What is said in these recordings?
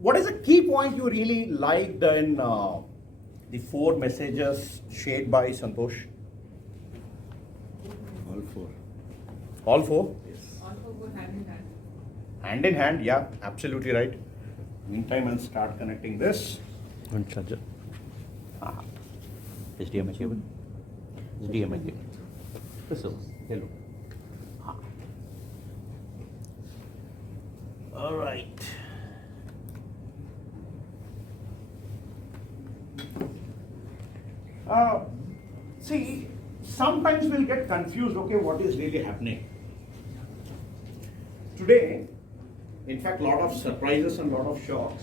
What is the key point you really liked in the four messages shared by Santosh? All four. All four? Yes. All four go hand in hand. Hand in hand, yeah, absolutely right. Meantime, I'll start connecting this. One charger. HDMI cable. HDMI cable. So, hello. All right. See, sometimes we'll get confused, okay, what is really happening. Today, in fact, a lot of surprises and a lot of shocks,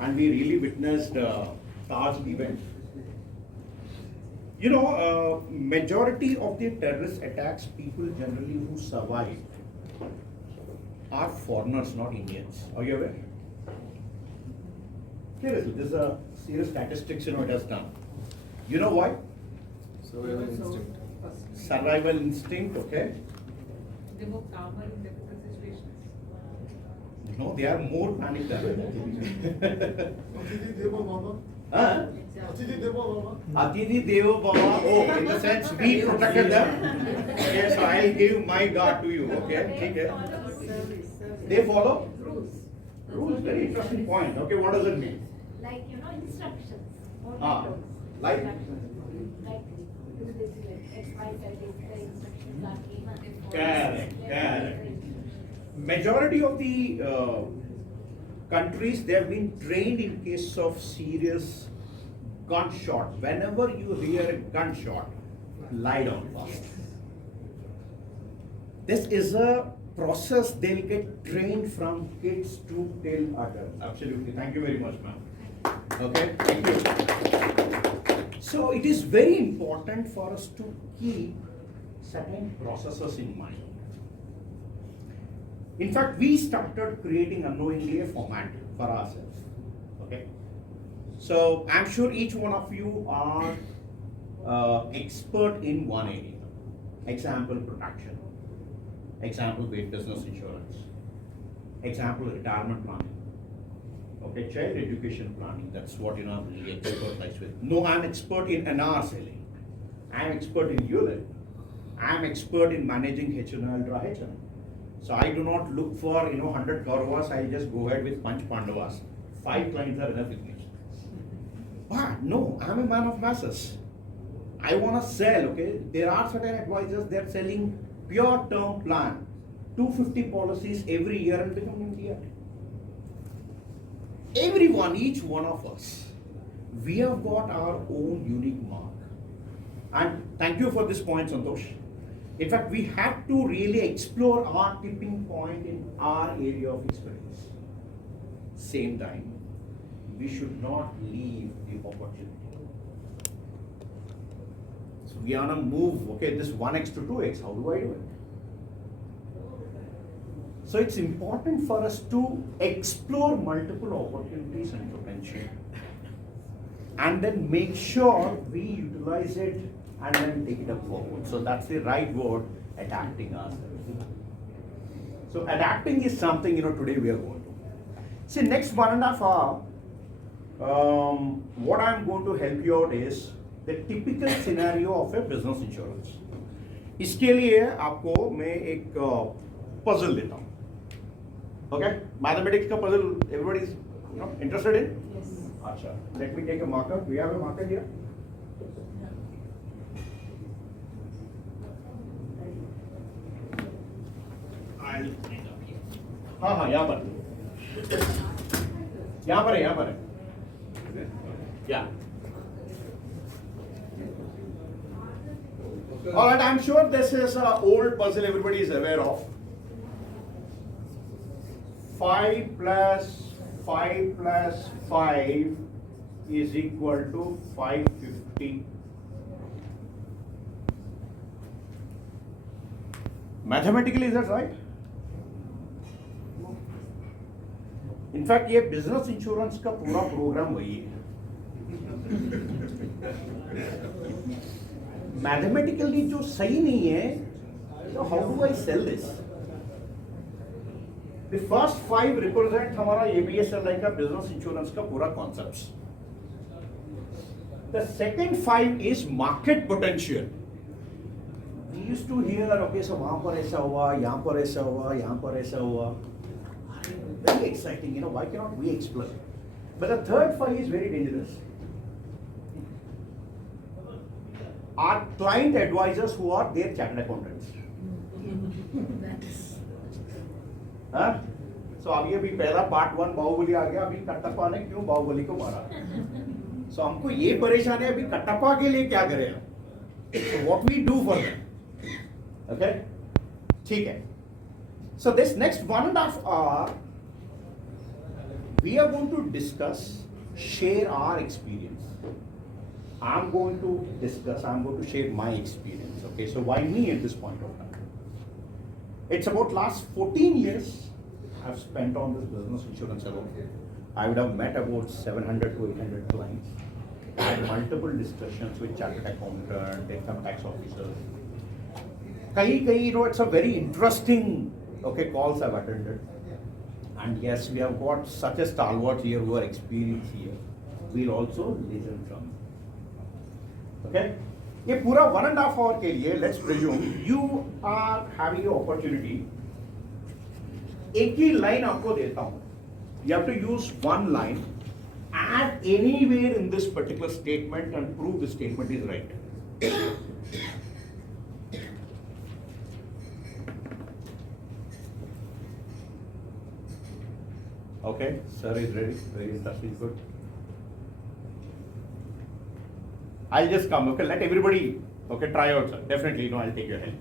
and we really witnessed Taj event. You know, majority of the terrorist attacks, people generally who survive are foreigners, not Indians. Are you aware? Seriously, this is a serious statistics, it has done. You know why? Survival instinct. Survival instinct, okay? They move calmer in difficult situations. No, they are more panic than Atiti Devo Baba. Huh? Atiti Devo Baba. Atiti Devo Baba, oh, in the sense we protected them. Okay, so I'll give my God to you, okay? Okay. They follow? Rules. Rules, very interesting point. Okay, what does it mean? Like, instructions. What Ah, they do. like? Like, do this, like, X, Y, Z, the instructions are given. Correct, correct. Majority of the countries, they have been trained in case of serious gunshot. Whenever you hear a gunshot, lie down first. This is a process they'll get trained from kids to till adults. Absolutely. Thank you very much, ma'am. Okay, thank you. So it is very important for us to keep certain processes in mind. In fact, we started creating unknowingly a format for ourselves. Okay. So I'm sure each one of you are expert in one area. Example, protection. Example, business insurance. Example, retirement planning. Okay, child education planning. That's what I'm really expertise with. No, I'm expert in NR selling. I'm expert in ULIP. I'm expert in managing HNL, Ultra HNL. So I do not look for 100 Kauravas. I just go ahead with Panch Pandavas. 5 clients are enough with me. But no, I'm a man of masses. I want to sell. Okay, there are certain advisors. They're selling pure term plan, 250 policies every year and become India. Everyone, each one of us, we have got our own unique mark. And thank you for this point, Santosh. In fact, we have to really explore our tipping point in our area of experience. Same time, we should not leave the opportunity. So we are on a move, okay, this 1x to 2x, how do I do it? So it's important for us to explore multiple opportunities and potential. And then make sure we utilize it and then take it up forward. So that's the right word, adapting ourselves. So adapting is something, today we are going to. See, next 1.5 hours, what I'm going to help you out is the typical scenario of a business insurance. इसके लिए आपको मैं एक puzzle देता हूँ. Okay, mathematics का puzzle, everybody is interested in? Yes. Acha. Let me take a marker. We have a marker here. I'll end up here. हाँ यहाँ पर है. Yeah. All right, I'm sure this is an old puzzle everybody is aware of. 5 plus 5 plus 5 is equal to 550. Mathematically, is that right? In fact, ये business insurance का पूरा program वही है. Mathematically जो सही नहीं है, so how do I sell this? The first 5 represent हमारा ABSLI का business insurance का पूरा concepts. The second 5 is market potential. We used to hear, okay, so वहाँ पर ऐसा हुआ, यहाँ पर ऐसा हुआ, यहाँ पर ऐसा हुआ. Very exciting, you know, why cannot we explore? But the third 5 is very dangerous. Our client advisors who are their chartered accountants. हाँ? So अभी पहला पार्ट 1 बाहुबली आ गया, अभी कटप्पा ने क्यों बाहुबली को मारा? So हमको ये परेशान है अभी कटप्पा के लिए क्या करें हम? So what we do for them? Okay? ठीक है. So this next 1.5 hour, we are going to discuss, share our experience. I'm going to share my experience. Okay, so why me at this point of time? It's about last 14 years I've spent on this business insurance alone. I would have met about 700 to 800 clients. I had multiple discussions with chartered accountant, income tax officers. You know, it's a very interesting, okay, calls I've attended. And yes, we have got such a stalwart here who are experienced here. We'll also listen from. Okay? ये पूरा 1.5 hour के लिए let's presume you are having an opportunity. एक ही line आपको देता हूँ. You have to use one line, add anywhere in this particular statement and prove the statement is right. Okay, sir is ready. Very interesting. Good. I'll just come. Okay, let everybody. Okay, try out, sir. Definitely, no, I'll take your help.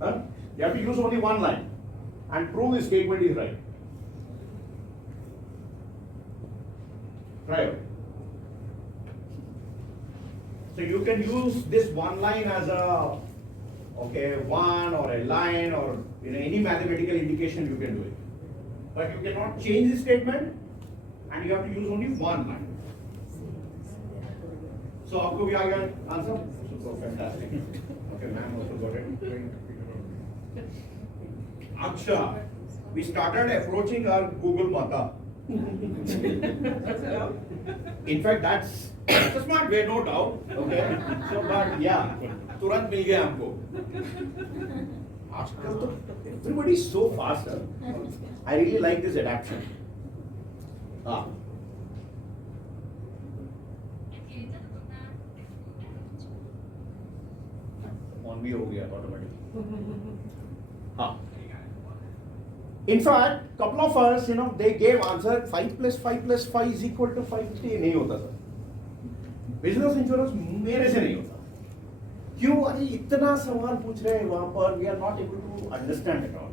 Huh? You have to use only one line and prove the statement is right. Try out. So you can use this one line as a, okay, one or a line or any mathematical indication you can do it. But you cannot change the statement and you have to use only one line. So आपको भी आ गया answer? Super, fantastic. Okay, ma'am also got it. Aksha, we started approaching our Google Mata. In fact, that's a smart way, no doubt. Okay, so but yeah, तुरंत मिल गया हमको. आजकल तो everybody is so fast. Huh? I really like this adaptation. On भी हो गया automatically. In fact, couple of us, they gave answer 5 plus 5 plus 5 is equal to 550. नहीं होता सर. Business insurance मेरे से नहीं होता. क्यों? अरे इतना सवाल पूछ रहे हैं वहाँ पर, we are not able to understand at all.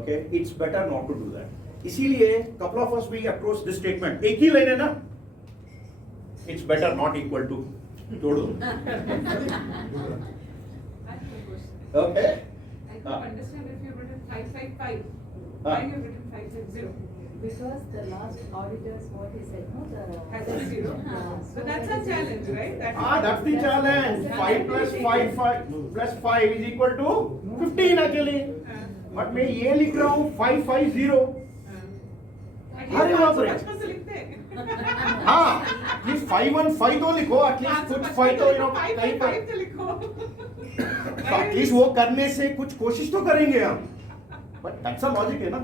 Okay, it's better not to do that. इसीलिए couple of us we approach this statement. एक ही लाइन है ना? It's better not equal to. तोड़ दो. Okay. I could understand if you've written 555. Why you've written 550? Because the last auditors, what he said, no, Has a zero. So that's a challenge, right? That's the challenge. 5 plus 5 plus 5 is equal to 15 actually. But मैं ये लिख रहा हूँ 550. अरे बाप रे. बचपन से लिखते हैं. हाँ, please 515 तो लिखो. At least कुछ 5 तो कहीं पर. 555 तो लिखो. तो at least वो करने से कुछ कोशिश तो करेंगे हम. But that's a logic है ना.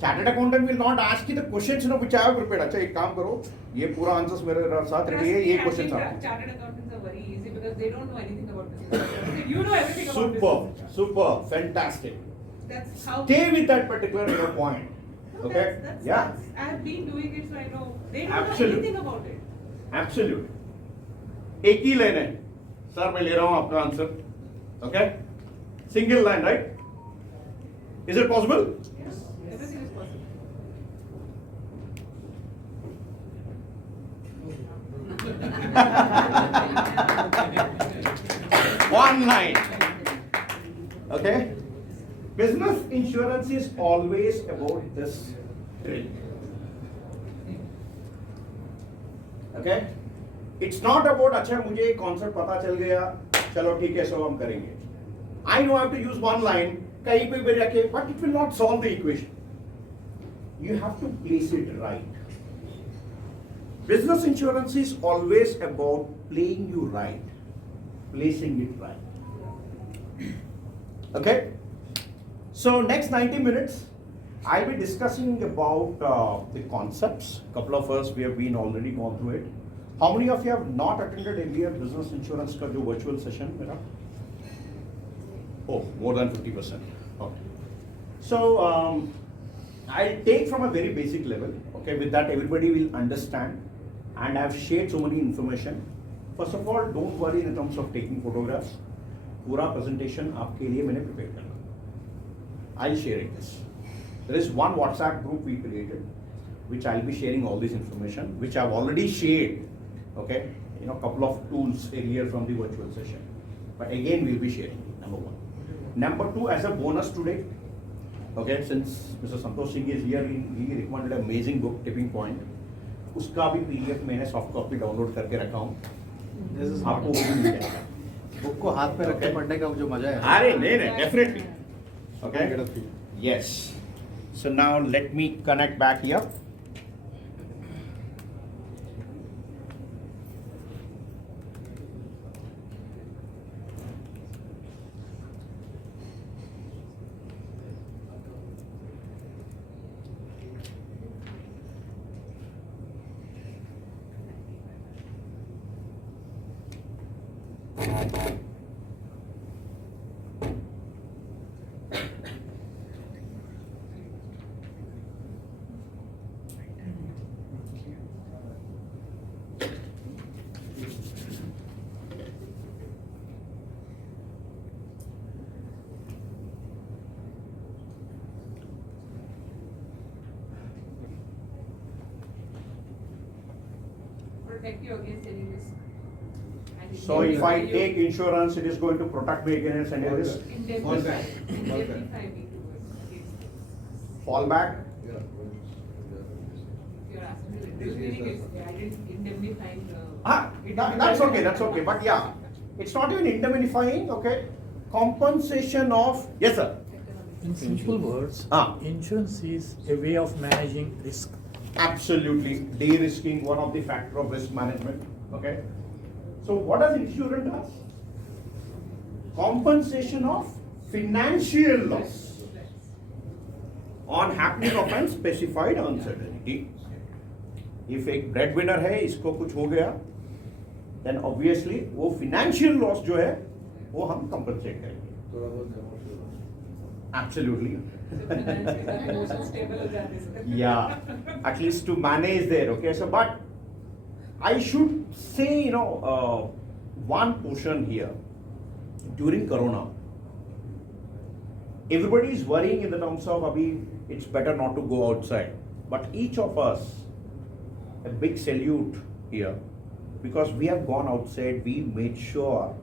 Chartered accountant will not ask you the questions which I have prepared. अच्छा एक काम करो, ये पूरा आंसर्स मेरे साथ रेडी है, ये क्वेश्चंस आप. Chartered accountants are very easy because they don't know anything about business. You know everything about Super, business. super, fantastic. That's how. Stay with that particular point. No, Okay? that's, Yeah. I have been doing it, so I know. They don't Absolute. know anything about it. Absolute. एक ही line है. Sir मैं ले रहा हूँ आपका answer. Okay? Single line, right? Is it possible? Yes, everything is possible. One line. Okay? Business insurance is always about this drill. Okay? It's not about अच्छा मुझे एक concept पता चल गया, चलो ठीक है सो हम करेंगे. I know I have to use one line कहीं पे भी रखे, but it will not solve the equation. You have to place it right. Business insurance is always about playing you right, placing it right. Okay? So next 90 minutes, I'll be discussing about the concepts. Couple of us, we have been already gone through it. How many of you have not attended earlier business insurance का जो virtual session मेरा? Oh, more than 50%. Okay. So I'll take from a very basic level. Okay, with that everybody will understand, and I've shared so many information. First of all, don't worry in terms of taking photographs. पूरा presentation आपके लिए मैंने prepare करना. I'll share this. There is one WhatsApp group we created, which I'll be sharing all this information, which I've already shared. Okay, you know, couple of tools earlier from the virtual session, but again we'll be sharing. Number one. Number two, as a bonus today, okay, since Mr. Santosh Singh is here, he recommended an amazing book, Tipping Point. उसका भी PDF मैंने soft copy download करके रखा हूँ. This is आपको वो भी मिल जाएगा. बुक को हाथ में रख के Okay. पढ़ने का जो मजा है. अरे नहीं, definitely. Okay. Get a feel. Yes. So now let me connect back here. Protect you against any risk. And it So will if I you take insurance, it is going to protect me against any risk. Indemnify, indemnify me towards against this. Fallback. If you're asking me, this meaning is, I didn't indemnifying the. That's okay, that's okay. But yeah, it's not even indemnifying, okay? Compensation of, yes sir. In simple words, Ah. insurance is a way of managing risk. Absolutely, de-risking, one of the factor of risk management, okay? So what does insurance does? Compensation of financial loss on happening of an specified uncertainty. If एक breadwinner है, इसको कुछ हो गया, then obviously वो financial loss जो है, वो हम compensate करेंगे. Absolutely. Emotional stable हो जाते हैं. Yeah, at least to manage there, okay? So, but I should say, you know, one portion here, during Corona, everybody is worrying in the terms of, Abhi, it's better not to go outside. But each of us, a big salute here, because we have gone outside, we made sure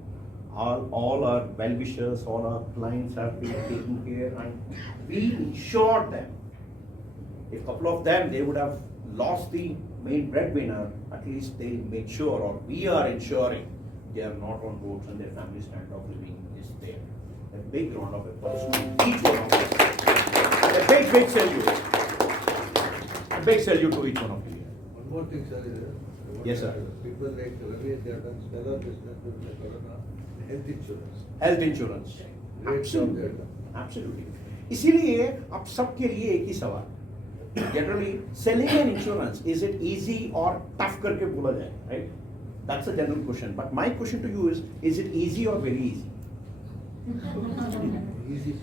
all our well-wishers, all our clients have been taken care, and we ensured them. If a couple of them, they would have lost the main breadwinner, at least they made sure, or we are ensuring they are not on roads and their family standard of living is there. A big round of applause to each one of us. A big salute. A big salute to each one of you. One more thing, sir. Yes, sir. People like Ravi, they have done stellar business with the Corona, health insurance. Health insurance. Great job they Absolutely. have done. Absolutely. इसीलिए आप सबके लिए एक ही सवाल. Generally, selling an insurance, is it easy or tough करके बोला जाए, right? That's a general question. But my question to you is it easy or very easy? Easy.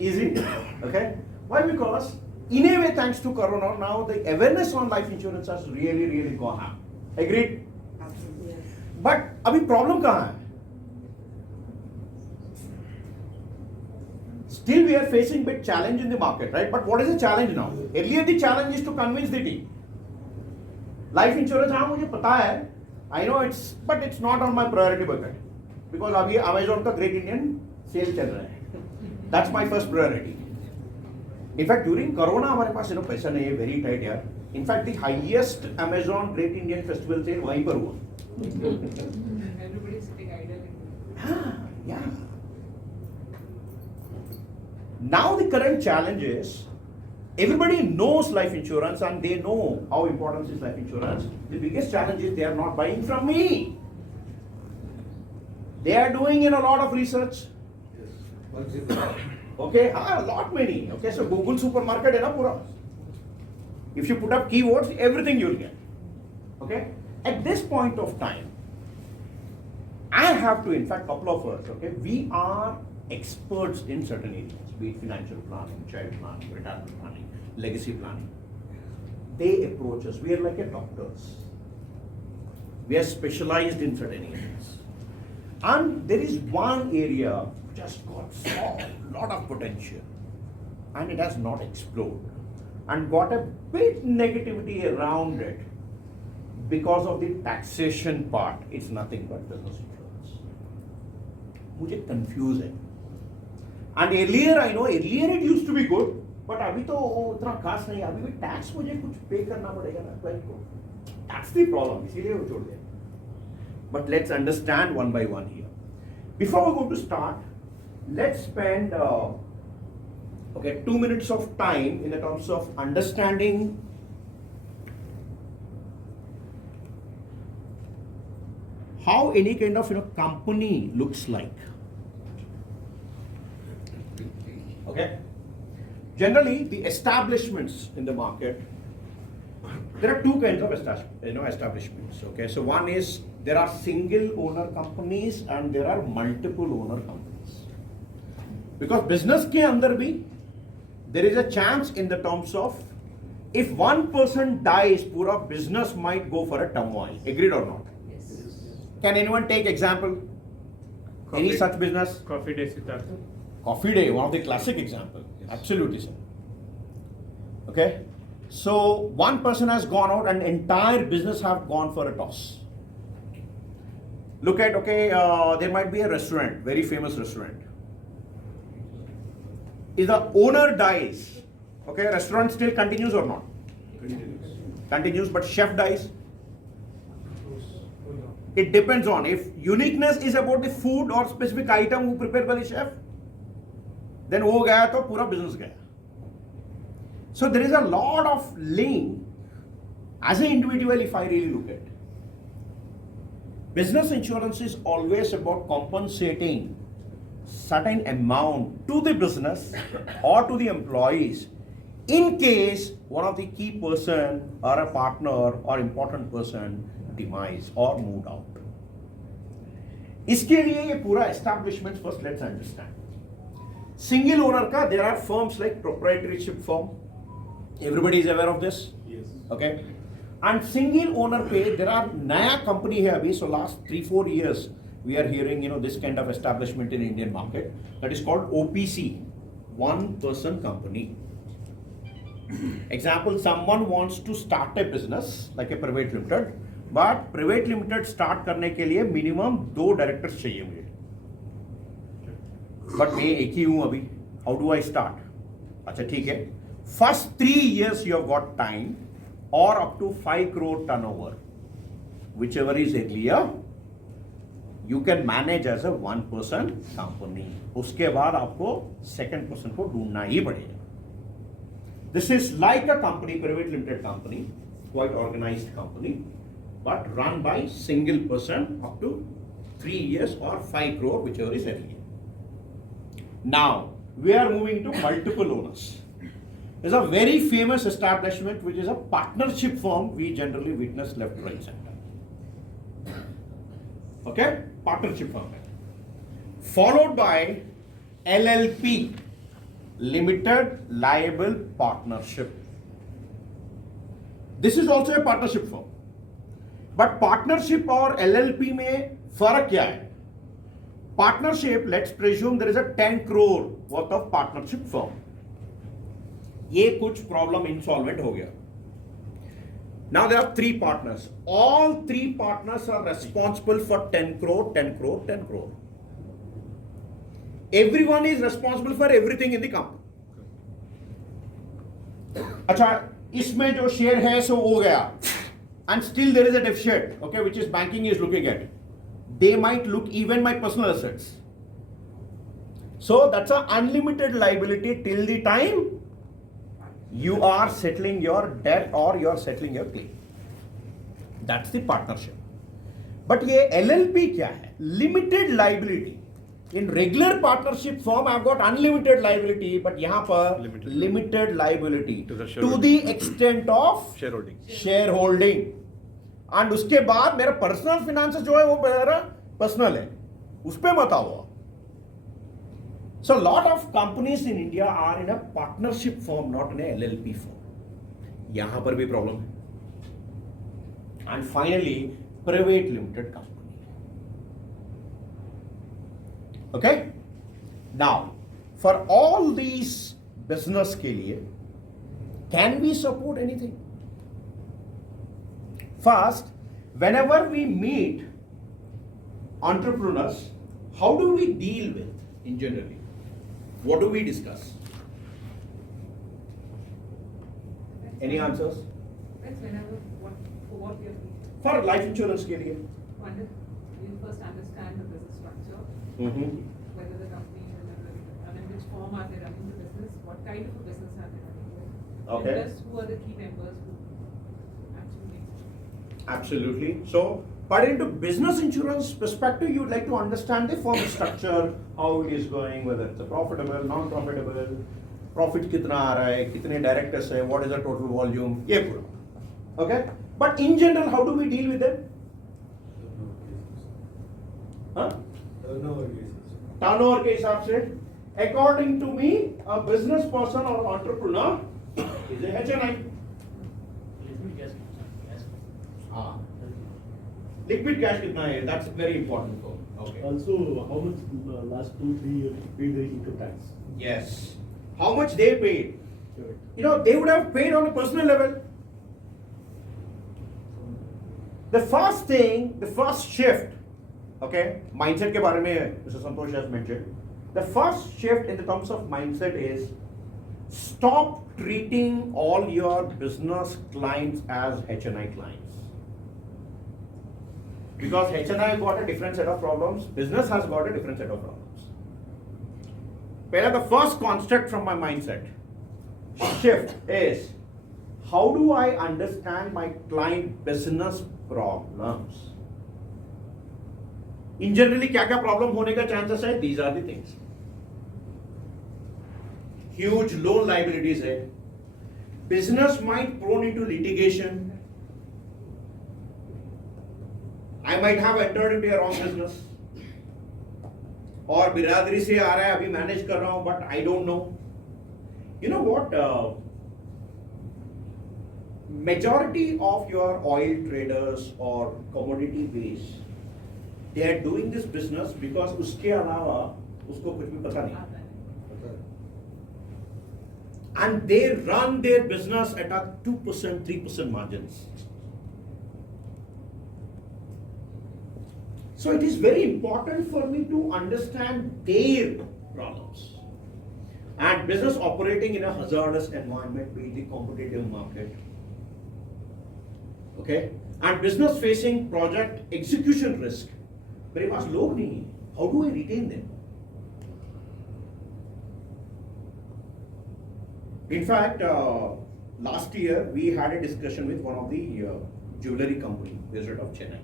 Easy, okay? Why? Because in a way, thanks to Corona, now the awareness on life insurance has really gone up. Agreed? But अभी problem कहाँ है? Still we are facing big challenge in the market, right? But what is the challenge now? Earlier the challenge is to convince the team. Life insurance, हाँ मुझे पता है. I know but it's not on my priority bucket. Because अभी Amazon का Great Indian sale चल रहा है. That's my first priority. In fact, during Corona हमारे पास पैसा नहीं है, very tight यार. In fact, the highest Amazon Great Indian Festival sale वहीं पर हुआ. Everybody is sitting idle. Yeah. Now the current challenge is everybody knows life insurance and they know how important is life insurance. The biggest challenge is they are not buying from me. They are doing in a lot of research. Yes. Once in a Okay, a lot many. Okay, so Google supermarket है ना पूरा. If you put up keywords, everything you'll get. Okay, at this point of time, I have to, in fact, couple of us. Okay, we are experts in certain areas, be it financial planning, child planning, retirement planning, legacy planning. They approach us. We are like a doctors. We are specialized in certain areas. And there is one area which has got a lot of potential and it has not explored and got a bit negativity around it because of the taxation part. It's nothing but business insurance. मुझे confuse है. And earlier I know, earlier it used to be good, but अभी तो उतना खास नहीं. अभी भी tax मुझे कुछ pay करना पड़ेगा ना client को. That's the problem. इसीलिए वो छोड़ दिया. But let's understand one by one here. Before we go to start, let's spend 2 minutes of time in the terms of understanding how any kind of company looks like. Okay. Generally, the establishments in the market, there are two kinds of establishments. Okay, so one is there are single owner companies and there are multiple owner companies. Because business ke andar bhi, there is a chance in the terms of if one person dies, pura business might go for a turmoil. Agreed or not? Yes. Can anyone take example? Any such business? Coffee Day Siddhartha. Coffee Day, one of the classic example. Absolutely, sir. Okay. So one person has gone out and entire business have gone for a toss. Look at, there might be a restaurant, very famous restaurant. If the owner dies, okay, restaurant still continues or not? Continues, but chef dies. It depends on if uniqueness is about the food or specific item who prepared by the chef, then wo gaya to pura business gaya. So there is a lot of link as an individual if I really look at. Business insurance is always about compensating certain amount to the business or to the employees in case one of the key person or a partner or important person demise or moved out. इसके लिए ये पूरा establishment first let's understand. Single owner का there are firms like proprietorship firm. Everybody is aware of this? Yes. Okay. And single owner पे there are नया company है अभी, so last 3-4 years we are hearing this kind of establishment in Indian market that is called OPC, one person company. Example, someone wants to start a business like a private limited, but private limited start करने के लिए minimum 2 directors चाहिए मुझे. But मैं एक ही हूँ अभी. How do I start? अच्छा ठीक है. First 3 years you have got time or up to 5 crore turnover. Whichever is earlier, you can manage as a one person company. उसके बाद आपको second person को ढूंढना ही पड़ेगा. This is like a company, private limited company, quite organized company, but run by single person up to 3 years or 5 crore, whichever is earlier. Now, we are moving to multiple owners. There's a very famous establishment which is a partnership firm we generally witness left, right, center. Okay? Partnership firm. Followed by LLP, Limited Liable Partnership. This is also a partnership firm. But partnership और LLP में फर्क क्या है? Partnership, let's presume there is a 10 crore worth of partnership firm. ये कुछ problem insolvent हो गया. Now there are 3 partners. All 3 partners are responsible for 10 crore, 10 crore, 10 crore. Everyone is responsible for everything in the company. अच्छा, इसमें जो share है सो हो गया. And still there is a deficit, okay, which is banking is looking at. They might look even my personal assets. So that's an unlimited liability till the time you are settling your debt or you are settling your claim. That's the partnership. But ये LLP क्या है? Limited liability. In regular partnership form, I've got unlimited liability, but यहाँ पर limited liability To the to the extent of Shareholding. shareholding. And उसके बाद मेरा personal finances जो है वो मेरा personal है, उस पे मत आओ. So a lot of companies in India are in a partnership form, not in a LLP form. यहाँ पर भी problem है. And finally, private limited company. Okay? Now, for all these business के लिए, can we support anything? First, whenever we meet entrepreneurs, how do we deal with in generally? What do we discuss? Any answers? That's whenever, for what we are doing. For life insurance के लिए. You first understand the business structure, whether the company, in which form are they running the business, what kind of a business are they running with. Okay. And plus, who are the key members who actually make decisions. Absolutely. So, but into business insurance perspective, you would like to understand the firm structure, how it is going, whether it's a profitable, non-profitable, profit कितना आ रहा है, कितने directors है, what is the total volume, ये पूरा. Okay. But in general, how do we deal with them? Huh? Turnover basis. Turnover के हिसाब से, according to me, a business person or entrepreneur is a HNI. हाँ. Liquid cash कितना है? That's very important for. Okay. Also, how much last 2-3 years paid the income tax? Yes. How much they paid? You know, they would have paid on a personal level. The first thing, the first shift, okay, mindset के बारे में Mr. Santosh has mentioned. The first shift in the terms of mindset is stop treating all your business clients as HNI clients. Because HNI got a different set of problems, business has got a different set of problems. Pehla, the first construct from my mindset shift is how do I understand my client business problems? In generally क्या क्या problem होने का chances है? These are the things. Huge loan liabilities है. Business might prone into litigation. I might have entered into a wrong business. और बिरादरी से आ रहा है अभी मैनेज कर रहा हूं but I don't know. You know what? Majority of your oil traders or commodity base, they are doing this business because उसके अलावा उसको कुछ भी पता नहीं. पता है. And they run their business at a 2%, 3% margins. So it is very important for me to understand their problems. And business operating in a hazardous environment, be the competitive market. Okay? And business facing project execution risk. मेरे पास लोग नहीं हैं. How do I retain them? In fact, last year we had a discussion with one of the jewelry company based out of Chennai.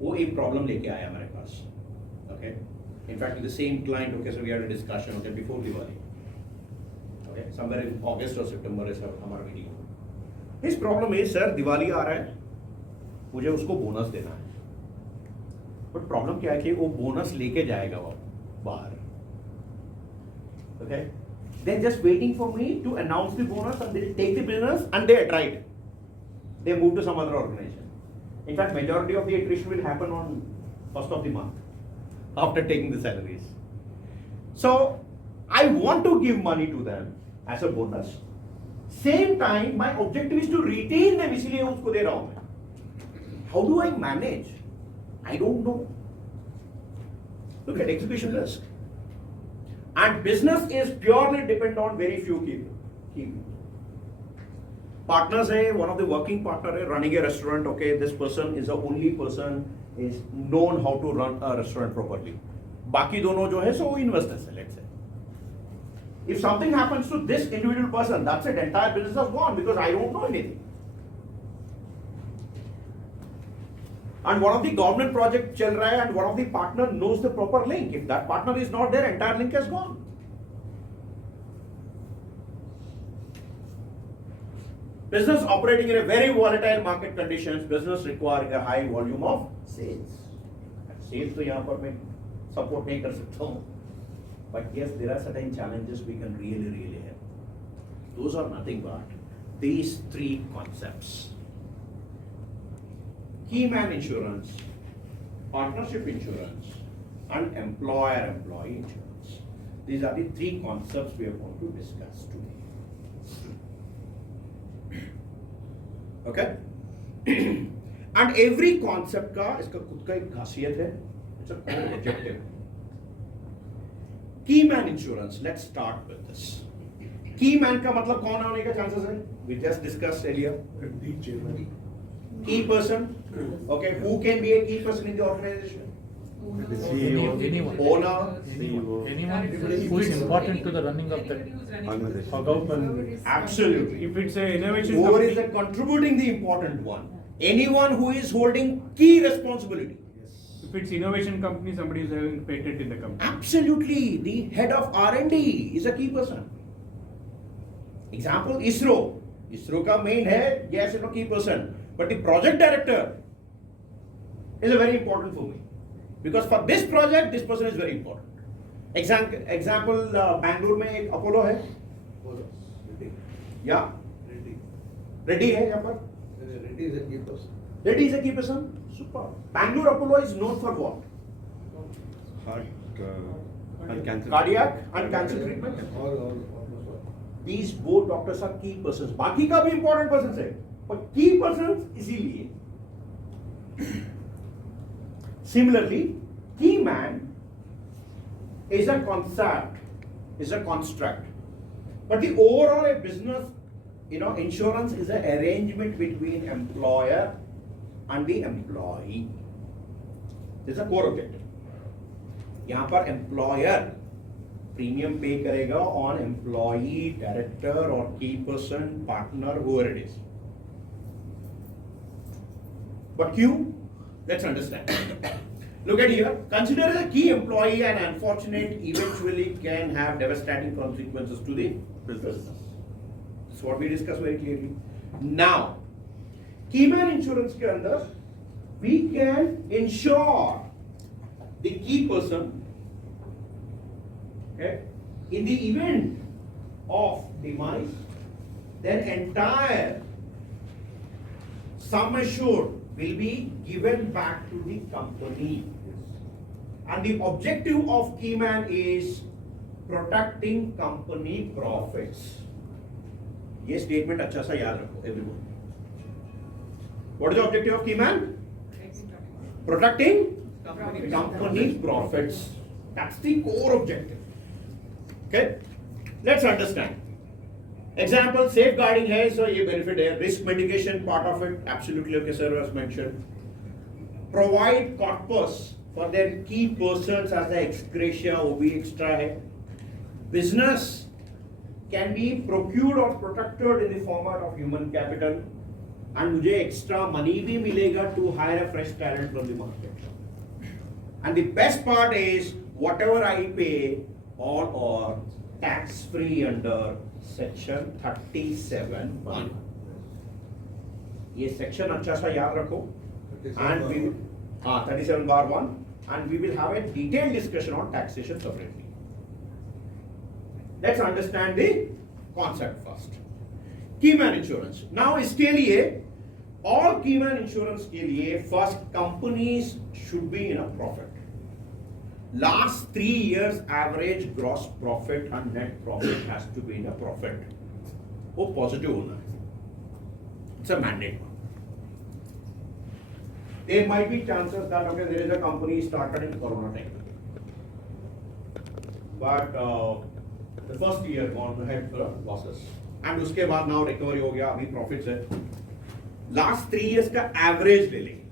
वो एक problem लेके आया हमारे पास. Okay? In fact, the same client, okay, so we had a discussion, okay, before Diwali. Okay? Somewhere in August or September is हमारा meeting. His problem is, sir, Diwali आ रहा है, मुझे उसको बोनस देना है. But problem क्या है कि वो बोनस लेके जाएगा वो बाहर. Okay? They're just waiting for me to announce the bonus and they'll take the business and they attrite. They move to some other organization. In fact, majority of the attrition will happen on first of the month after taking the salaries. So I want to give money to them as a bonus. Same time, my objective is to retain them. इसलिए उसको दे रहा हूँ मैं. How do I manage? I don't know. Look at execution risk. And business is purely dependent on very few key partners. One of the working partner running a restaurant. Okay, this person is the only person is known how to run a restaurant properly. बाकी दोनों जो है सो वो investors है, let's say. If something happens to this individual person, that's it, entire business is gone because I don't know anything. And one of the government project चल रहा है and one of the partner knows the proper link. If that partner is not there, entire link is gone. Business operating in a very volatile market conditions, business requiring a high volume of sales. Sales तो यहाँ पर मैं support नहीं कर सकता हूँ. But yes, there are certain challenges we can really have. Those are nothing but these three concepts. Key man insurance, partnership insurance, and employer-employee insurance. These are the three concepts we are going to discuss today. Okay? And every concept का इसका खुद का एक खासियत है. It's a core objective. Key man insurance. Let's start with this. Key man का मतलब कौन होने का chances है? We just discussed earlier. The chairman. Key person. Okay, who can be a key person in the organization? Owner. CEO. Anyone. Owner. Anyone, anyone who is important to the running of the Organization. Account. Absolutely. If it's a innovation Whoever is company, contributing the important one. Anyone who is holding key responsibility. if it's innovation company, somebody is having patent in the company. Absolutely. The head of R&D is a key person. Example, ISRO. ISRO का main है, yes, key person. But the project director is a very important for me. Because for this project, this person is very important. Example, Bangalore में एक Apollo है. Yeah. Reddy है यहाँ पर. Reddy is a key person. Reddy is a key person. Super. Bangalore Apollo is known for what? And cancer. Cardiac and cancer treatment. Almost all. These both doctors are key persons. बाकी का भी important persons है. But key persons इसीलिए. Similarly, key man is a concept, is a construct. But the overall a business, insurance is an arrangement between employer and the employee. This is a core objective. यहाँ पर employer premium pay करेगा on employee, director or key person, partner, whoever it is. But Q, let's understand. Look at here. Consider a key employee and unfortunate eventually can have devastating consequences to the business. That's what we discussed very clearly. Now, key man insurance के अंदर we can insure the key person, okay, in the event of demise, then entire sum assured will be given back to the company. And the objective of key man is protecting company profits. ये statement अच्छा सा याद रखो everyone. What is the objective of key man? Protecting company profits. That's the core objective. Okay? Let's understand. Example, safeguarding है, so ये benefit है. Risk mitigation part of it, absolutely okay, sir, as mentioned. Provide corpus for their key persons as the ex gratia, OB extra है. Business can be procured or protected in the format of human capital, and मुझे extra money भी मिलेगा to hire a fresh talent from the market. And the best part is whatever I pay all are tax free under section 37(1). ये section अच्छा सा याद रखो. And we 37(1), and we will have a detailed discussion on taxation separately. Let's understand the concept first. Key man insurance. Now इसके लिए all key man insurance के लिए first companies should be in a profit. Last 3 years average gross profit and net profit has to be in a profit. वो positive होना है. It's a mandate. There might be chances that okay, there is a company started in Corona time, but the first year gone ahead for losses, and उसके बाद now recovery हो गया, अभी profits है. Last 3 years का average ले लेंगे.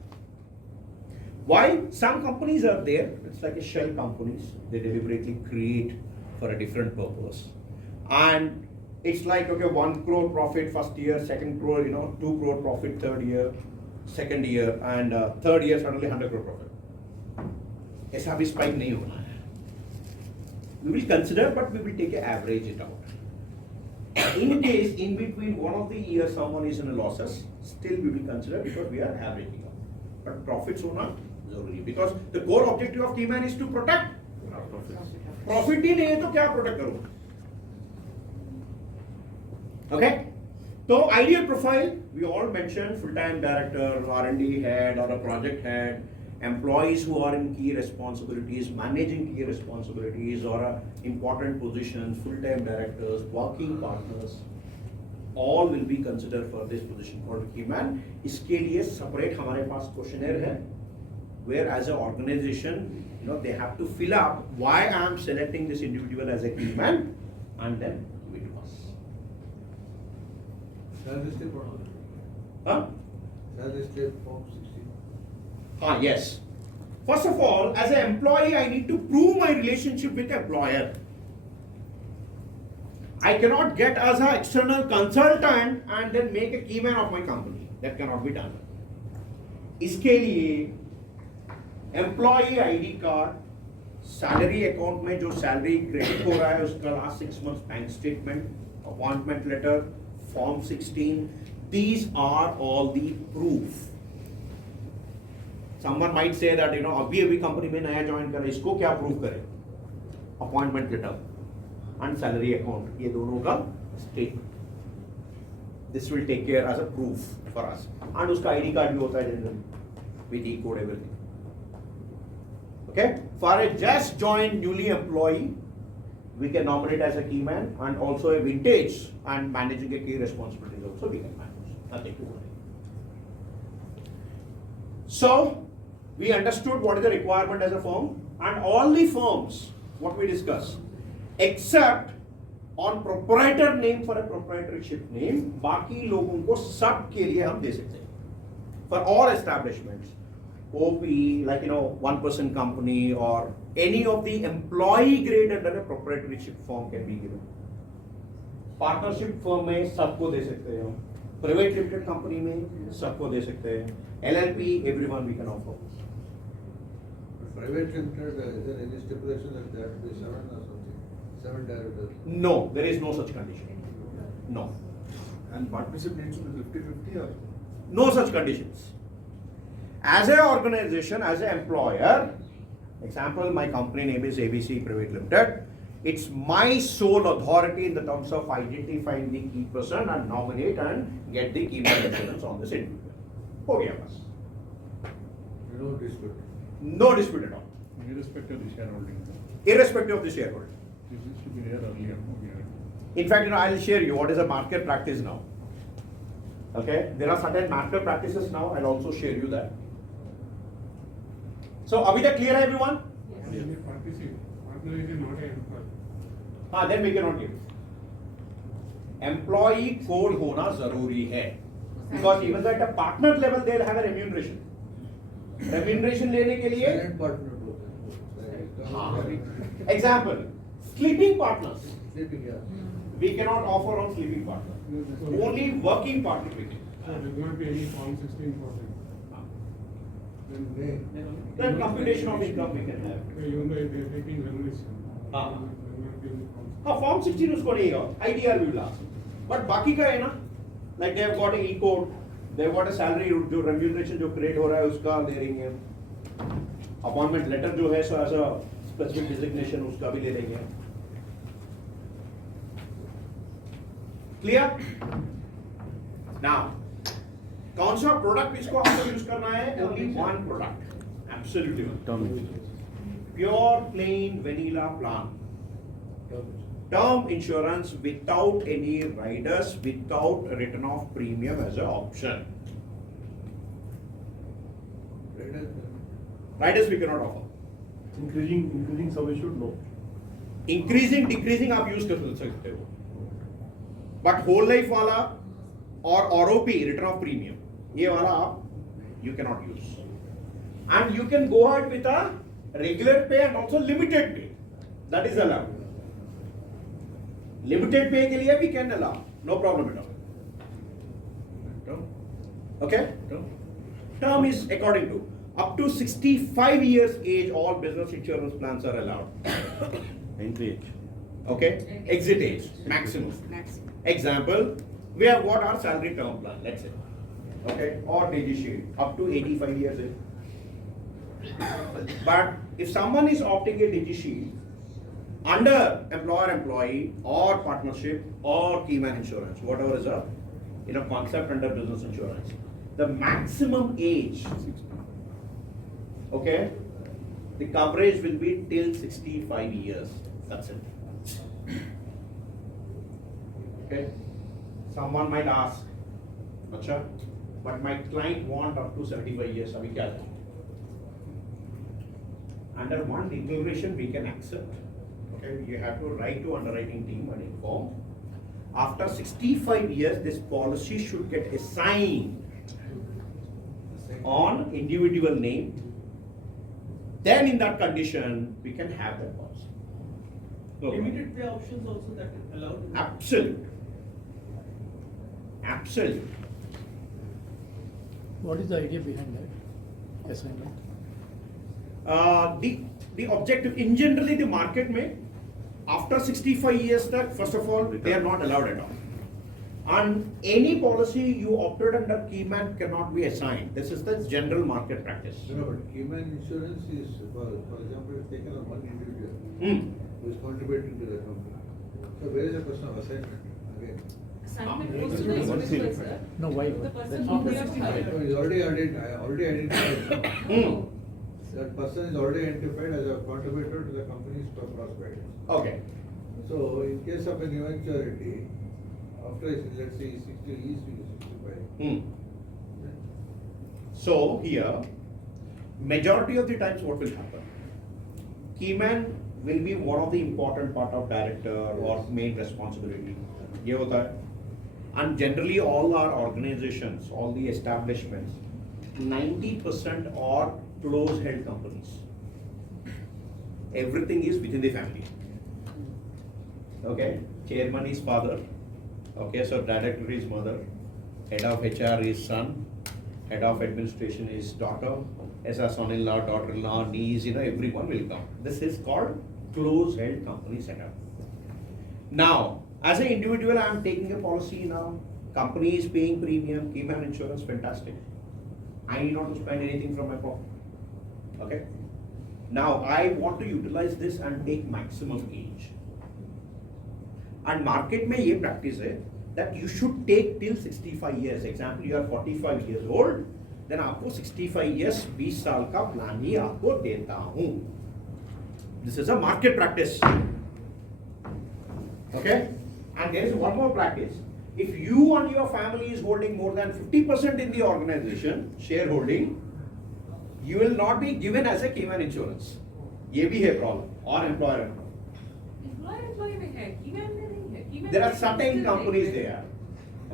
Why? Some companies are there, it's like a shell companies, they deliberately create for a different purpose. And it's like, okay, 1 crore profit first year, 2nd crore, 2 crore profit third year, second year, and third year suddenly 100 crore profit. ऐसा भी spike नहीं होना है. We will consider, but we will take an average it out. In case in between one of the years someone is in a losses, still we will consider because we are averaging out. But profits होना जरूरी, because the core objective of Keyman is to protect profit ही नहीं है तो क्या protect करूँ? Okay? So ideal profile, we all mentioned full-time director, R&D head or a project head, employees who are in key responsibilities, managing key responsibilities or important positions, full-time directors, working partners, all will be considered for this position called key man. इसके लिए separate हमारे पास questionnaire है, where as an organization, they have to fill up why I am selecting this individual as a key man, and then give it to us. Salary slip or not? Huh? Salary slip form 16. Yes. First of all, as an employee, I need to prove my relationship with the employer. I cannot get as an external consultant and then make a key man of my company. That cannot be done. इसके लिए employee ID card, salary account में जो salary credit हो रहा है उसका last 6 months bank statement, appointment letter, form 16. These are all the proof. Someone might say that अभी company में नया ज्वाइन कर इसको क्या प्रूव करें? Appointment letter and salary account, ये दोनों का statement. This will take care as a proof for us. And उसका आईडी कार्ड भी होता है generally with E code everything. Okay, for a just join newly employee we can nominate as a key man, and also a vintage and managing a key responsibilities also we can manage. Nothing to worry. So we understood what is the requirement as a firm, and all the firms what we discussed, except on proprietor name for a proprietorship name, बाकी लोगों को सब के लिए हम दे सकते हैं. For all establishments, OP, like 1% company or any of the employee grade under a proprietorship firm can be given. Partnership firm में सबको दे सकते हैं. Private limited company में सबको दे सकते हैं. LLP, everyone we can offer. Private limited, is there any stipulation that there have to be 7 or something? 7 directors? No, there is no such condition. No. And partnership needs to be 50-50 or? No such conditions. As an organization, as an employer, example, my company name is ABC Private Limited. It's my sole authority in the terms of identifying the key person and nominate and get the key man insurance on this individual. हो गया बस. No dispute. No dispute at all. Irrespective of the shareholding. Irrespective of the shareholder. This used to be there earlier. In fact, I'll share you what is a market practice now. Okay, there are certain market practices now. I'll also share you that. So, अभी तक clear है everyone? Partner is not an employee. Then we cannot give. Employee code होना जरूरी है. Because even at a partner level, they'll have a remuneration. Remuneration लेने के लिए. Silent partner both. Example, sleeping partners. Sleeping, yeah. We cannot offer on sleeping partner. Only working partner we can. So there will not be any form 16 for them. Then may. Then computation of income we can have. Even though they are taking remuneration. Ah. There will not be any form. हाँ form 16 उसको नहीं होगा, IDR भी मिला. But बाकी का है ना, like they have got a code, they have got a salary, जो रेम्यूनरेशन जो क्रिएट हो रहा है उसका ले लेंगे. अपॉइंटमेंट लेटर जो है so as a specific designation उसका भी ले लेंगे. क्लियर? नाउ कौन सा प्रोडक्ट इसको आपको यूज करना है? Only one product, absolutely Term. Pure plain vanilla plan. Term insurance without any riders, without written off premium as an option. Riders we cannot offer. Increasing sum assured, no. Increasing, decreasing आप use कर सकते हो. But whole life वाला और ROP return of premium ये वाला आप you cannot use. And you can go ahead with a regular pay and also limited pay. That is allowed. Limited pay के लिए we can allow. No problem at all. Term? Okay? Term? Term is according to up to 65 years age, all business insurance plans are allowed. Entry age. Okay? Exit age, maximum. Example, we have got our salary term plan, let's say. Okay? Or DigiShield, up to 85 years age. But if someone is opting a DigiShield under employer-employee or partnership or keyman insurance, whatever is a concept under business insurance, the maximum age, okay, the coverage will be till 65 years. That's it. Okay. Someone might ask, Acha, but my client want up to 75 years. Abhi kya kare? Under one declaration we can accept. Okay, you have to write to underwriting team and inform. After 65 years, this policy should get assigned on individual name. Then in that condition, we can have that policy. No problem. Limited pay options also that is allowed. Absolute. Absolute. What is the idea behind that assignment? The objective in generally the market may after 65 years that first of all they are not allowed at all. And any policy you opted under keyman cannot be assigned. This is the general market practice. No, but Keyman insurance is, for example, it's taken on one individual who is contributing to the company. So where is the question of assignment again? Assignment goes to the individual, sir. No, why? The person That's who not we have hired. No, he's already identified. Hmm. That person is already identified as a contributor to the company's prosperity. Okay. So in case of an eventuality, after let's say 60, he is 65. Hmm. So here, majority of the times what will happen? Keyman will be one of the important part of director or main responsibility. ये होता है. And generally all our organizations, all the establishments, 90% are close held companies. Everything is within the family. Okay, chairman is father. Okay, so director is mother. Head of HR is son. Head of administration is daughter. As a son-in-law, daughter-in-law, niece, everyone will come. This is called close held company setup. Now, as an individual, I am taking a policy now. Company is paying premium, keyman insurance, fantastic. I need not to spend anything from my pocket. Okay. Now I want to utilize this and take maximum age. And market में ये practice है that you should take till 65 years. Example, you are 45 years old, then आपको 65 years 20 साल का plan ही आपको देता हूँ. This is a market practice. Okay. And there is one more practice. If you and your family is holding more than 50% in the organization, shareholding, you will not be given as a keyman insurance. ये भी है problem. Or employer. Employer में है, keyman में नहीं है. Keyman There are में certain still companies नहीं है. there.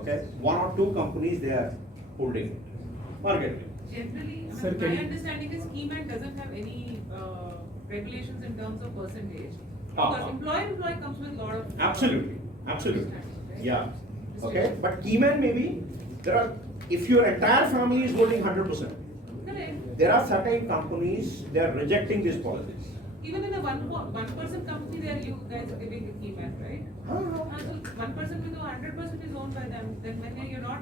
Okay, one or two companies they are holding it. Market. Generally, Sir, my can you- understanding is keyman doesn't have any regulations in terms of percentage. Ah, Because ah. employer comes with a lot of. Absolutely, absolutely. Right? Yeah. Okay, but keyman maybe there are. If your entire family is holding 100%, Correct. there are certain companies they are rejecting these policies. Even in a one person company, there you guys are giving a keyman, right? So 1% with 100% is owned by them. Then when you're not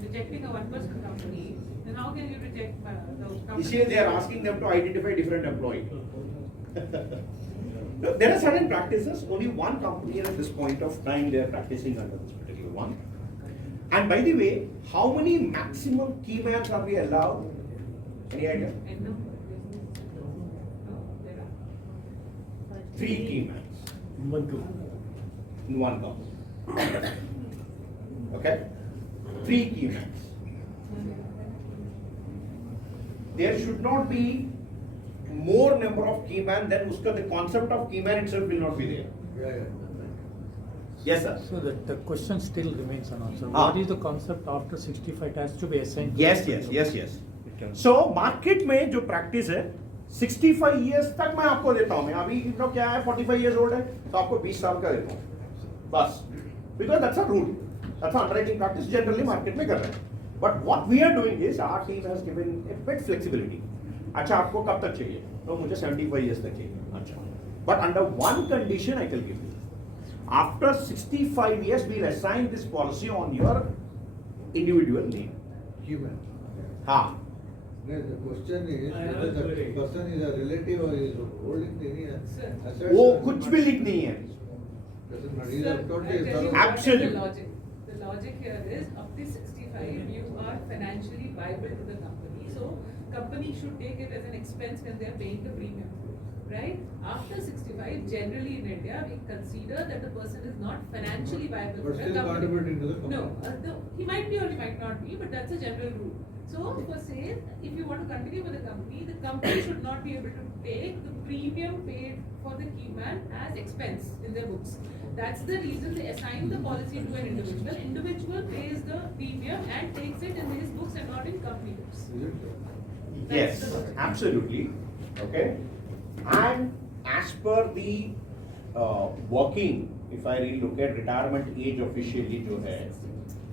rejecting a 1% company, then how can you reject the company? Isliye they are asking them to identify different employee. No, there are certain practices. Only one company at this point of time they are practicing under this particular one. And by the way, how many maximum keymans are we allowed? Any idea? And no, there are. 3 keymans One group. in one company. Okay? 3 keymans. There should not be more number of keyman, then the concept of keyman itself will not be there. Yeah. Yes, sir. So the question still remains unanswered. Ah. What is the concept after 65? It has to be assigned. to Yes, the yes, company. yes, yes. So market में जो practice है 65 years तक मैं आपको देता हूँ. मैं अभी क्या है 45 years old है तो आपको 20 साल का देता हूँ बस, because that's a rule, that's a underwriting practice generally market में कर रहे हैं. But what we are doing is our team has given a bit flexibility. अच्छा आपको कब तक चाहिए? तो मुझे 75 years तक चाहिए. अच्छा. But under one condition I can give you. After 65 years we'll assign this policy on your individual name. Human. हाँ. No, the question is whether the person is a relative or is holding any Sir. assets. वो or कुछ भी link नहीं है. Doesn't matter. He Sir, is totally I'll tell you thorough. what is Absolute. the logic. The logic here is up to 65, you are financially viable to the company. So company should take it as an expense when they are paying the premium. Right? After 65, generally in India, we consider that the person is not financially viable But to the still company. contributing to the company. No, he might be or he might not be, but that's a general rule. So for say, if you want to continue with the company should not be able to take the premium paid for the key man as expense in their books. That's the reason they assign the policy to an individual. Individual pays the premium and takes it in his books and not in company books. Is it so? Yes, absolutely. Okay. And as per the working, if I really look at retirement age officially जो है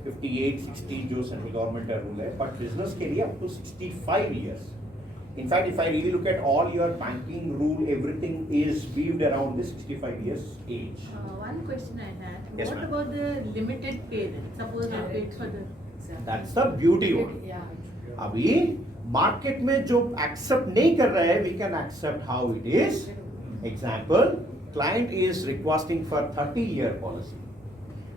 58, 60 जो central government का rule है, but business के लिए up to 65 years. In fact, if I really look at all your banking rule, everything is weaved around this 65 years age. One question I had. Yes, What ma'am. about the limited pay then? Suppose I paid for the. That's the beauty one. Yeah. अभी market में जो accept नहीं कर रहे हैं, we can accept how it is. Example, client is requesting for 30-year policy.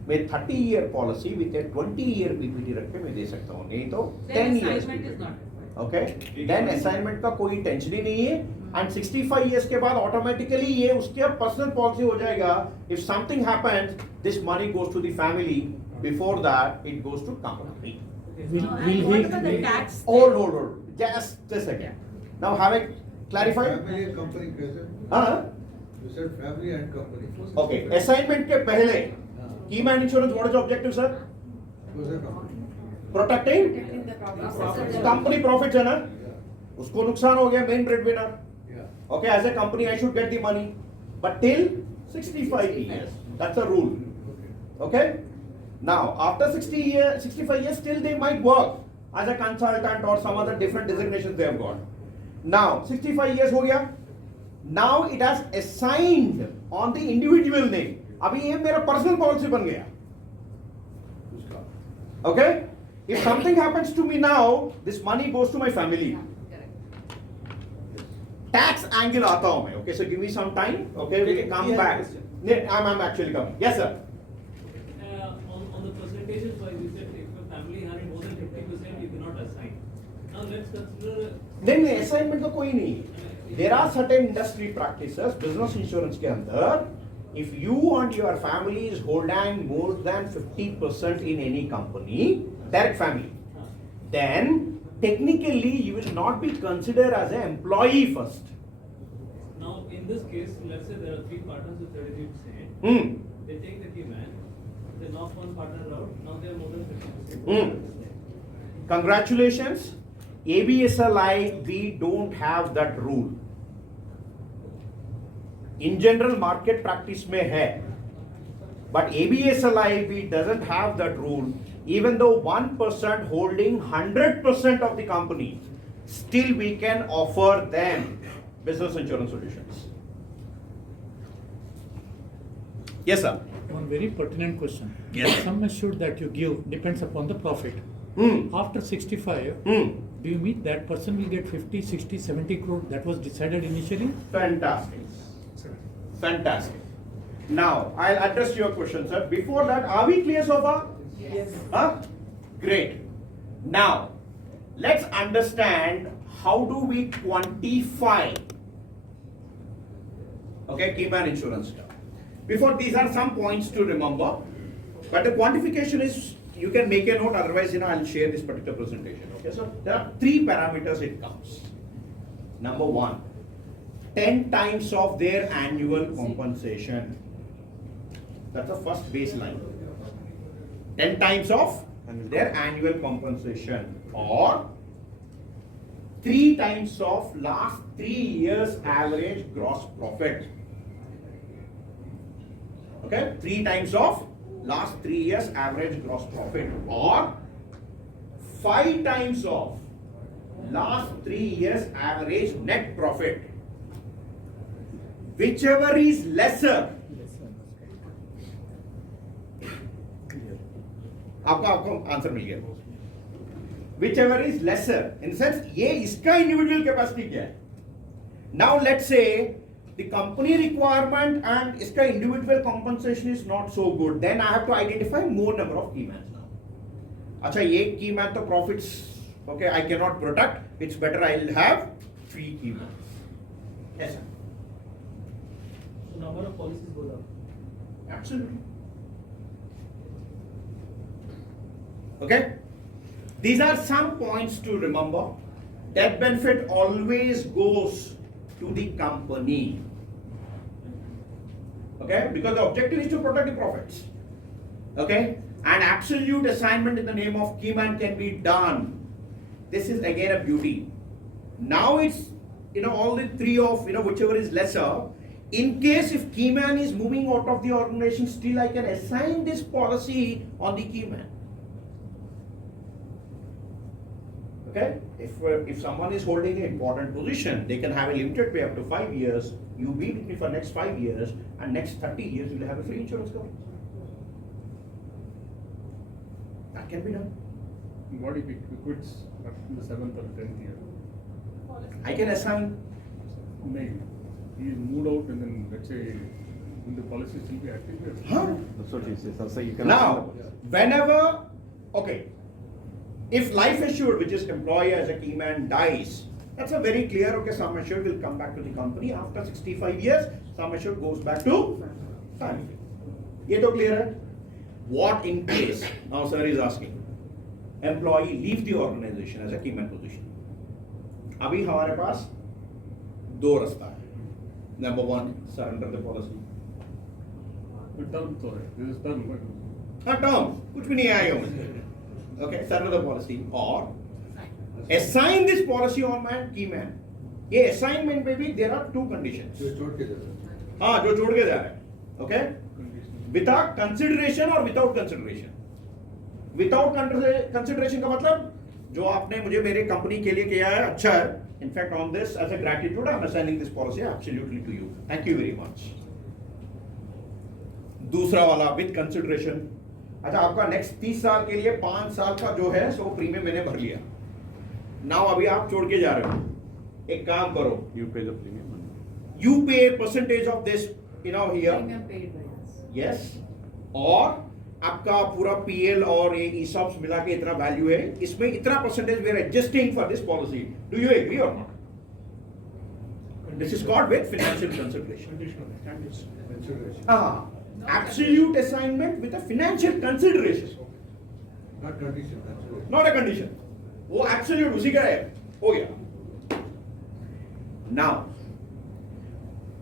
मैं 30-year policy with a 20-year PPT रख के मैं दे सकता हूँ, नहीं तो 10 Then years. assignment is not required. Okay, then assignment का कोई टेंशन ही नहीं है. And 65 years के बाद automatically ये उसके पर्सनल पॉलिसी हो जाएगा. If something happens, this money goes to the family. Before that, it goes to company. Will And will what he? about the tax? Hold. Just a second. Now have it clarified? Family and company कैसे? हाँ. You said family and company. Okay, assignment के पहले key man insurance, what is the objective, sir? Who's the company? Protecting company profits है ना? Yeah. उसको नुकसान हो गया, main breadwinner. Yeah. Okay, as a company I should get the money, but till 65 years. That's a rule. Okay. Now after 65 years, still they might work as a consultant or some other different designations they have got. Now 65 years हो गया. Now it has assigned on the individual name. अभी ये मेरा personal policy बन गया. उसका. Okay? If something happens to me now, this money goes to my family. Tax angle आता हूँ मैं. Okay, so give me some time. Okay, we can come back. I'm actually coming. Yes, sir. On the percentages wise, you said if a family having more than 50%, you cannot assign. Now let's consider. नहीं assignment का कोई नहीं. There are certain industry practices, business insurance के अंदर, if you and your family is holding more than 50% in any company, direct family, then technically you will not be considered as an employee first. Now in this case, let's say there are 3 partners with 33%. Hmm. They take the key man, they knock one partner out. Now they are more than 50%. Hmm. Congratulations. ABSLI, we don't have that rule. In general, market practice में है, but ABSLI, we doesn't have that rule. Even though 1% holding 100% of the company, still we can offer them business insurance solutions. Yes, sir. One very pertinent question. Yes. Sum assured that you give depends upon the profit. Hmm. After 65, Hmm. do you mean that person will get 50, 60, 70 crore that was decided initially? Fantastic. Fantastic. Now, I'll address your question, sir. Before that, are we clear so far? Yes. Huh? Great. Now, let's understand how do we quantify, okay, key man insurance stuff. Before, these are some points to remember, but the quantification is, you can make a note, otherwise, I'll share this particular presentation. Okay, so there are 3 parameters it comes. Number 1, 10 times of their annual compensation. That's the first baseline. 10 times of their annual compensation, or 3 times of last 3 years average gross profit. Okay, 3 times of last 3 years average gross profit, or 5 times of last 3 years average net profit. Whichever is lesser. आपको answer मिल गया. Whichever is lesser, in the sense ये इसका individual capacity क्या है. Now let's say the company requirement and इसका individual compensation is not so good, then I have to identify more number of key mans now. अच्छा ये key man तो profits, okay, I cannot protect, it's better I'll have 3 key mans. Yes sir. So number of policies goes up. Absolutely. Okay? These are some points to remember. Death benefit always goes to the company. Okay? Because the objective is to protect the profits. Okay? And absolute assignment in the name of key man can be done. This is again a beauty. Now it's, all the 3 of, whichever is lesser. In case if key man is moving out of the organization, still I can assign this policy on the key man. Okay? If someone is holding an important position, they can have a limited pay up to 5 years. You be with me for next 5 years, and next 30 years you will have a free insurance coverage. That can be done. What if he quits after the 7th or 10th year? I can assign. Maybe. He is moved out and then let's say, will the policy still be active? Huh? That's what he says. So you can. Now, whenever, okay, if life assured, which is employee as a key man, dies, that's a very clear, okay, sum assured will come back to the company. After 65 years, sum assured goes back to family. Ye to clear hai? What in case, now sir is asking, employee leave the organization as a key man position. अभी हमारे पास 2 रास्ता है. Number 1, surrender the policy. Term तो है. This is term. हाँ term, कुछ भी नहीं आएगा मुझे. Okay, surrender the policy or assign this policy on my key man. ये assignment में भी there are 2 conditions. जो छोड़ के जाता है. हाँ जो छोड़ के जा रहा है. Okay, without consideration or without consideration. Without consideration का मतलब जो आपने मुझे मेरे कंपनी के लिए किया है अच्छा है. In fact, on this, as a gratitude, I'm assigning this policy absolutely to you. Thank you very much. दूसरा वाला with consideration. अच्छा आपका next 30 साल के लिए 5 साल का जो है सो प्रीमियम मैंने भर लिया. Now अभी आप छोड़ के जा रहे हो. एक काम करो. You pay the premium. You pay a percentage of this, here. Premium paid by us. Yes. और आपका पूरा PL और ये ESOPs मिला के इतना वैल्यू है, इसमें इतना percentage we are adjusting for this policy. Do you agree or not? This is called with financial consideration. Consideration. Absolute assignment with a financial consideration. Not condition, consideration. Not a condition. वो absolute उसी का है, हो गया. Now,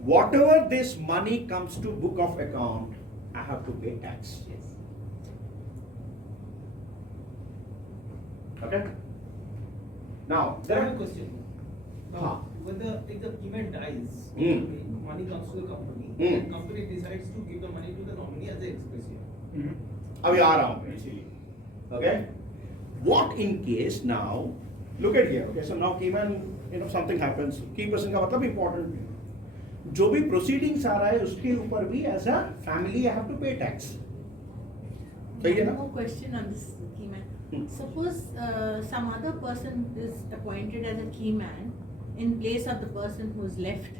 whatever this money comes to book of account, I have to pay tax. Okay? Now, I there have a are question. Huh. If the key man dies, Hmm. money comes to the company, Hmm. the company decides to give the money to the nominee as an expressio. अभी आ रहा हूँ मैं इसीलिए. Okay? What in case now? Look at here. Okay, so now key man, something happens. Key person का मतलब important. जो भी proceedings आ रहा है उसके ऊपर भी as a family I have to pay tax. सही है One ना? more question on this key man. Hmm. Suppose some other person is appointed as a key man in place of the person who's left.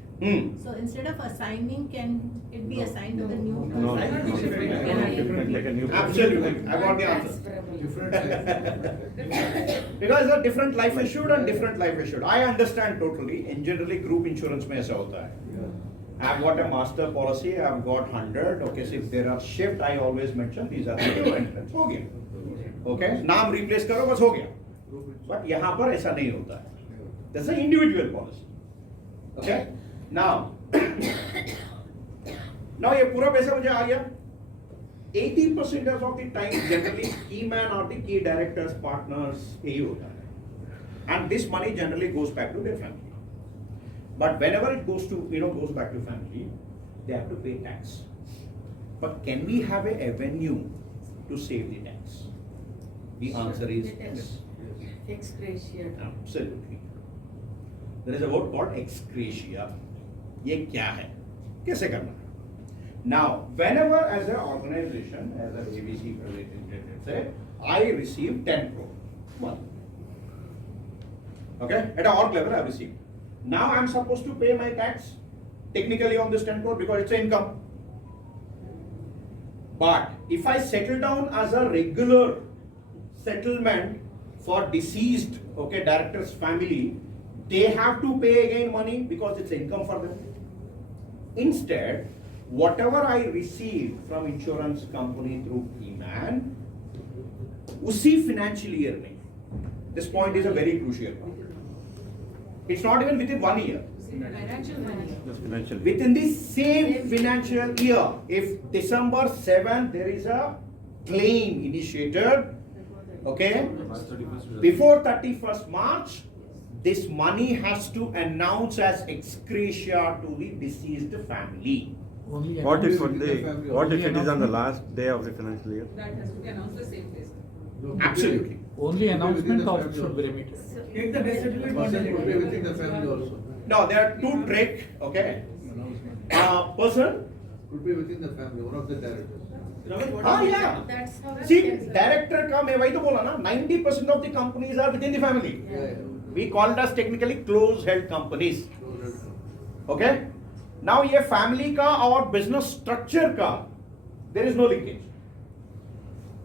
So instead of assigning, can it be assigned to the new person? No, you can take a new. Absolutely. I got the answer. Different type. Because there are different life assured and different life assured. I understand totally. In generally group insurance में ऐसा होता है. I've got a master policy. I've got 100. Okay, so if there are shift, I always mention these are the new entrants. हो गया. Okay, नाम replace करो बस हो गया. But यहाँ पर ऐसा नहीं होता है. That's an individual policy. Okay. Now, ये पूरा पैसा मुझे आ गया. 80% of the time generally key man or the key directors partners यही होता है. and this money generally goes back to their family. But whenever it goes to, goes back to family, they have to pay tax. But can we have a avenue to save the tax? The answer is yes. Ex gratia. Absolutely. There is a word called ex gratia. ये क्या है? कैसे करना है? Now, whenever as an organization, as a ABC Private Limited, say, I receive 10 crore. One. Okay? At an org level, I receive. Now I am supposed to pay my tax technically on this 10 crore because it's an income. But if I settle down as a regular settlement for deceased, director's family, they have to pay again money because it's income for them. Instead, whatever I receive from insurance company through Keyman, उसी financial year में, this point is a very crucial point. It's not even within 1 year. Financial money. Just financial. Within the same financial year, if December 7th there is a claim initiated, before 31st March, this money has to announce as ex gratia to the deceased family. Only What if announcement- what if it is on the last day of the financial year? That has to be announced the same day. Absolutely. Only announcement Within the of family should be also. remitted. Take the death certificate. Person could be within the family also. Now there are two tricks, Announcement. person. Could be within the family, one of the directors. Yeah. That's how. See, director का मैं वही तो बोला ना, 90% of the companies are within the family. Yeah. We call it as technically close held companies. Those are- Okay? Now ये family का और business structure का, there is no linkage.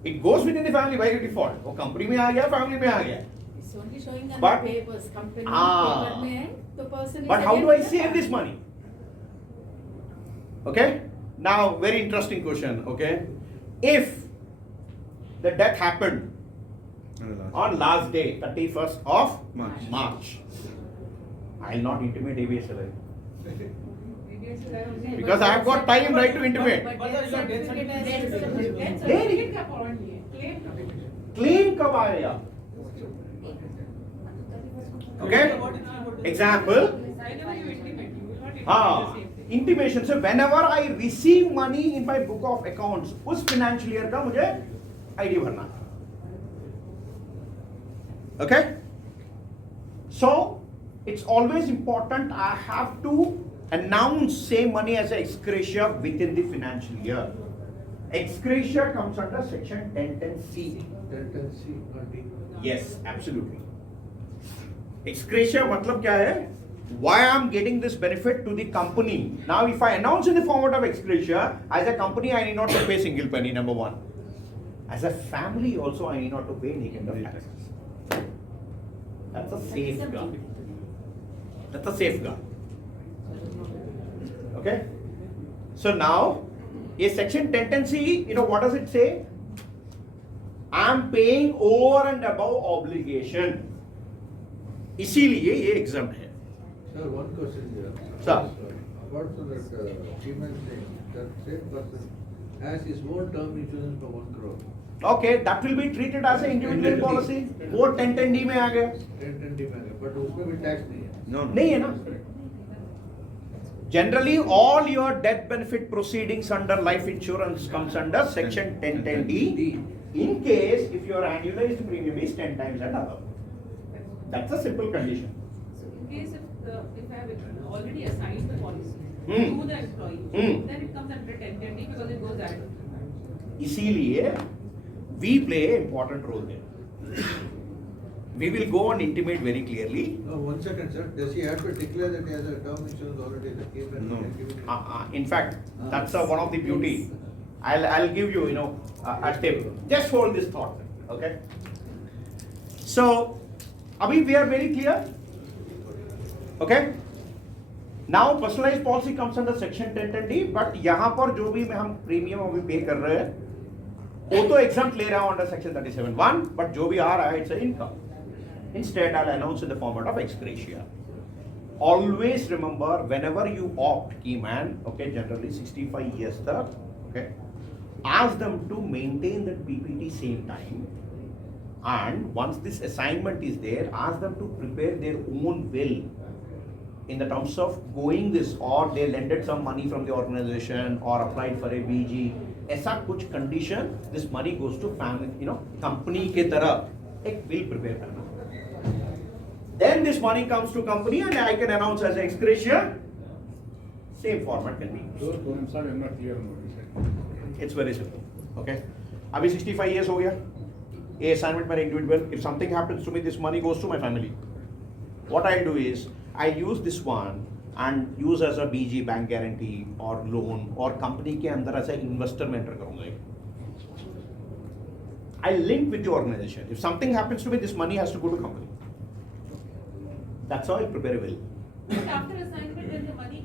It goes within the family by default. वो company में आ गया, family में आ गया. It's only showing on But- the papers, company Ah. paper में है, the person is. But how do I again- save this money? Okay? Now, very interesting question. Okay? If the death happened On the last. on last day, 31st of March. March, I'll not intimate ABSLI. Because Because I have got time right to intimate. But But death the death certificate certificate- has- Then Claim. certificate का point नहीं है, claim का point है. Claim कब आएगा? Okay? Example. Whenever you intimate, you will not intimate the हाँ, same thing. intimation से whenever I receive money in my book of accounts, उस financial year का मुझे ID भरना है. Okay? So, it's always important I have to announce same money as a ex gratia within the financial year. Ex gratia comes under section 1010C. 1010C, not D. Yes, absolutely. Ex gratia मतलब क्या है? Why I'm getting this benefit to the company? Now, if I announce in the format of ex gratia, as a company, I need not to pay single penny. Number one. As a family, also, I need not to pay any kind of taxes. That's a safeguard. That's a safeguard. Okay. So now, a section 1010C, what does it say? I'm paying over and above obligation. इसीलिए ये exempt है. Sir, one question here. Sir. Apart from that, Chairman saying that same person has his own term insurance for 1 crore. Okay, that will be treated as an individual policy. वो 1010D में आ गया. 1010D में है, but उसमें भी tax नहीं है. No. नहीं है ना? Generally, all your death benefit proceedings under life insurance comes under section 1010D. In case if your annualized premium is 10 times and above. That's a simple condition. So in case if I have already assigned the policy Hmm. to the employee, Hmm. then it comes under 1010D because it goes directly. इसीलिए we play an important role there. We will go and intimate very clearly. No, 1 second, sir. Does he have to declare that he has a term insurance already? The Chairman No. can give it? In fact, that's one of the beauty. I'll give you, a tip. Just hold this thought, okay? So, Abhi, we are very clear? Okay? Now, personalized policy comes under section 1010D, but यहाँ पर जो भी हम premium अभी पे कर रहे हैं, वो तो exempt ले रहा हूँ under section 37(1), but जो भी आ रहा है, it's an income. Instead, I'll announce in the format of ex gratia. Always remember, whenever you opt Keyman, okay, generally 65 years तक, okay, ask them to maintain that PPT same time. And once this assignment is there, ask them to prepare their own will in the terms of going this, or they lended some money from the organization or applied for a BG. ऐसा कुछ condition, this money goes to family, company के तरह एक will prepare करना. Then this money comes to company and I can announce as ex gratia. Same format can be used. Those points are not clear on what you said. It's very simple. Okay. अभी 65 years हो गया. A assignment मेरा individual. If something happens to me, this money goes to my family. What I do is I use this one and use as a BG bank guarantee or loan or company के अंदर ऐसा investor में enter करूँगा. I link with the organization. If something happens to me, this money has to go to company. That's how I prepare a will. But after assignment, when the money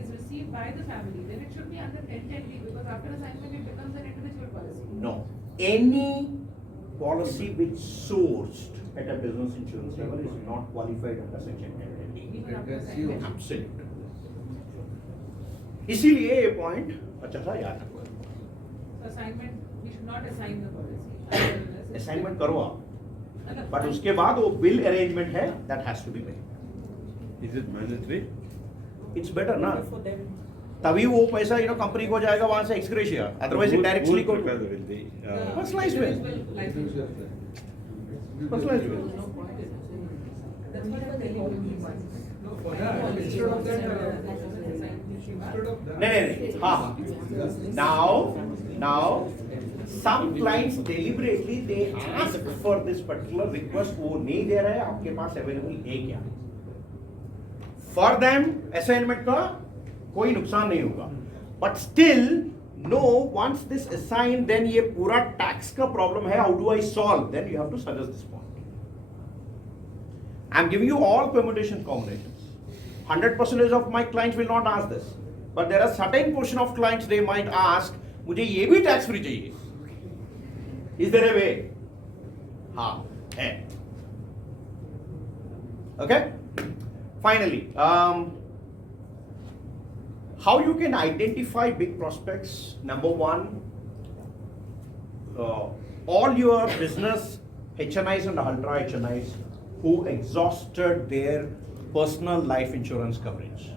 is received by the family, then it should be under 1010D, because after assignment it becomes an individual policy. No. Any policy which sourced at a business insurance level is not qualified under section 1010D. Even after That's assignment. you. Absolute. इसीलिए ये point अच्छा सा याद रखो. So assignment, we should not assign the policy. Assignment करो आप, मतलब but उसके बाद वो बिल अरेंजमेंट है that has to be made. Is it mandatory? It's better ना, तभी वो पैसा कंपनी को जाएगा वहां से ex gratia, otherwise it directly Who go prepare the will? The, Personalized will. Personalized will. नहीं, हाँ. Now, some clients deliberately they ask for this particular request. वो नहीं दे रहे हैं, आपके पास available है क्या? For them, assignment का कोई नुकसान नहीं होगा. But still, no, once this assigned, then ये पूरा tax का problem है. How do I solve? Then you have to suggest this point. I'm giving you all permutation combinations. 100% of my clients will not ask this, but there are certain portion of clients they might ask, मुझे ये भी tax free चाहिए. Is there a way? हाँ है. Okay. Finally, how you can identify big prospects? Number one, all your business HNIs and ultra HNIs who exhausted their personal life insurance coverage.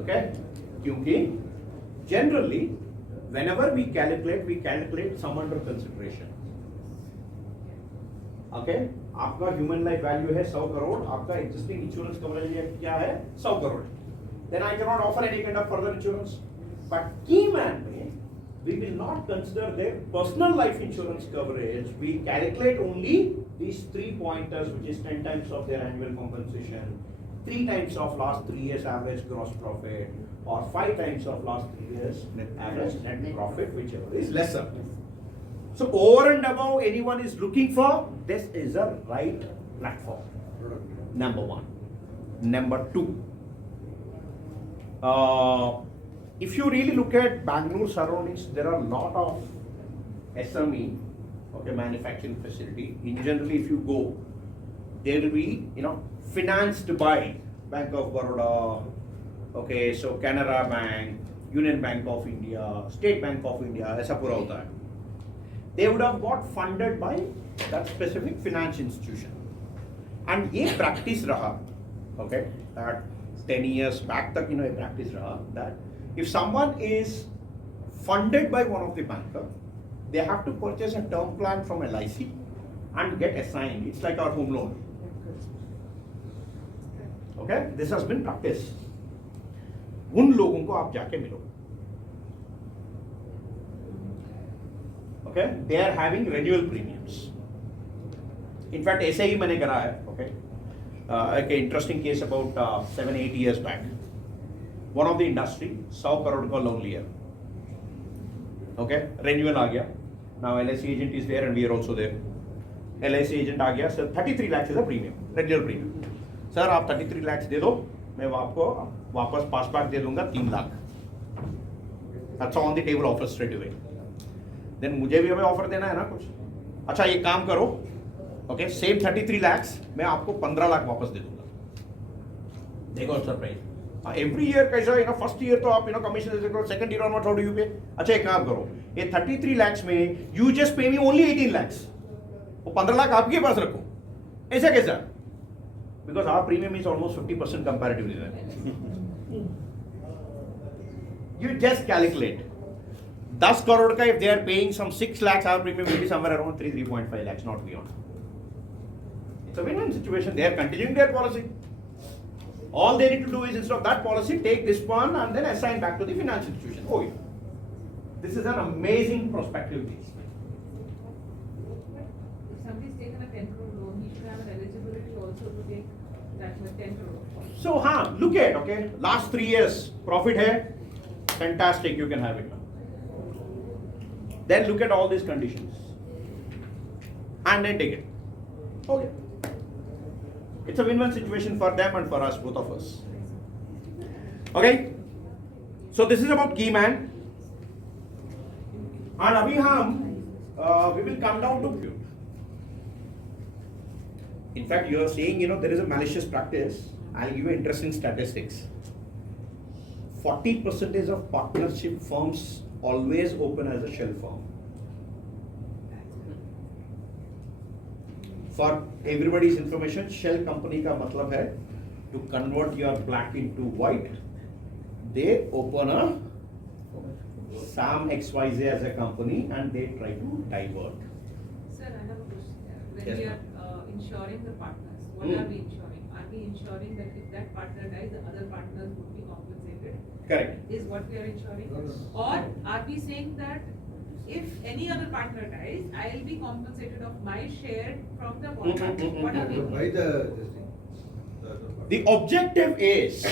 Okay? क्योंकि generally, whenever we calculate sum under consideration. Okay? आपका human life value है 100 करोड़, आपका existing insurance coverage क्या है 100 crore. Then I can not offer any kind of further insurance. But keyman में we will not consider their personal life insurance coverage. We calculate only these 3 pointers, which is 10 times of their annual compensation, 3 times of last 3 years average gross profit, or 5 times of last 3 years average net profit, whichever is lesser. So over and above anyone is looking for, this is a right platform. Number one. Number two, if you really look at Bangalore surroundings, there are a lot of SME, okay, manufacturing facility. In generally, if you go, there will be, financed by Bank of Baroda, okay, so Canara Bank, Union Bank of India, State Bank of India, ऐसा पूरा होता है. They would have got funded by that specific finance institution. And ये practice रहा, okay, that 10 years back तक ये practice रहा, that if someone is funded by one of the banker, they have to purchase a term plan from LIC and get assigned. It's like our home loan. Okay, this has been practiced. उन लोगों को आप जाके मिलो. Okay, they are having renewal premiums. In fact, ऐसे ही मैंने करा है. Okay, एक interesting case about 7-8 years back. One of the industry 100 crore का लोन लिया. Okay, renewal आ गया. Now LIC agent is there and we are also there. LIC agent आ गया. Sir, 33 lakhs is a premium, renewal premium. Sir, आप 33 lakhs दे दो, मैं आपको वापस पास back दे दूंगा 3 lakh. That's on the table offer straight away. Then मुझे भी हमें ऑफर देना है ना कुछ. अच्छा ये काम करो, ओके, सेम 33 lakhs मैं आपको 15 लाख वापस दे दूंगा. देखो सरप्राइज, Every year कैसा first year तो आप commission ऐसे करो, second year onwards how do you pay? अच्छा एक काम करो, ये 33 lakhs में you just pay me only 18 lakhs. वो 15 लाख आपके पास रखो. ऐसा कैसा? Because our premium is almost 50% comparatively. You just calculate. 10 crore का if they are paying some 6 lakhs, our premium will be somewhere around 3.5 lakhs, not beyond. It's a win-win situation. They are continuing their policy. All they need to do is instead of that policy, take this one and then assign back to the financial institution. Oh yeah. This is an amazing prospective case. If somebody's taken a 10 crore loan, he should have an eligibility also to take that much 10 crore. So, look at, okay, last 3 years, profit hai, fantastic, you can have it now. Then look at all these conditions. And then take it. Okay. It's a win-win situation for them and for us, both of us. Okay? So this is about key man. And abhi we will come down to. In fact, you are saying, there is a malicious practice. I'll give you interesting statistics. 40% of partnership firms always open as a shell firm. For everybody's information, shell company का मतलब है to convert your black into white. They open a Sam XYZ as a company and they try to divert. Sir, I have a question. When Yes, we are insuring the partners, what are we insuring? Are we ensuring that if that partner dies, the other partners would be compensated? Correct. Is what we are ensuring? No, no. Or are we saying that if any other partner dies, I will be compensated of my share from the contract? What are we? By this thing. the other part. The objective is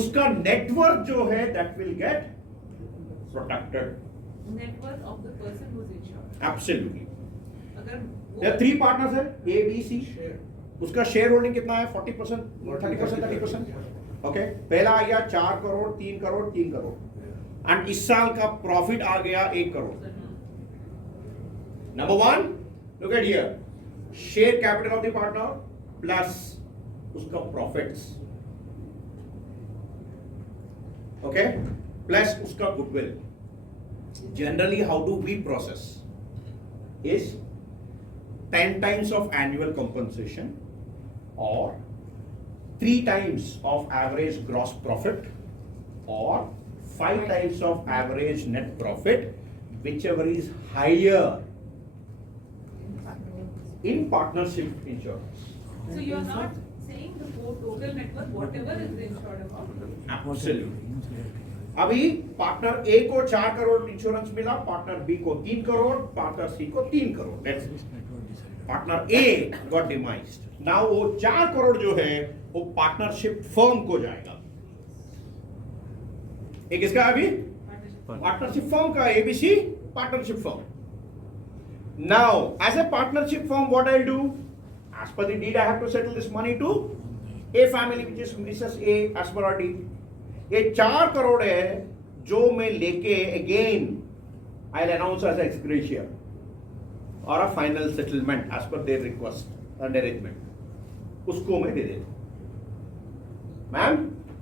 उसका net worth जो है that will get protected. Net worth of the person who is insured. Absolutely. अगर वो- There are 3 partners है A, B, C. Share. उसका share holding कितना है 40%, 30%, 30%. Okay पहला आ गया 4 करोड़ 3 करोड़ 3 करोड़ एंड इस साल का प्रॉफिट आ गया 1 crore. Number 1 look at here share capital of the partner plus उसका प्रॉफिट्स ओके प्लस उसका goodwill. Generally how do we process is 10 times of annual compensation or 3 times of average gross profit or 5 times of average net profit, whichever is higher in partnership insurance. So you are not saying the total net worth, whatever is the insured amount? Absolutely. अभी partner ए को 4 crore insurance मिला, partner B को 3 crore, partner C को 3 crore. Partner ए got डिमाइज्ड. Now वो 4 करोड़ जो है वो partnership firm को जाएगा. एक इसका अभी पार्टनरशिप फर्म का ABC partnership firm. Now as a partnership firm what I do as per the deed I have to settle this money to a family which is Mrs A as per our deed. ये 4 करोड़ है जो मैं लेके again I will announce as as gratia or a final settlement as per their request and arrangement उसको मैं दे देता हूं. Ma'am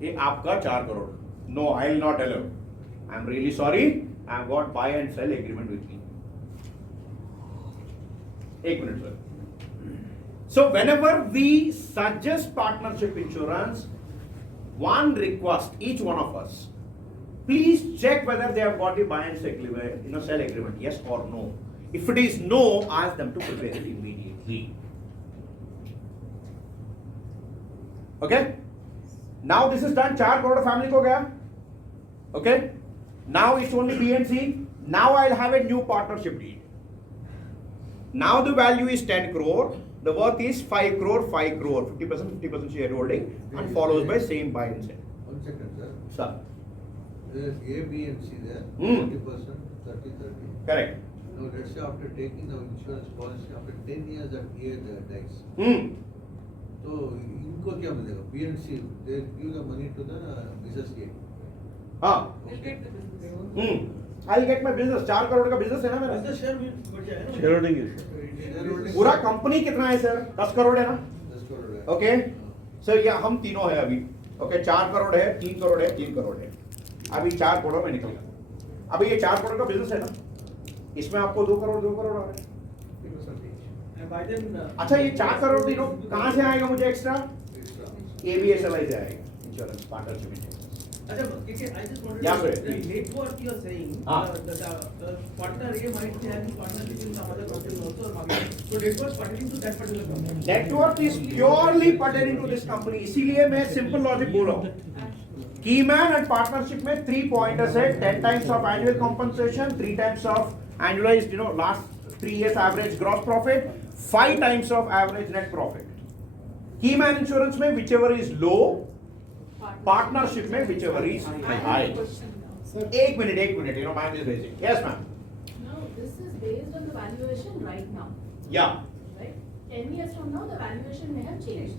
ये आपका 4 crore. No I will not allow. I am really sorry. I have got buy and sell agreement with me. एक मिनट sir. So whenever we suggest partnership insurance, one request each one of us, please check whether they have got the buy and sell agreement, sell agreement, yes or no. If it is no, ask them to prepare it immediately. Okay? Now this is done. 4 crore family को गया. Okay? Now it's only B and C. Now I'll have a new partnership deed. Now the value is 10 crore. The worth is 5 crore, 5 crore. 50% shareholding and follows by same buy and sell. 1 second, sir. Sir. There is A, B and C there. Hmm. 40%, 30. Correct. Now let's say after taking the insurance policy, after 10 years that A dies. So इनको क्या मिलेगा? B and C, they give the money to the Mrs. A. हाँ. We'll get the business. I'll get my business. 4 crore का business है ना मेरा. Shareholding is. Shareholding- पूरा company कितना है सर? 10 करोड़ है ना. 10 crore है. ओके. सो या हम तीनों है अभी. ओके 4 करोड़ है, 3 करोड़ है, 3 करोड़ है। अभी 4 करोड़ में निकल गया। अभी ये 4 करोड़ का बिजनेस है ना, इसमें आपको 2 करोड़ आ रहे हैं। अच्छा ये 4 करोड़ दिनों कहाँ से आएगा मुझे एक्स्ट्रा? ABSLI से आएगा, इंश्योरेंस पार्टनरशिप। अच्छा, I just wanted Yeah, to sir, the please. network you are saying, Ah. the partner A might be having partnership in some other company also or market. So network pertaining to that particular company. Network is purely pertaining to this company, इसीलिए मैं simple logic बोल रहा हूँ। Keyman and partnership में 3 pointers है, 10 times of annual compensation, 3 times of annualised last 3 years average gross profit, 5 times of average net profit. Keyman insurance में whichever is low, partnership में whichever is I have high. a question now. एक मिनट, ma'am is raising. Yes ma'am. Now, this is based on the valuation right now, या right? 10 years from now, the valuation may have changed.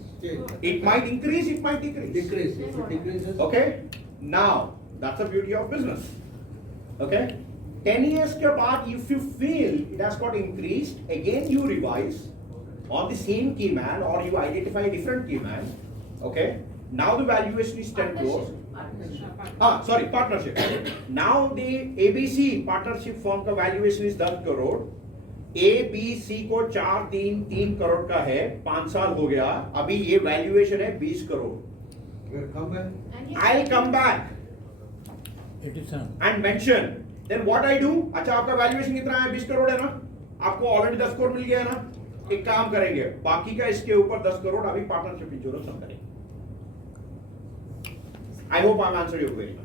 It might increase, it might decrease. Decrease, if it decreases. Okay, now that's the beauty of business. Okay, 10 years के बाद if you feel it has got increased, again you revise on the same key man or you identify a different key man. Okay, now the valuation is 10 crores. Partnership. Sorry, partnership. Now the ABC partnership firm का valuation is 10 crore. ABC को 4-3 करोड़ का है, 5 साल हो गया, अभी ये valuation है 20 crore. We'll come back. And yes, I'll come back 87. and mention. Then what I do? अच्छा आपका वैल्यूएशन कितना है? 20 करोड़ है ना? आपको ऑलरेडी 10 करोड़ मिल गया है ना? एक काम करेंगे, बाकी का इसके ऊपर 10 करोड़ अभी पार्टनरशिप इंश्योरेंस हम करेंगे। I hope I've answered your query.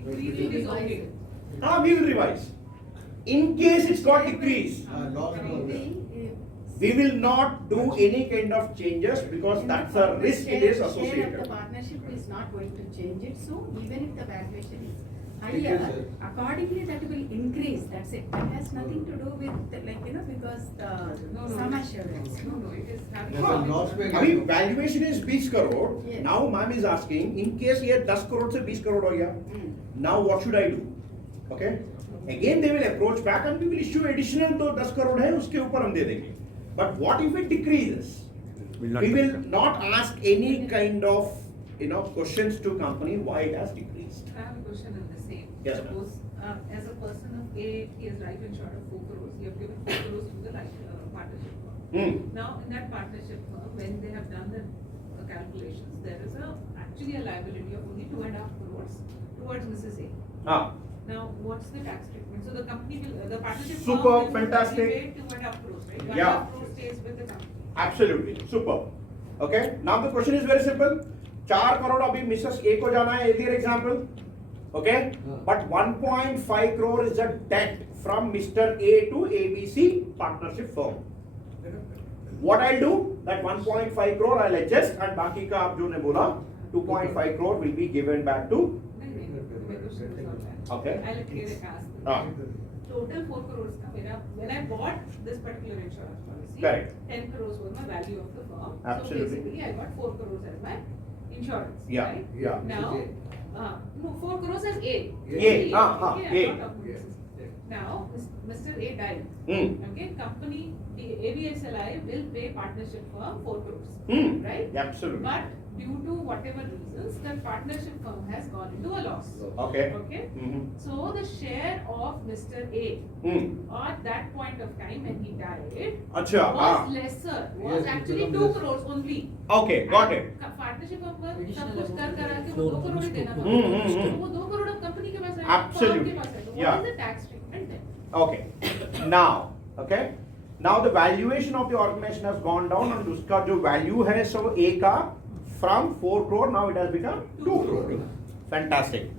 Increasing is okay. We will revise. In case it's got decreased, Loss no. we will not do any kind of changes because that's a risk it is Share of the associated. partnership is not going to change it, so even if the valuation is Decrease, higher, sir. accordingly that will increase, that's it. That has nothing to do with, because No, some no. assurance. No, it is having. There's a loss making. अभी valuation is 20 crore. Yes. Now ma'am is asking in case ये 10 करोड़ से 20 करोड़ हो गया, now what should I do? Okay, again they will approach back and we will issue additional, तो 10 करोड़ है उसके ऊपर हम दे देंगे। But what if it decreases? We will not ask any kind of questions to company why it has decreased. I have a question on the same. Yes, ma'am. Suppose, as a person of A, he has life insurance of 4 crores, you have given 4 crores to the life partnership firm. Hmm. Now, in that partnership firm, when they have done the calculations, there is actually a liability of only 2.5 crores towards Mrs. A. Ah, Now, what's the tax treatment? So the company will, the partnership firm Super, will fantastic. pay 2.5 crores, right? Yeah. 1.5 crores stays with the company. absolutely, super. Okay, now the question is very simple. 4 crore अभी Mrs A को जाना है, earlier example. Okay, but 1.5 crore is a debt from Mr. A to ABC partnership firm. What I'll do? That 1.5 crore I'll adjust and बाकी का आप जो ने बोला 2.5 crore will be given back to. नहीं, my question was not that. Okay. I'll clear it as. Ah, Total 4 crores का मेरा, when I bought this particular insurance policy. Correct. 10 crores was my value of the firm. Absolutely. So basically I got 4 crores as my insurance, Yeah, right? yeah. Now, no, 4 crores as A. A, Okay, A. I'm not talking about this. Now, Mr. A died. Hmm. Okay, company, the ABSLI will pay partnership firm 4 crores. Hmm. Right? Absolutely. But due to whatever reasons, the partnership firm has gone into a loss. Okay. Okay? Mhm. So the share of Mr. A Hmm. at that point of time when he died अच्छा, was ah. lesser, Yes, was it actually become 2 less. crores only. Okay, got it. Partnership पर सब कुछ कर करा के वो 2 करोड़ ही देना था। हम्म। तो वो 2 करोड़ अब कंपनी के पास है, Absolutely. firm के पास है। तो Yeah. what is the tax treatment then? Okay. Now the valuation of the organization has gone down and उसका जो value है so A का from 4 crore now it has become 2 crore. Fantastic.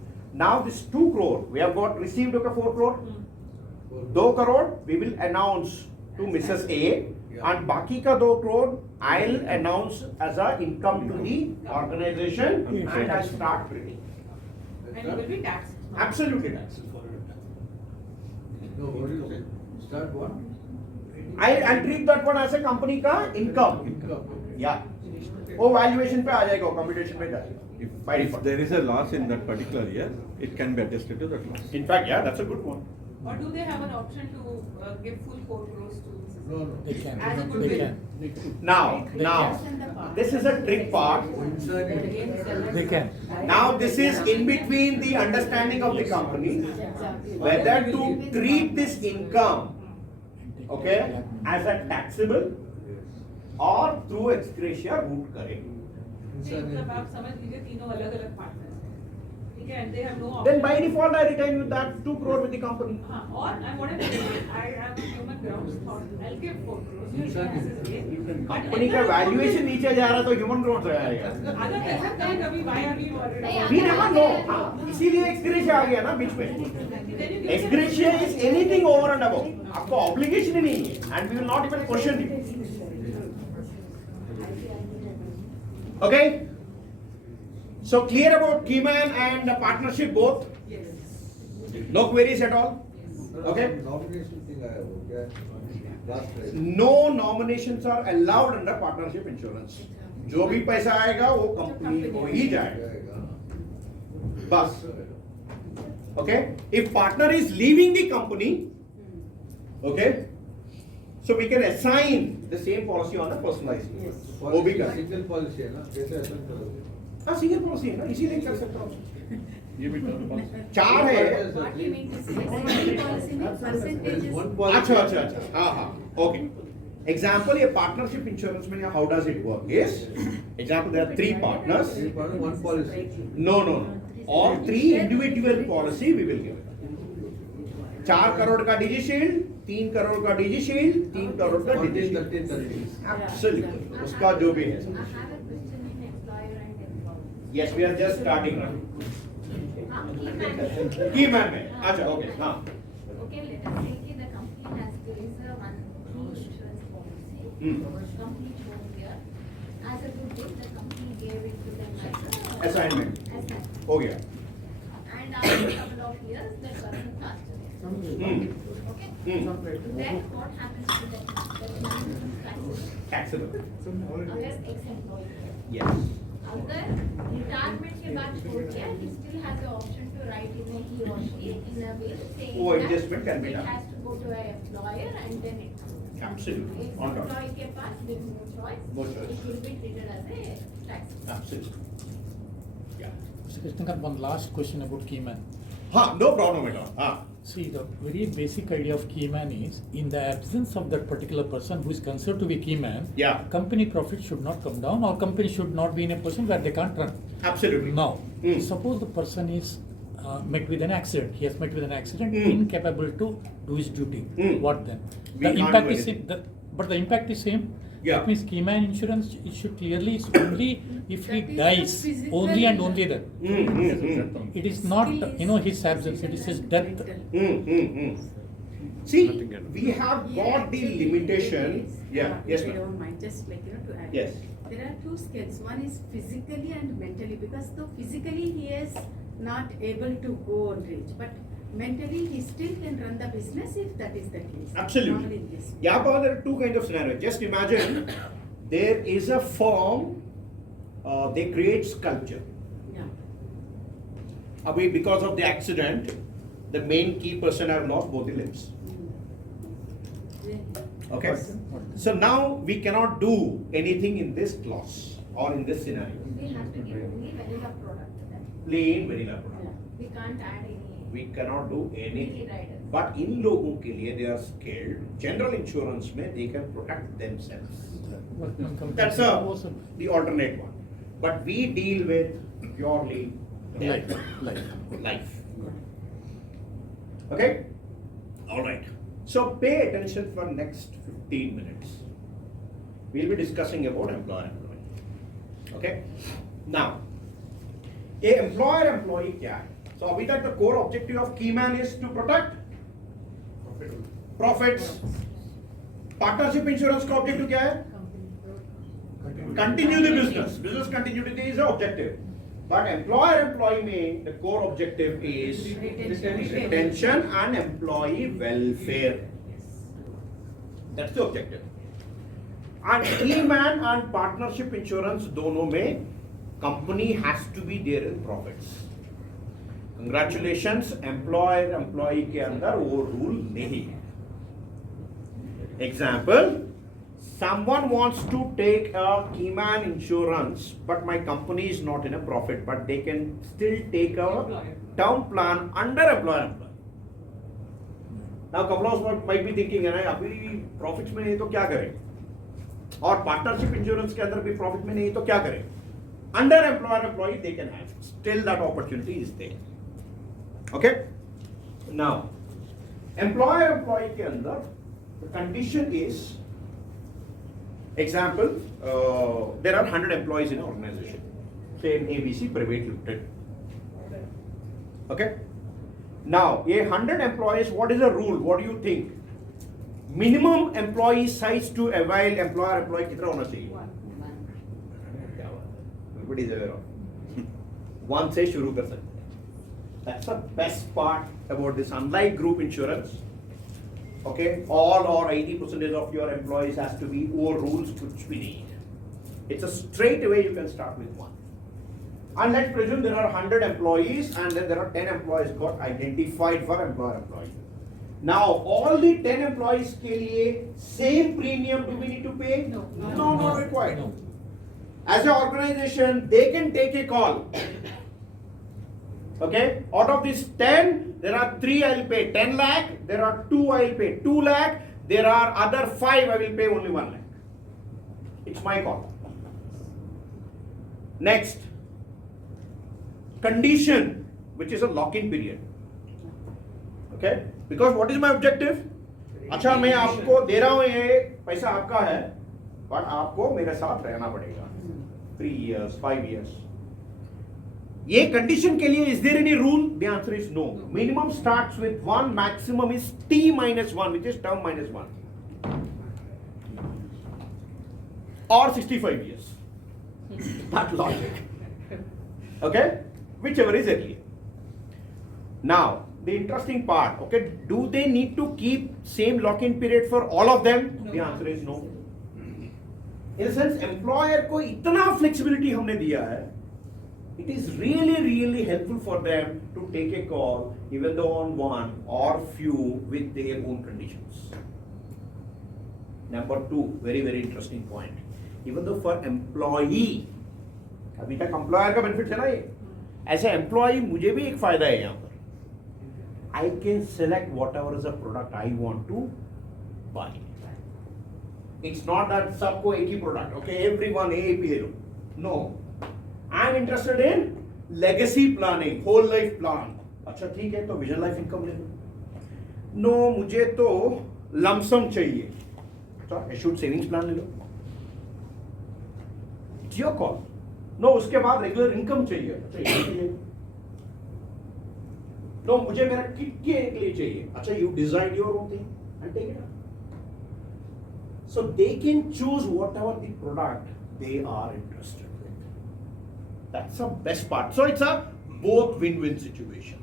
Now this 2 crore we have got received okay 4 crore. 2 crore we will announce to Mrs. A and बाकी का 2 crore I'll announce as a income to the organization and I'll start trading. And it will be taxed. Absolutely tax. No, what do you say? Start what? I'll treat that one as a company का income. Income. Yeah. वो valuation पे आ जाएगा, वो computation पे जाएगा. By If default. there is a loss in that particular year, it can be adjusted to that loss. In fact, yeah, that's a good one. Or do they have an option to give full 4 crores to Mrs. No, no. They can. As a They goodwill. can. Now, this is a trick part. They can. Now this is in between the understanding of the company whether to treat this income, okay, as a taxable or through ex gratia route करें. मतलब आप समझ लीजिए तीनों अलग-अलग partners हैं, ठीक है, and they have no option. Then by default I retain with that 2 crore with the company. हाँ, और I wanted to say, I have human grounds thought, I'll give 4 crores. You can assess again. But company का valuation नीचे जा रहा तो human growth आएगा. अगर ऐसा कहें कभी why are we worried about We it? never know. हाँ, इसीलिए ex gratia आ गया ना बीच में. Ex gratia is anything over and above. आपको obligation ही नहीं है and we will not even question you. Okay? So clear about keyman and the partnership both? Yes. No queries at all? Okay? Nomination thing I have, okay? Last time. No nominations are allowed under partnership insurance. जो भी पैसा आएगा वो company को ही जाएगा. बस. Okay? If partner is leaving the company, okay? So we can assign the same policy on a personalized basis. वो भी कर. Single policy है ना, कैसे ऐसा करोगे? हाँ सिंगल पॉलिसी है ना, इसीलिए कर सकता हूँ. ये भी टर्म पॉलिसी. 4 है. What you mean to say, second policy means There is percentages. one policy. अच्छा. हाँ. Okay. Example, a partnership insurance में how does it work? Yes. Example, there are 3 partners. One policy. No. All 3 individual policy we will give. 4 crore का डिजी shield, 3 crore का डिजी shield, 3 crore का डिजी 30, shield. 30. Absolutely. उसका जो भी है. I have a question in employer and employee. Yes, we are just starting now. Key man. Key man में. अच्छा, okay. हाँ. Okay, let us say कि the company has there is a one key insurance policy. Company shown here. As a good deal, the company gave it to them as a Assignment. assignment. हो गया. And after a couple of years, the person passed away. Okay? Then what happens to that? The man is taxable. Taxable. Unless ex-employee. Yes. अगर retirement के बाद छोड़ दिया, he still has the option to write in a he or she in a will saying Oh, that adjustment can be it done. has to go to an employer and then it comes. Absolutely. If On top. employee के पास there is no choice, No choice. it will be treated as a tax. Absolutely. Yeah. Mr. Krishnakant, one last question about keyman. हाँ, no problem at all. हाँ. See, the very basic idea of keyman is, in the absence of that particular person who is considered to be keyman, Yeah. company profit should not come down, or company should not be in a position where they can't run. Absolutely. Now, Mm. suppose the person is met with an accident. He has met with an accident, Mm. incapable to do his duty. Mm. What then? We The can't impact do is same. anything. But the impact is same. Yeah. That means keyman insurance it should clearly is only if he That is dies, the physical- only and only then. It is not his absence. It is his death. See, we have got the limitation. Yeah. Yes, If you ma'am. don't mind, just like, to add. Yes. There are 2 scales. One is physically and mentally, because though physically he is not able to go on reach, but mentally he still can run the business if that is the case. Absolutely. Normally in this. Yeah, but there are 2 kinds of scenarios. Just imagine there is a firm, they create sculpture. Yeah. Abhi, because of the accident, the main key person have lost both the limbs. Okay? So now we cannot do anything in this clause or in this scenario. We have to give only vanilla product to them. Plain vanilla product. We can't add any. We cannot do anything. Riders. But in लोगों के लिए they are skilled. General insurance में they can protect themselves. That's the alternate one. But we deal with purely death. Life. Okay? All right. So pay attention for next 15 minutes. We'll be discussing about employer-employee. Okay? Now, a employer-employee क्या है? So अभी तक the core objective of Keyman is to protect profits. Partnership insurance का objective क्या है? Continue the business. Business continuity is the objective. But employer-employee में the core objective is retention and employee welfare. That's the objective. And Keyman and partnership insurance दोनों में company has to be there in profits. Congratulations, employer-employee के अंदर वो rule नहीं है. example, someone wants to take a Keyman insurance, but my company is not in a profit, but they can still take a Employer. term plan under employer. Now couple of us might be thinking, है ना अभी profits में नहीं तो क्या करें? और partnership insurance के अंदर भी profit में नहीं तो क्या करें? Under employer employee they can have. Still that opportunity is there. Okay? Now, employer employee के अंदर the condition is, example, there are 100 employees in an organization, say ABC private limited. Okay? Now, a 100 employees, what is the rule? What do you think? Minimum employee size to avail employer employee कितना होना चाहिए? Everybody is aware of. One से शुरू कर सकते हैं. That's the best part about this. Unlike group insurance, okay, all or 80% of your employees has to be over rules which we need. It's a straight away you can start with one. And let's presume there are 100 employees and then there are 10 employees got identified for employer employee. Now all the 10 employees के लिए same premium do we need to pay? No. No, not required. As an organization, they can take a call. Okay, out of these 10, there are 3 I will pay 10 lakh, there are 2 I will pay 2 lakh, there are other 5 I will pay only 1 lakh. It's my call. Next, condition, which is a lock-in period. Okay, because what is my objective? अच्छा मैं आपको दे रहा हूँ ये पैसा आपका है, but आपको मेरे साथ रहना पड़ेगा 3 years, 5 years. ये condition के लिए is there any rule? The answer is no. Minimum starts with 1, maximum is T minus 1, which is term minus 1. Or 65 years. That logic. Okay? Whichever is earlier. Now, the interesting part, okay, do they need to keep same lock-in period for all of them? No. The answer is no. In a sense, employer को इतना flexibility हमने दिया है, it is really helpful for them to take a call, even though on one or few with their own conditions. Number 2, very interesting point. Even though for employee, अभी तक employer का benefit है ना ये, ऐसे employee मुझे भी एक फायदा है यहाँ पर. I can select whatever is the product I want to buy. It's not that सबको एक ही product, okay, everyone एक ही ले लो. No. I'm interested in legacy planning, whole life plan. अच्छा ठीक है तो vision life income ले लो. No, मुझे तो lump sum चाहिए. तो assured savings plan ले लो. It's your call. No, उसके बाद regular income चाहिए. अच्छा ये ले लो. No, मुझे मेरा किट के एक लिए चाहिए. अच्छा you decide your own thing and take it up. So they can choose whatever the product they are interested with. That's the best part. So it's a both win-win situation.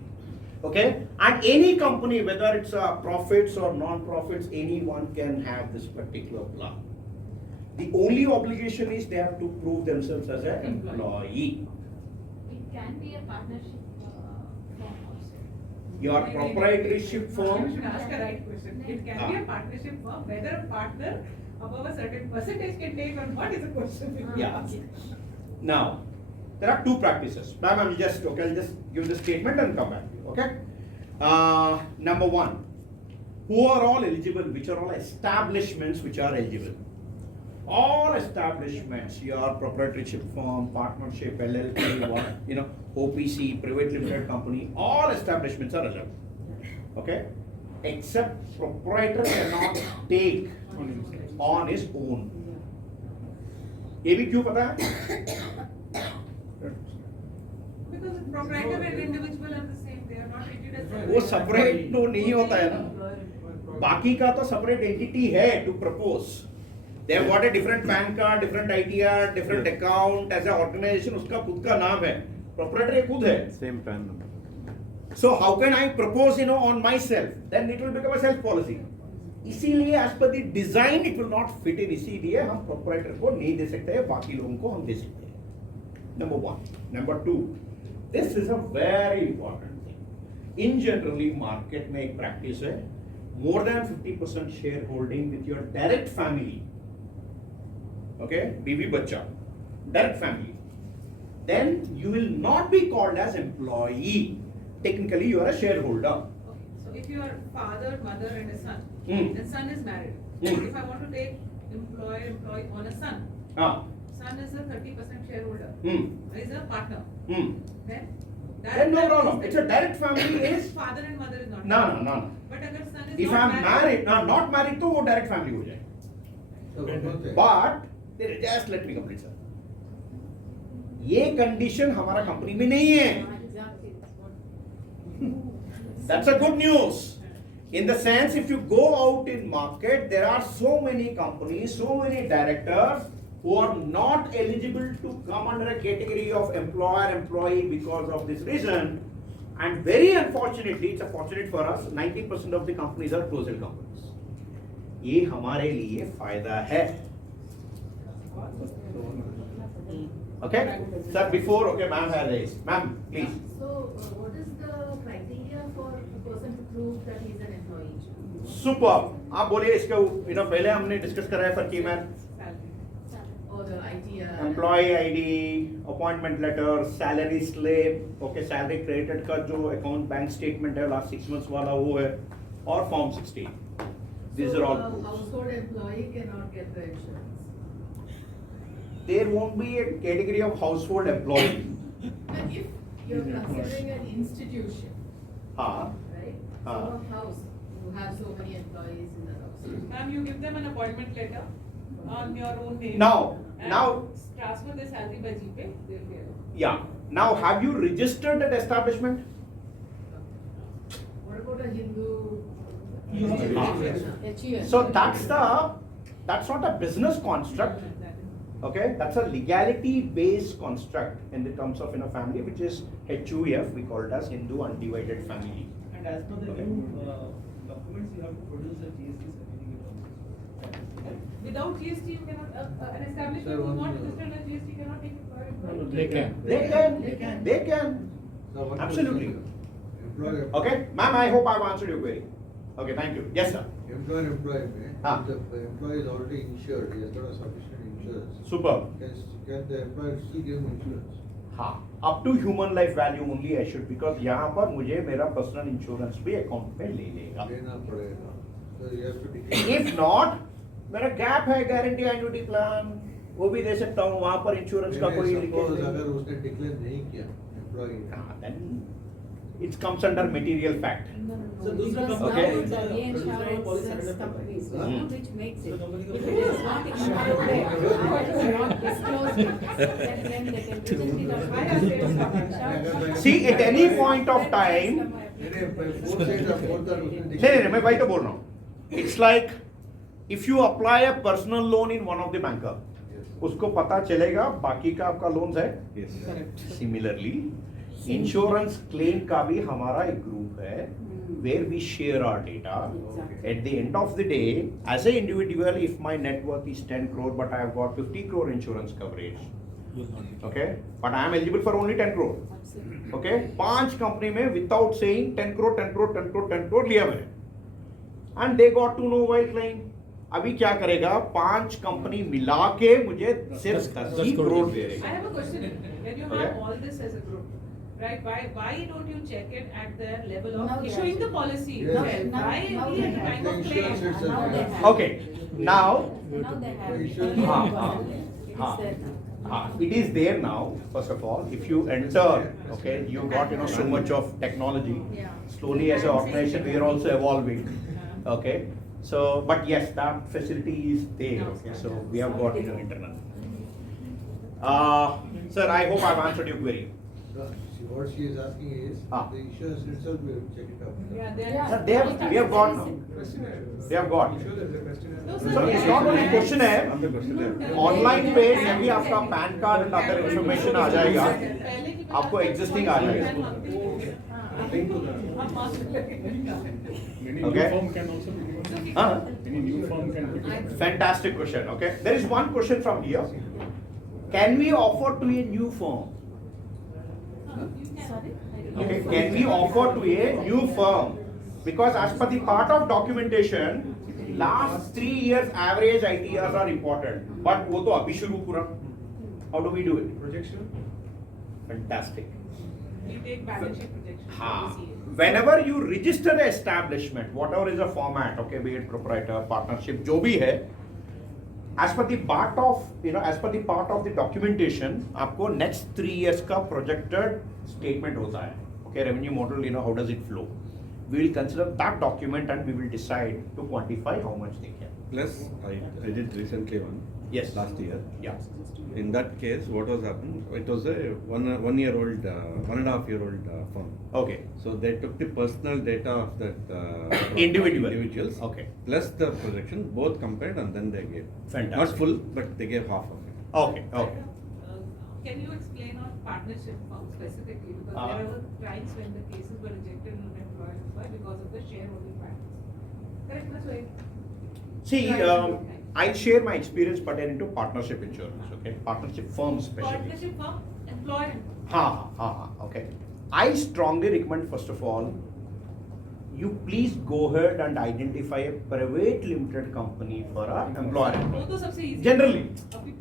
Okay? And any company, whether it's profits or non-profits, anyone can have this particular plan. The only obligation is they have to prove themselves as an employee. It can be a partnership firm also. Your proprietorship You firm. should ask a right question. It can be a partnership firm, whether a partner above a certain percentage can take on what is the question? Yeah. Now, there are 2 practices. Ma'am, I'll just give the statement and come back to you. Okay? Number 1, who are all eligible? Which are all establishments which are eligible? All establishments, your proprietorship firm, partnership, LLP, OPC, private limited company, all establishments are eligible. Okay? Except proprietor cannot take on his own. ये भी क्यों पता है? Because the proprietor and individual are the same, they are not treated as. वो separate तो नहीं होता है ना. बाकी का तो separate entity है to propose. They have got a different PAN card, different ITR, different account. as an organization उसका खुद का नाम है. Proprietor खुद है. Same PAN number. So how can I propose on myself? Then it will become a self policy. इसीलिए as per the design it will not fit in. इसीलिए हम proprietor को नहीं दे सकते हैं, बाकी लोगों को हम दे सकते हैं. Number 1. Number 2. This is a very important thing. In generally market में एक practice है. more than 50% shareholding with your direct family, okay, Bibi Bacha, direct family, then you will not be called as employee. Technically, you are a shareholder. Okay, so if you are father, mother and a son, Hmm. and son is married. Hmm. If I want to take employee on a son, Ah. son is a 30% shareholder, is a partner, Hmm. then? Then no problem. It's a direct family is. Father and mother is not. No. But अगर son is If not I'm married, not married, तो वो direct family हो जाए. So one more thing. But just let me complete, sir. ये condition हमारा company में नहीं है. Exactly. That's a good news. In the sense, if you go out in market, there are so many companies, so many directors who are not eligible to come under a category of employer-employee because of this reason. And very unfortunately, it's unfortunate for us, 90% of the companies are closed companies. ये हमारे लिए फायदा है. Okay, sir. Before, okay, ma'am has raised. Ma'am, please. So, what is the criteria for a person to prove that he is an employee? Superb. आप बोलिए इसका पहले हमने डिस्कस करा है फर्क man. Or the idea? Employ ID, appointment letter, salary slip, okay, salary credit का जो अकाउंट बैंक स्टेटमेंट है लास्ट 6 months वाला वो है, और form 16. These are all. Household employee cannot get the insurance. There won't be a category of household employee. But if you're considering an institution, हाँ. right? Ah. So a house, you have so many employees in the house. Ma'am, you give them an appointment letter on your own name. Now, Transfer their salary by GPay, they'll be able. yeah. Now, have you registered that establishment? What about a Hindu? Ah. So that's not a business construct. Okay, that's a legality-based construct in the terms of family, which is HUF. We call it as Hindu Undivided Family. And as per the Okay. new documents, you have to produce a GST certificate. Without GST, you cannot, an establishment Sir, who is one not minute. registered as GST cannot take it for employee. They can. They can. So one Absolutely. question. Employer. Okay, ma'am. I hope I've answered your query. Okay, thank you. Yes, sir. Employee में, हाँ. if the employee is already insured, he has got a sufficient insurance. Superb. Can the employer still give him insurance? हाँ, up to human life value only I should, because यहाँ पर मुझे मेरा personal insurance भी account में ले लेगा. लेना पड़ेगा. So you have to declare. If not, मेरा गैप है गारंटी एन्युटी प्लान, वो भी दे सकता हूँ. वहाँ पर इंश्योरेंस का कोई Suppose लिंकेज अगर उसने declare नहीं किया employee ने. then it comes under material fact. So those are Because companies. now the Okay. reinsurance companies, Hmm. which makes So it, company if goes- it is not included, or it is not disclosed, then they can present it on. Why are they stopping? See, at any point of time, नहीं fourth side or fourth or उसने नहीं मैं वही तो बोल रहा हूँ. It's like if you apply a personal loan in one of the banker, उसको पता चलेगा बाकी का आपका लोन्स है. Yes. Similarly, इंश्योरेंस क्लेम का भी हमारा एक ग्रुप है where we share our data. At the end of the day, as an individual, if my net worth is 10 crore but I have got 50 crore insurance coverage, okay, but I am eligible for only 10 crore. Okay, 5 company में without saying 10 crore, 10 crore, 10 crore, 10 crore लिया मैंने, and they got to know while claim. अभी क्या करेगा? 5 company मिला के मुझे सिर्फ 10 करोड़ दे रही I है. have a question. When you Okay. have all this as a group, right? Why don't you check it at the level Now of they issuing have. the policy Yes. itself? Now- Why now only they at the have. time The of insurance claim? itself. Now they have. Okay, now Now they have. Insurance- Earlier हाँ, it हाँ, wasn't there. It is हाँ. there now. It is there now. First of all, if you enter, okay, you got so much of technology. Yeah. Slowly, as an organization, we are also evolving. Okay, so but yes, that facility is there. Okay, so we have got internal. Sir, I hope I've answered your query. No, what she is asking is, Ah. the insurance itself, we will check it out. Yeah, Sir, we have got now. We have got. No, So sir, it's not only question है. On the question है. Online पे जब भी आपका PAN card and other information आ जाएगा, आपको existing आ जाएगा. Any Okay. new firm can also be given. हाँ? Any new firm can be given. Fantastic question. Okay, there is one question from here. Can we offer to a new firm? Sorry? Okay, can we offer to a new firm Because as per the part of documentation, last 3 years average ITRs are important. But वो तो अभी शुरू पूरा. How do we do it? Projection? Fantastic. We take balance sheet projection. हाँ. Whenever you register the establishment, whatever is the format, okay, be it proprietor, partnership, जो भी है, as per the part of, as per the part of the documentation, आपको next 3 years का projected statement होता है. Okay, revenue model, how does it flow? We will consider that document and we will decide to quantify how much they can. Plus, I did recently one. Yes. Last year. Yeah. In that case, what was happened? It was a 1 year old, 1.5 year old firm. Okay. So they took the personal data of that individuals. Okay. Plus the projection, both compared and then they gave. Fantastic. Not full, but they gave half of it. Okay. Okay. Can you explain on partnership firm specifically? Because there were times when the cases were rejected on employer because of the shareholding practice. Correct, that's right. See, I'll share my experience pertaining to partnership insurance, okay? Partnership firms especially. Partnership firm, employer. Okay. I strongly recommend, first of all, you please go ahead and identify a private limited company for our employer. वो तो सबसे easy. Generally. अभी-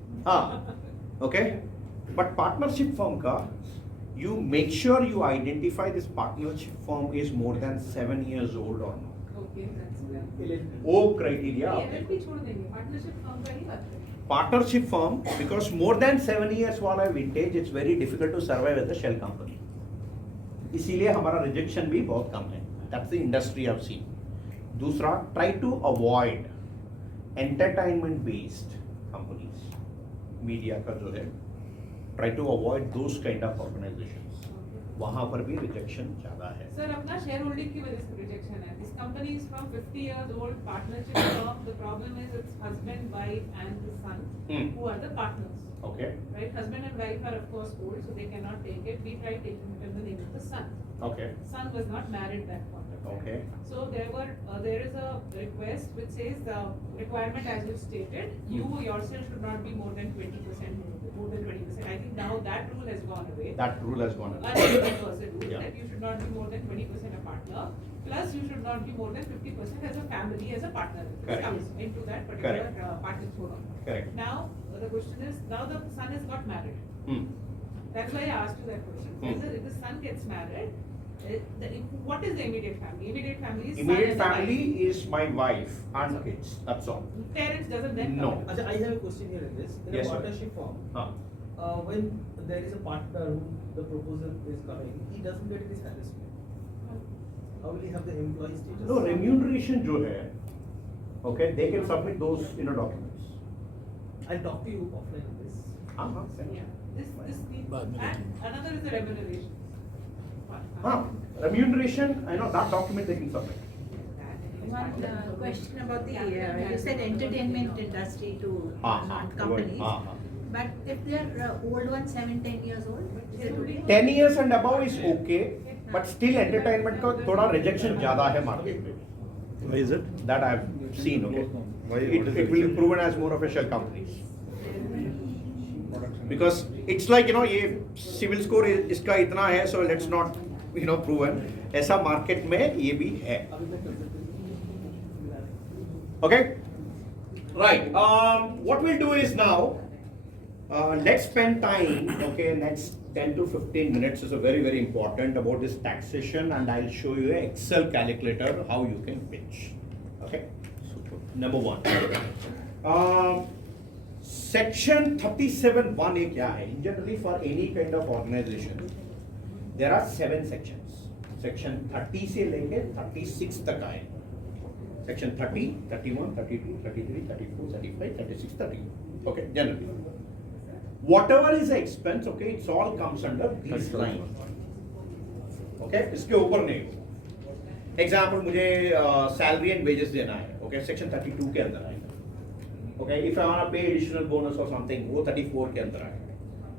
Okay? But partnership firm ka, you make sure you identify this partnership firm is more than 7 years old or not. Okay, that's well. वो criteria. LLP छोड़ देंगे, partnership firm का ही बात करें. Partnership firm, because more than 7 years वाला vintage, it's very difficult to survive as a shell company. इसीलिए हमारा rejection भी बहुत कम है. That's the industry I've seen. दूसरा, try to avoid entertainment based companies. Media का जो है, try to avoid those kind of organizations. वहाँ पर भी rejection ज़्यादा है. Sir, अपना shareholding की वजह से rejection है. This company is from 50 years old, partnership firm. The problem is it's husband, wife and the son who are the partners. Okay. Right? Husband and wife are of course old, so they cannot take it. We tried taking it in the name of the son. Okay. Son was not married that point of time. Okay. So there is a request which says the requirement as you stated, you yourself should not be more than 20%. More than 20%. I think now that rule has gone away. That rule has gone away. Rule Yeah. that you should not be more than 20% a partner. Plus, you should not be more than 50% as a family, as a partner. Correct. Comes into that particular Correct. partnership program. Correct. Now, the question is, now the son has got married. That's why I asked you that question. If the son gets married, what is the immediate family? Immediate family is son Immediate and the family wife. is my wife and kids. That's all. Parents doesn't then No. come. Ajay, I have a question here in this. In Yes, a sir. partnership firm, when there is a partner who the proposal is coming, he doesn't get any salary. How will he have the employee status? No, remuneration जो है, okay, they can submit those documents. I'll talk to you offline on this. Yeah. This needs, बाद में and another is the remuneration. Remuneration, that document they can submit. One question about the, you said entertainment industry to companies. But if they are old ones, 7-10 years old, is it okay? 10 years and above is okay, but still entertainment का थोड़ा rejection ज़्यादा है market में. Why is it? That I've seen, okay. Why? It will be proven as more of a shell company. Because it's like, ये civil score इसका इतना है, so let's not, proven. ऐसा market में ये भी है. Okay? Right. What we'll do is now, let's spend time, okay, next 10 to 15 minutes is a very, very important about this taxation, and I'll show you an Excel calculator how you can pitch. Okay? Number one. Section 37(1)(a) क्या है? Generally for any kind of organization, there are 7 sections. Section 30 से लेके 36 तक आए. Section 30, 31, 32, 33, 34, 35, 36, 30. Okay, generally. Whatever is the expense, okay, it's all comes under these lines. Okay, इसके ऊपर नहीं. Example, मुझे salary and wages देना है. Okay, section 32 के अंदर आएगा. Okay, if I want to pay additional bonus or something, वो 34 के अंदर आएगा.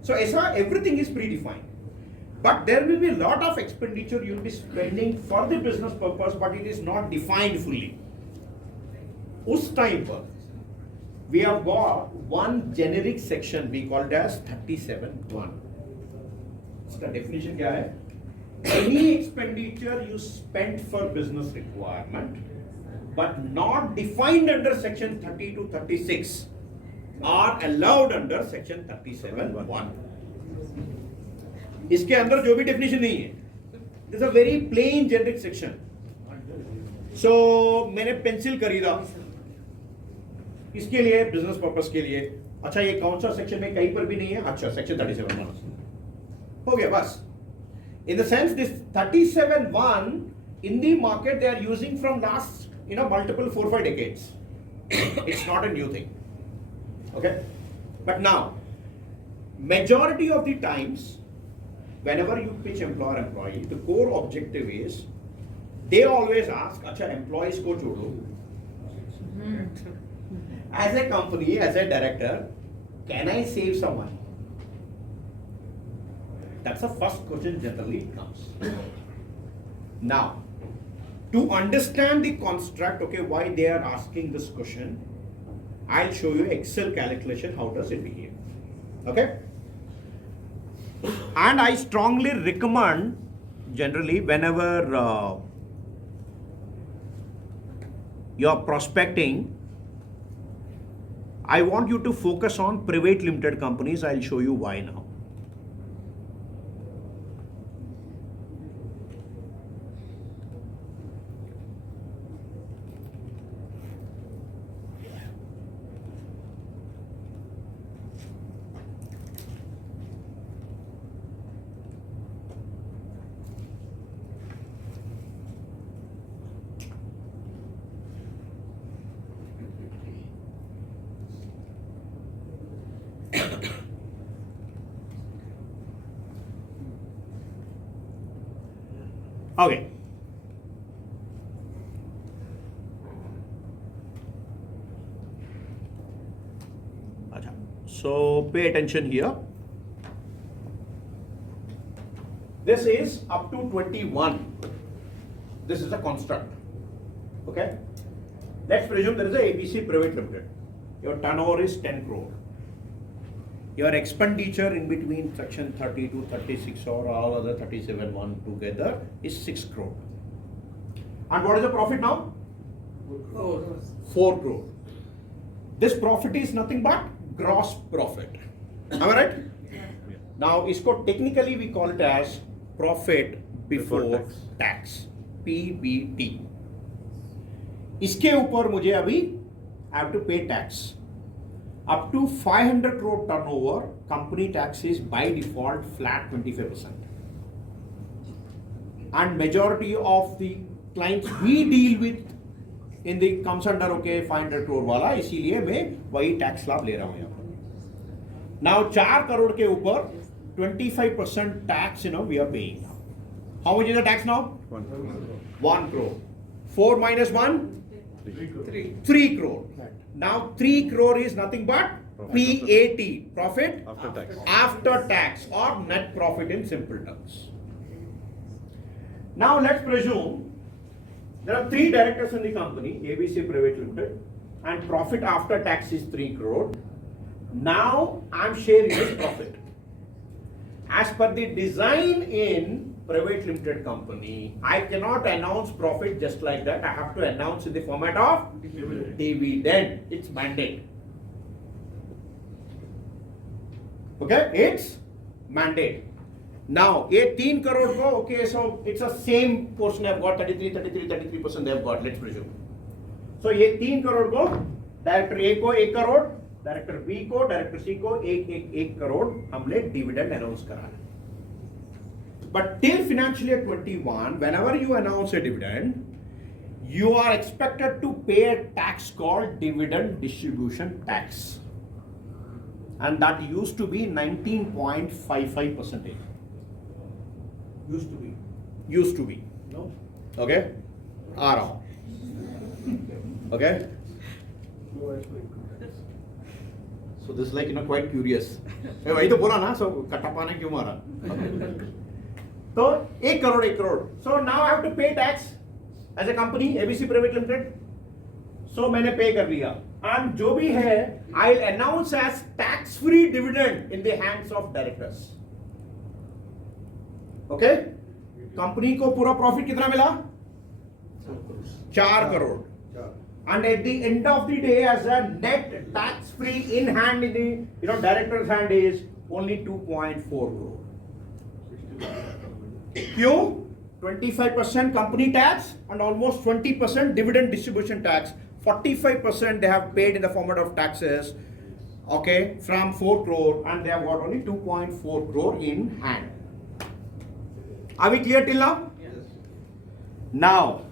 So ऐसा everything is predefined. But there will be a lot of expenditure you will be spending for the business purpose, but it is not defined fully. उस time पर we have got one generic section we called as 37(1). इसका definition क्या है? any expenditure you spent for business requirement but not defined under section 30 to 36 are allowed under section 37(1). इसके अंदर जो भी definition नहीं है, this a very plain generic section. So मैंने पेंसिल खरीदा इसके लिए, बिजनेस पर्पस के लिए. अच्छा, ये कौन सा सेक्शन में, कहीं पर भी नहीं है. अच्छा, सेक्शन 37(1) हो गया बस. In the sense, this 37(1) in the market they are using from last, multiple 4-5 decades. It's not a new thing. Okay, but now majority of the times whenever you pitch employer-employee, the core objective is they always ask, अच्छा employees को छोड़ो, as a company, as a director, can I save some money? That's the first question generally comes. Now, to understand the construct, okay, why they are asking this question, I'll show you Excel calculation, how does it behave. Okay? And I strongly recommend, generally, whenever you're prospecting, I want you to focus on private limited companies. I'll show you why now. Okay. So pay attention here. This is up to 21. This is a construct. Okay. Let's presume there is a ABC Private Limited. Your turnover is 10 crore. Your expenditure in between section 30 to 36 or all other 37(1) together is 6 crore. And what is the profit now? 4 crore. This profit is nothing but gross profit. Am I right? Now, isko technically we call it as profit before tax. PBT. इसके ऊपर मुझे अभी I have to pay tax. Up to 500 crore turnover, company tax is by default flat 25%. And majority of the clients we deal with in the comes under okay 500 crore वाला, इसीलिए मैं वही tax लाभ ले रहा हूँ यहाँ पर. Now 4 करोड़ के ऊपर 25% tax we are paying now. How much is the tax now? 1 crore. 4 minus 1? 3 crore. Now 3 crore is nothing but PAT, profit after tax or net profit in simple terms. Now let's presume there are 3 directors in the company, ABC Private Limited, and profit after tax is 3 crore. Now I'm sharing this profit. As per the design in private limited company, I cannot announce profit just like that. I have to announce in the format of dividend. It's mandate. Okay, it's mandate. Now, ये 3 crore को, okay, so it's the same portion I've got, 33% they've got, let's presume. So ये 3 crore को, director A को 1 crore, director B को, director C को 1 crore हमने dividend announce करा है. But till financial year 21, whenever you announce a dividend, you are expected to pay a tax called dividend distribution tax. And that used to be 19.55%. Used to be. No? Okay? R. Okay? So this is like, quite curious. वही तो बोला ना, so कट्टापा ने क्यों मारा? So 1 crore. So now I have to pay tax as a company, ABC Private Limited. So मैंने pay कर लिया. And जो भी है, I'll announce as tax-free dividend in the hands of directors. Okay? Company को पूरा प्रॉफिट कितना मिला? 4 crore. And at the end of the day, as a net tax free in hand in the director's hand is only 2.4 crore. क्यों? 25% company tax and almost 20% dividend distribution tax. 45% they have paid in the format of taxes, okay, from 4 crore, and they have got only 2.4 crore in hand. Are we clear till now? Yes. Now,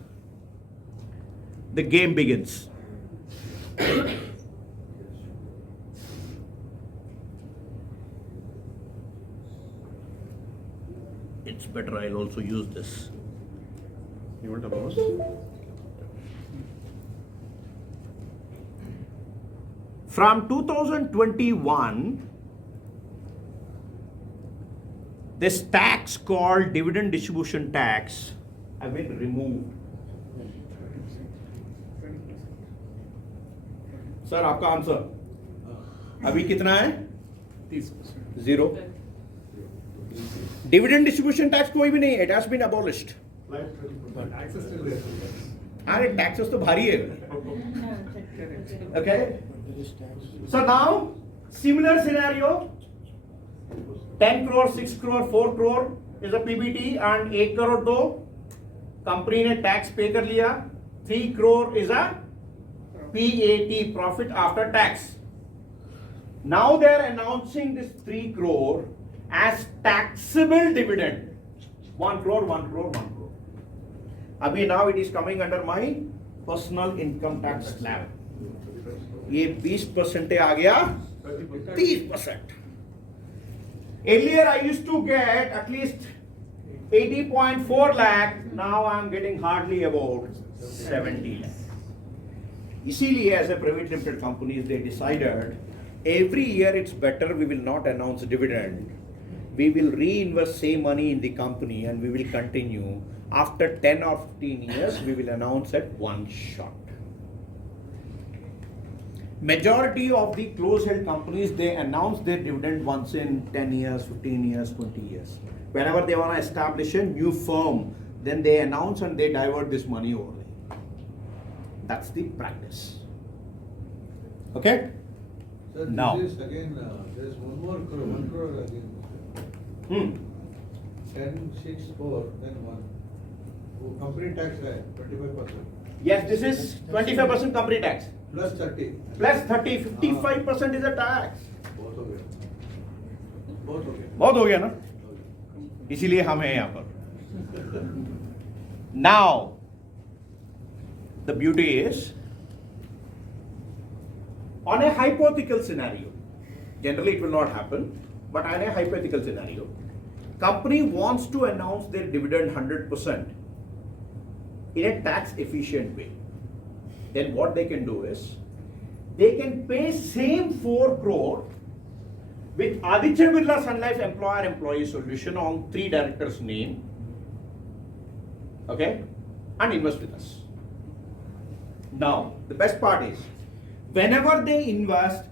the game begins. It's better I'll also use this. You want a mouse? From 2021, this tax called dividend distribution tax have been removed. Sir आपका answer अभी कितना है? 30%. 0. Dividend distribution tax कोई भी नहीं है. It has been abolished. अरे taxes तो भारी है. Okay. So now, similar scenario, 10 crore, 6 crore, 4 crore is a PBT and 8 crore दो कंपनी ने टैक्स पे कर लिया. 3 crore is a PAT, profit after tax. Now they are announcing this 3 crore as taxable dividend. 1 crore, 1 crore, 1 crore. Abhi now it is coming under my personal income tax slab. ये 20% आ गया 30%. Earlier I used to get at least 80.4 lakh. Now I am getting hardly about 70 lakh. इसीलिए as a private limited companies they decided every year it's better we will not announce dividend. We will reinvest same money in the company and we will continue. After 10 or 15 years we will announce at one shot. Majority of the close-held companies, they announce their dividend once in 10 years, 15 years, 20 years. Whenever they want to establish a new firm, then they announce and they divert this money over there. That's the practice. Okay? Sir, Now. this is again, there is one more crore, 1 crore again. 10, 6, 4, then 1. Oh, company tax है 25%. Yes, this is 25% company tax. Plus 30. Plus 30, 55% is a tax. बहुत हो गया. बहुत हो गया. बहुत हो गया ना? इसीलिए हम हैं यहाँ पर. Now, the beauty is, on a hypothetical scenario, generally it will not happen, but on a hypothetical scenario, company wants to announce their dividend 100% in a tax efficient way. Then what they can do is, they can pay same 4 crore with Aditya Birla Sun Life employer-employee solution on 3 directors' name, okay, and invest with us. Now, the best part is, whenever they invest,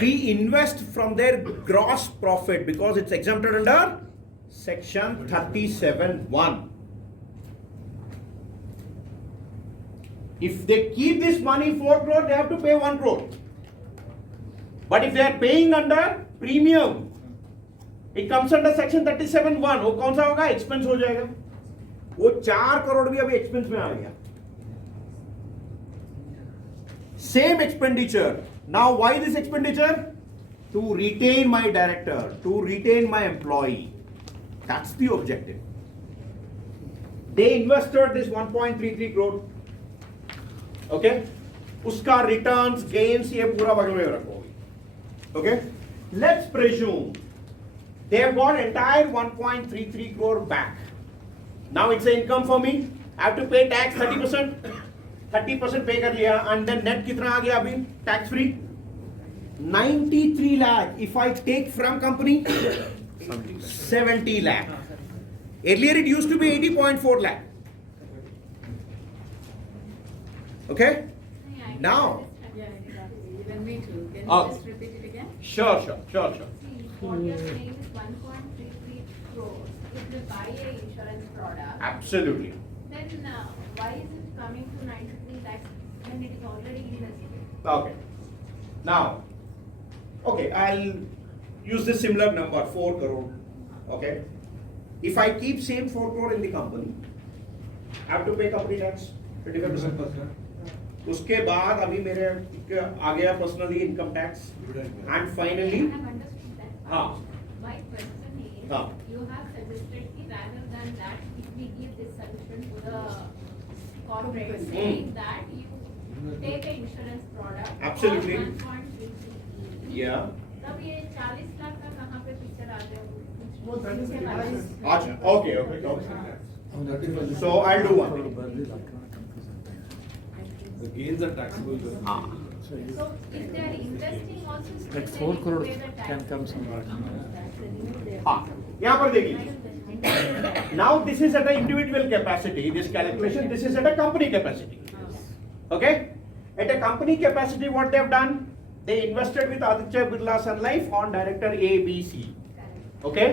we invest from their gross profit because it's exempted under section 37(1). If they keep this money 4 crore, they have to pay 1 crore. But if they are paying under premium, it comes under section 37(1). वो कौन सा होगा? Expense हो जाएगा. वो 4 करोड़ भी अभी expense में आ गया. Same expenditure. Now why this expenditure? To retain my director, to retain my employee. That's the objective. They invested this 1.33 crore. Okay? Uska returns, gains, ये पूरा बगल में रखोगे. Okay? Let's presume they have got entire 1.33 crore back. Now it's an income for me. I have to pay tax 30%. 30% पे कर लिया and then net कितना आ गया अभी tax free 93 lakh. If I take from company 70 lakh. Earlier it used to be 80.4 lakh. Okay? Now. Yeah, exactly. Even me too. Can you Oh. just repeat it again? Sure. See, what you're saying is 1.33 crores if we buy a insurance product, Absolutely. then why is it coming to 93 lakhs when it is already invested? Okay. Now, okay, I'll use this similar number, 4 crore. Okay. If I keep same 4 crore in the company, I have to pay company tax 25%. उसके बाद अभी मेरे आ गया personally income tax and finally I have understood that. हाँ My question is, हाँ. you have suggested कि rather than that, if we give this solution to the corporate, saying that you take an insurance product. Absolutely. For 1.33. या तब ये 40 लाख का कहाँ पे picture आ गया? वो that is the difference. अच्छा okay okay so I do one The gains are taxable. हाँ So if they are investing also. still That they 4 need to crore pay the tax. can come somewhere. हाँ यहाँ पर देखिए now this is at an individual capacity this calculation this is at a company capacity okay at a company capacity what they have done they invested with Aditya Birla Sun Life on director A B C okay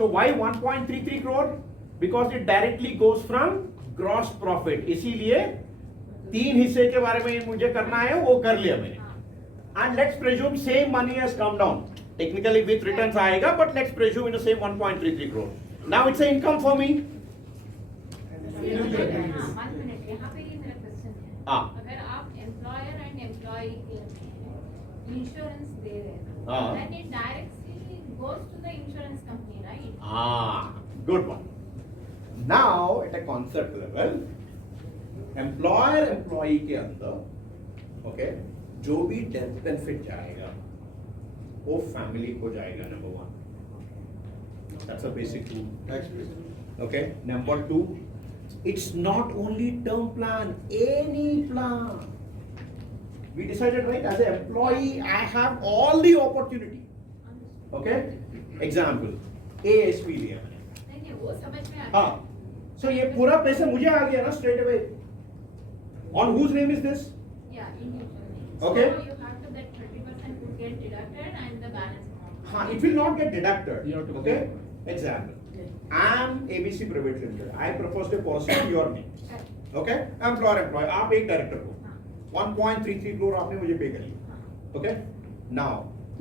so why 1.33 crore because it directly goes from gross profit इसीलिए 3 हिस्से के बारे में मुझे करना है वो कर लिया मैंने and let's presume same money has come down technically with returns आएगा but let's presume in the same 1.33 crore now it's an income for me हाँ, 1 minute यहाँ पे ये मेरा क्वेश्चन है हाँ अगर आप एम्प्लॉयर एंड एम्प्लॉय के इंश्योरेंस दे रहे हैं हाँ. then it directly goes to the insurance company right good one now at a concept level employer employee के अंदर okay जो भी डेथ बेनिफिट जाएगा वो फैमिली को जाएगा number 1 that's a basic rule Tax base. okay number 2 it's not only term plan any plan we decided right as an employee I have all the opportunity okay example ASP लिया मैंने नहीं नहीं वो समझ में आ हाँ so ये पूरा पैसा मुझे आ गया ना straight away on whose name is this yeah individual Okay. so you have to that 30% would get deducted and the balance amount हाँ it will not get deducted You have to okay pay. example I am ABC Private Limited I proposed a policy in your name okay employer employee आप एक director हो 1.33 crore आपने मुझे पे कर लिया okay now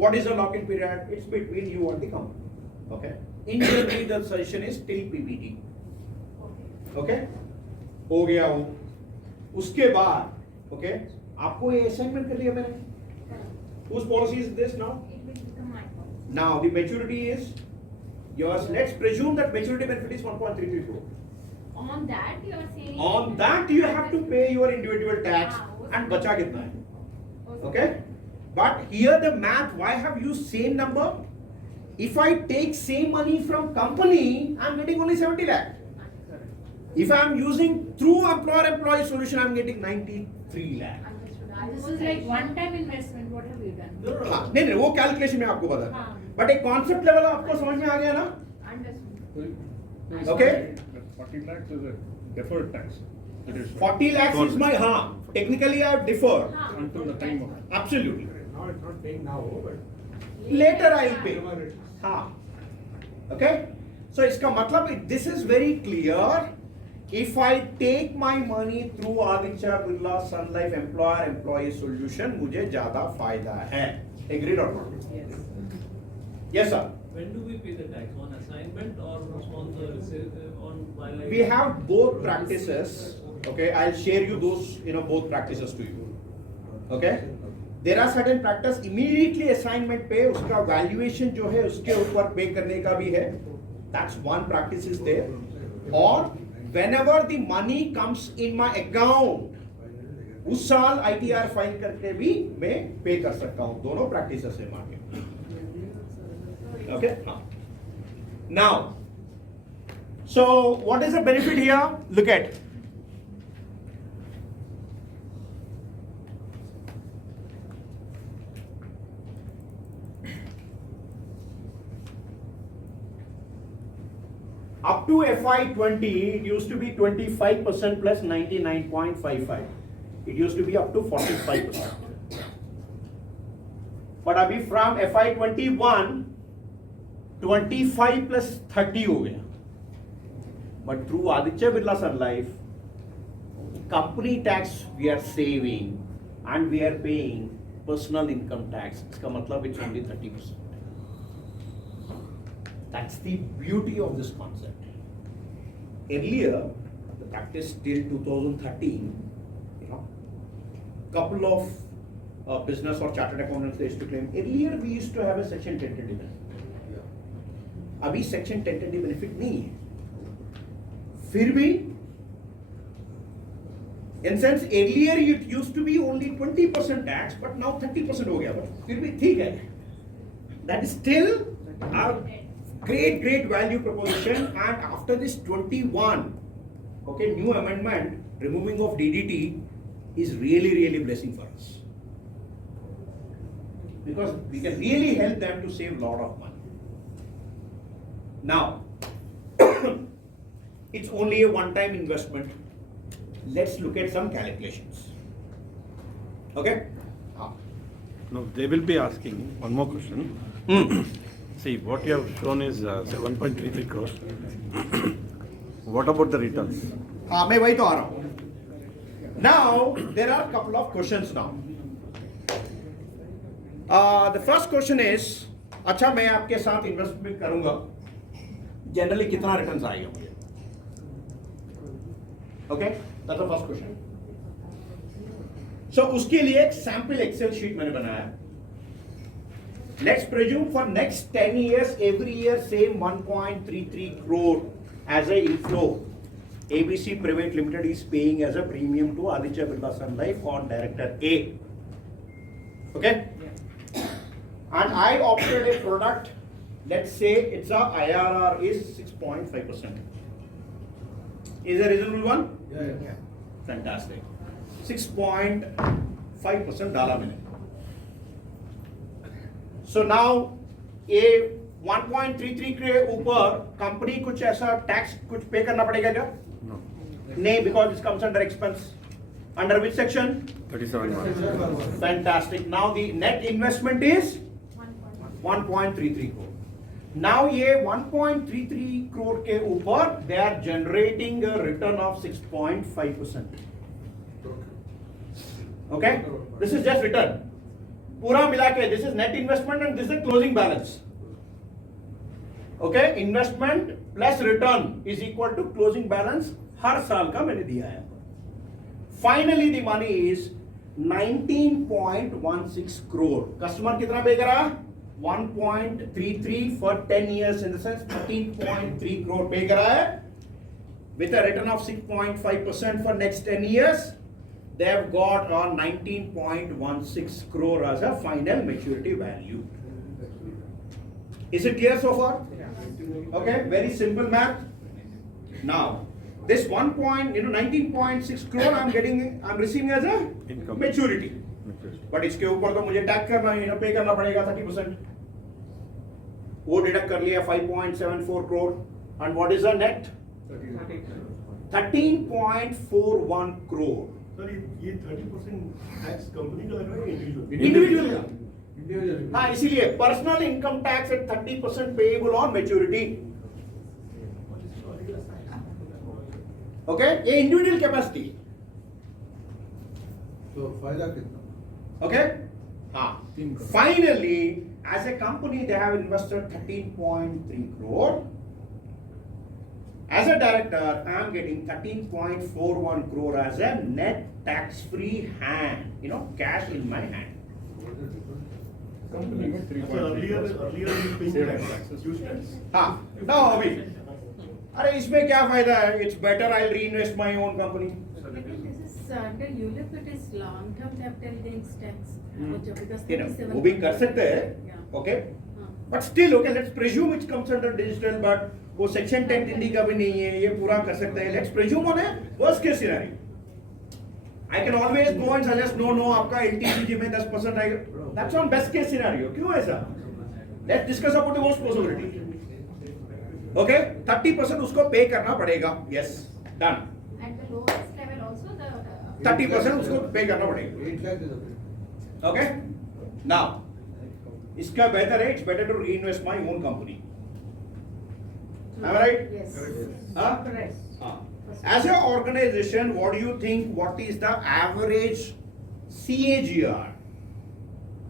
what is the lock-in period it's between you and the company okay in generally the suggestion is till PPT okay हो गया वो उसके बाद okay आपको ये असाइनमेंट कर लिया मैंने whose policy is this now it will become my fault now the maturity is yours let's presume that maturity benefit is 1.33 crore on that you are saying on that you have to pay your individual tax and बचा कितना है okay but here the math why have used same number if I take same money from company I'm getting only 70 lakh if I'm using through employer employee solution I'm getting 93 lakh This is like one-time investment, what have you done? हाँ नहीं नहीं वो calculation में आपको बता हाँ. But एक concept level आपको समझ में आ गया ना understood Okay. 40 lakhs is a deferred tax. It is 40 lakhs is my हाँ technically I have deferred हाँ until the time of. absolutely Now it's not paying now, but. later I'll pay हाँ okay so इसका मतलब this is very clear if I take my money through Aditya Birla Sun Life employer employee solution मुझे ज्यादा फायदा है agreed or not Yes. yes sir When do we pay the tax? On assignment or on the on while I- we have both practices okay I'll share you those both practices to you okay there are certain practice immediately assignment पे उसका valuation जो है उसके ऊपर पे करने का भी है that's one practice is there or whenever the money comes in my account उस साल ITR फाइल करके भी मैं पे कर सकता हूँ दोनों practices है market okay now so what is the benefit here look at up to FY20 it used to be 25% plus 99.55 it used to be up to 45% but abhi from FY21 25 plus 30 हो गया but through Aditya Birla Sun Life, company tax we are saving and we are paying personal income tax. इसका मतलब it's only 30%. That's the beauty of this concept. Earlier, the practice till 2013, couple of business or chartered accountants they used to claim. Earlier we used to have a section 1020 benefit. अभी section 1020 benefit नहीं है. फिर भी, in sense earlier it used to be only 20% tax, but now 30% हो गया. But फिर भी ठीक है. That is still our great value proposition. And after this 21, okay, new amendment removing of DDT is really blessing for us, because we can really help them to save a lot of money. Now, it's only a one-time investment. Let's look at some calculations. Okay? No, they will be asking one more question. See, what you have shown is 1.33 crores. What about the returns? हाँ, मैं वही तो आ रहा हूँ. Now, there are a couple of questions now. The first question is, अच्छा मैं आपके साथ इन्वेस्टमेंट करूंगा, जनरली कितना रिटर्न्स आएगा मुझे? Okay, that's the first question. So उसके लिए एक सैंपल एक्सेल शीट मैंने बनाया. Let's presume for next 10 years, every year same 1.33 crore as a inflow. ABC Private Limited is paying as a premium to Aditya Birla Sun Life on Director A. Okay? And I opted a product, let's say its a IRR is 6.5%. Is a reasonable one? Yeah. Fantastic. 6.5% डाला मैंने. So now ये 1.33 के ऊपर company कुछ ऐसा tax कुछ पे करना पड़ेगा क्या? No. नहीं, because it comes under expense. Under which section? 37. Fantastic. Now the net investment is 1.33 crore. Now ये 1.33 crore के ऊपर they are generating a return of 6.5%. Okay? This is just return. पूरा मिला के this is net investment and this is closing balance. Okay? Investment plus return is equal to closing balance. हर साल का मैंने दिया है. Finally the money is 19.16 crore. Customer कितना पे करा? 1.33 for 10 years, in the sense 13.3 crore पे करा है. With a return of 6.5% for next 10 years, they have got a 19.16 crore as a final maturity value. Is it clear so far? Okay, very simple math. Now, this 19.6 crore I'm receiving as a Income. maturity. But इसके ऊपर तो मुझे tax करना पे करना पड़ेगा 30%. वो deduct कर लिया 5.74 crore. And what is the net? 13.41 crore. Sir ये 30% टैक्स कंपनी का लग रहा है इंडिविजुअल? इंडिविजुअल का. Individual. हाँ, इसीलिए personal income tax at 30% payable on maturity. Okay, ये इंडिविजुअल कैपेसिटी. तो फायदा कितना? Okay? Finally, as a company, they have invested 13.3 crore. As a director, I am getting 13.41 crore as a net tax-free hand, cash in my hand. Company में 3.3%. So earlier you paying Save taxes, use tax. हाँ, now अभी, अरे इसमें क्या फायदा है? It's better I'll reinvest my own company. Because this is under ULIP, it is long-term capital gains tax. Because वो भी कर सकते हैं, okay? But still, okay, let's presume it comes under digital, but वो section 1020 का भी नहीं है, ये पूरा कर सकते हैं. Let's presume on a worst case scenario. I can always go and suggest, no, आपका LTCG में 10% आएगा. That's on best case scenario. क्यों ऐसा? Let's discuss about the worst possibility. Okay, 30% उसको pay करना पड़ेगा. Yes, done. At the lowest level also, the 30% उसको pay करना पड़ेगा. 8 lakh is okay. Okay? Now, इसका बेहतर है, it's better to reinvest my own company. Am I right? Yes. Huh? Correct. As an organization, what do you think? What is the average CAGR?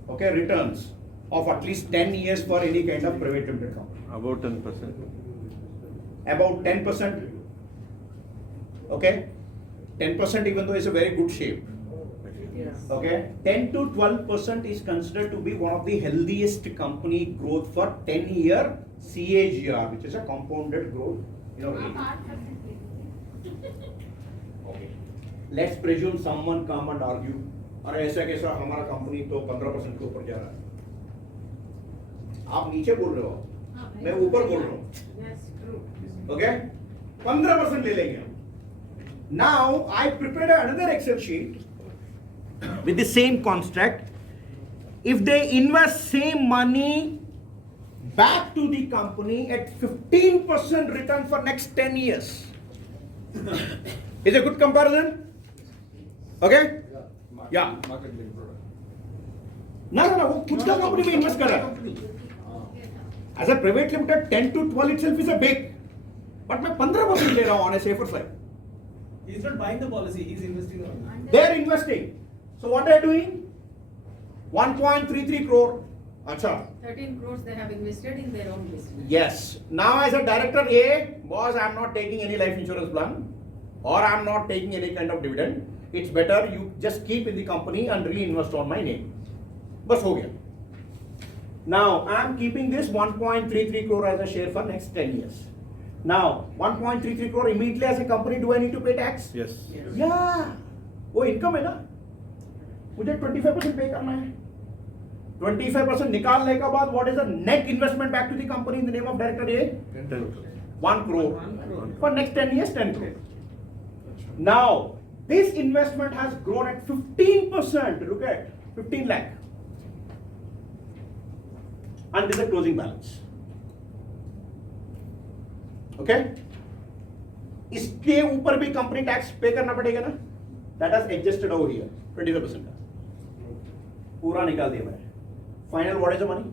Okay, returns of at least 10 years for any kind of private limited company. About 10%. About 10%. Okay, 10% even though it's a very good shape. Okay, 10 to 12% is considered to be one of the healthiest company growth for 10-year CAGR, which is a compounded growth. Okay. Let's presume someone come and argue, अरे ऐसा कैसा हमारा company तो 15% के ऊपर जा रहा है. आप नीचे बोल रहे हो, मैं ऊपर बोल रहा हूँ. Yes, true. Okay, 15% ले लेंगे. Now I prepared another Excel sheet with the same construct. If they invest same money back to the company at 15% return for next 10 years. Is a good comparison? Okay? Yeah. Market linked product. No, वो खुद का company में invest कर रहा है. As a private limited, 10 to 12 itself is a big. But मैं 15% ले रहा हूँ on a safer side. He's not buying the policy, he's investing on. They are investing. So what they are doing? 1.33 crore. Acha. 13 crores they have invested in their own business. Yes. Now as a director A, boss, I am not taking any life insurance plan or I am not taking any kind of dividend. It's better you just keep in the company and reinvest on my name. Bas ho gaya. Now I am keeping this 1.33 crore as a share for next 10 years. Now 1.33 crore immediately as a company, do I need to pay tax? Yes. Yeah. वो income है ना, मुझे 25% पे करना है. 25% निकालने के बाद what is the net investment back to the company in the name of director A? 10. 1 crore. For next 10 years, 10 crore. Now, this investment has grown at 15%. Look at 15 lakh. And this is a closing balance. Okay? इसके ऊपर भी company tax पे करना पड़ेगा ना? That has adjusted over here, 25% का. पूरा निकाल दिया मैंने. Final, what is the money?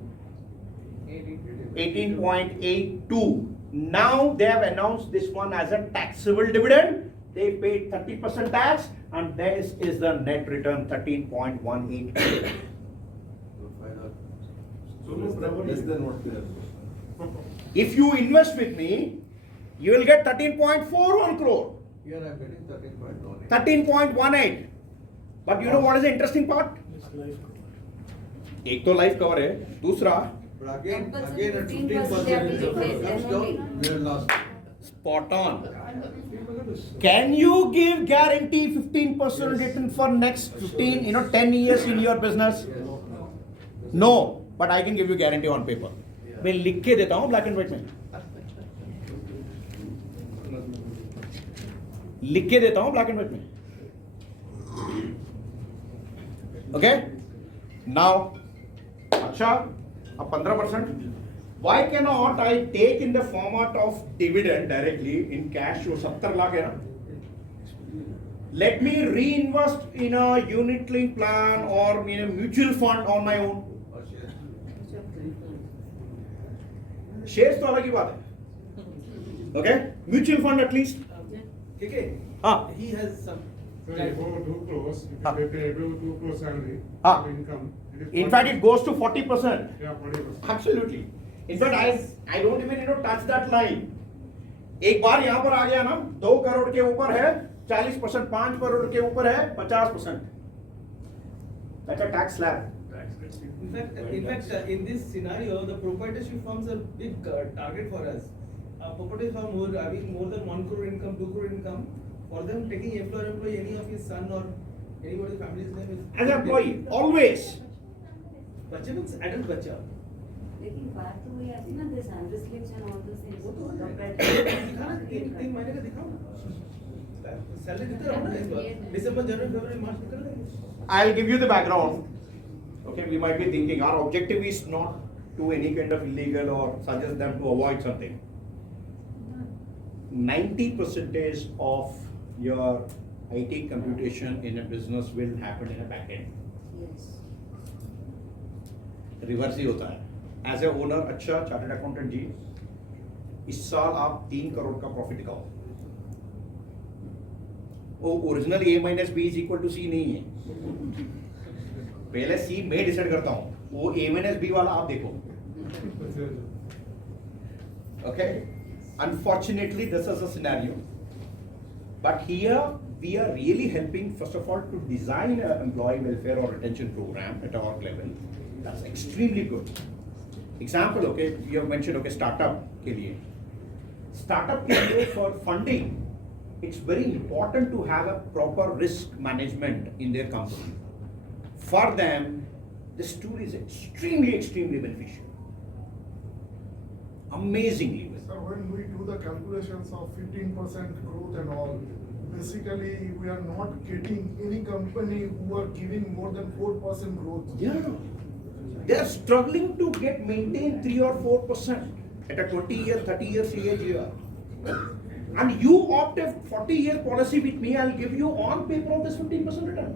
18.82. Now they have announced this one as a taxable dividend. They paid 30% tax, and this is the net return 13.18. So less than what they are. If you invest with me, you will get 13.41 crore. Here I am getting 13.18. 13.18. But you know what is the interesting part? एक तो life cover है, दूसरा But again at 15% 15% they are if paying it comes down, we are lost. spot on. Can you give guarantee 15% return for next 10 years in your business? No, but I can give you guarantee on paper. मैं लिख के देता हूँ black and white में. लिख के देता हूँ black and white में. Okay? Now, अच्छा, अब 15%. Why cannot I take in the format of dividend directly in cash? वो 70 लाख है ना? Let me reinvest in a unit link plan or in a mutual fund on my own. Shares तो अलग ही बात है. Okay? Mutual fund at least. Okay. हाँ. He has some. So you go 2 crores, if Ah. you pay above 2 crores salary, Ah. income. In fact, it goes to 40%. Yeah, 40%. Absolutely. In fact, I don't even touch that line. एक बार यहाँ पर आ गया ना, 2 करोड़ के ऊपर है 40%, 5 करोड़ के ऊपर है 50%. That's a tax slab. In fact, in this scenario, the proprietorship firms are big target for us. Proprietorship firm who are having more than 1 crore income, 2 crore income, for them taking employee, any of his son or anybody's family's name is. As an employee, always. बच्चे means adult बच्चा. लेकिन बात तो वही आती ना, this salary slips and all those things. वो तो दिखाना 3 महीने का दिखाओ ना. सैलरी दिखता रहो ना इस बार. दिसंबर, जनवरी, फरवरी, मार्च निकल जाएंगे. I'll give you the background. Okay, we might be thinking our objective is not to any kind of illegal or suggest them to avoid something. 90% of your IT computation in a business will happen in a back end. Yes. Reverse ही होता है. As a owner, अच्छा chartered accountant ji, इस साल आप 3 करोड़ का profit दिखाओ, वो original A minus B is equal to C नहीं है, पहले सी मैं डिसाइड करता हूं, वो A माइनस बी वाला आप देखो. Okay, unfortunately this is a scenario, but here we are really helping first of all to design an employee welfare or retention program at our level. That's extremely good. Example, okay, you have mentioned, okay, startup के लिए for funding, it's very important to have a proper risk management in their company. For them, this tool is extremely beneficial. Amazingly well. Sir, when we do the calculations of 15% growth and all, basically we are not getting any company who are giving more than 4% growth. Yeah, they are struggling to maintain 3 or 4% at a 20-year, 30-year CAGR. And you opt a 40-year policy with me, I'll give you on paper of this 15% return.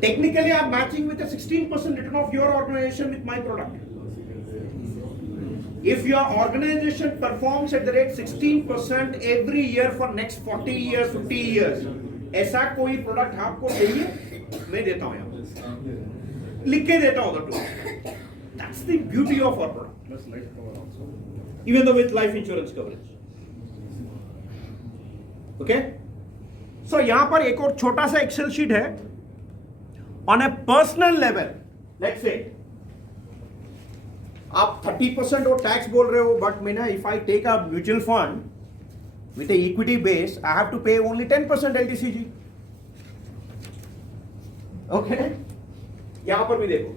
Technically, I'm matching with a 16% return of your organization with my product. If your organization performs at the rate 16% every year for next 40 years, 50 years, ऐसा कोई product आपको चाहिए? मैं देता हूँ यहाँ, लिख के देता हूँ the tool. That's the beauty of our product. Plus life cover also. Even though with life insurance coverage. Okay? So यहाँ पर एक और छोटा सा एक्सेल शीट है. On a personal level, let's say आप 30% और टैक्स बोल रहे हो, बट मैंने if I take a mutual fund with a equity base, I have to pay only 10% LTCG. Okay, यहां पर भी देखो,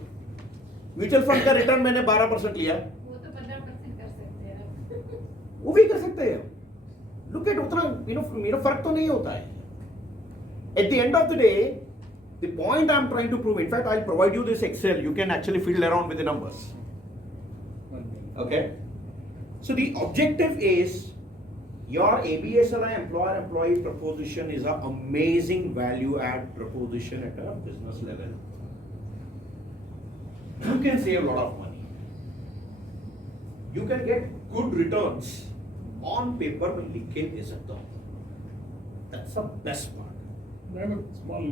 म्यूचुअल फंड का रिटर्न मैंने 12% लिया, वो तो 15% कर सकते हैं. वो भी कर सकते हैं. लुक एट, उतना मेरा फर्क तो नहीं होता है. At the end of the day, the point I'm trying to prove, in fact I'll provide you this Excel, you can actually fiddle around with the numbers. Okay, so the objective is your ABSLI employer-employee proposition is an amazing value-add proposition at a business level. You can save a lot of money. You can get good returns on paper में लिख के दे सकता हूँ. That's the best part. I have a small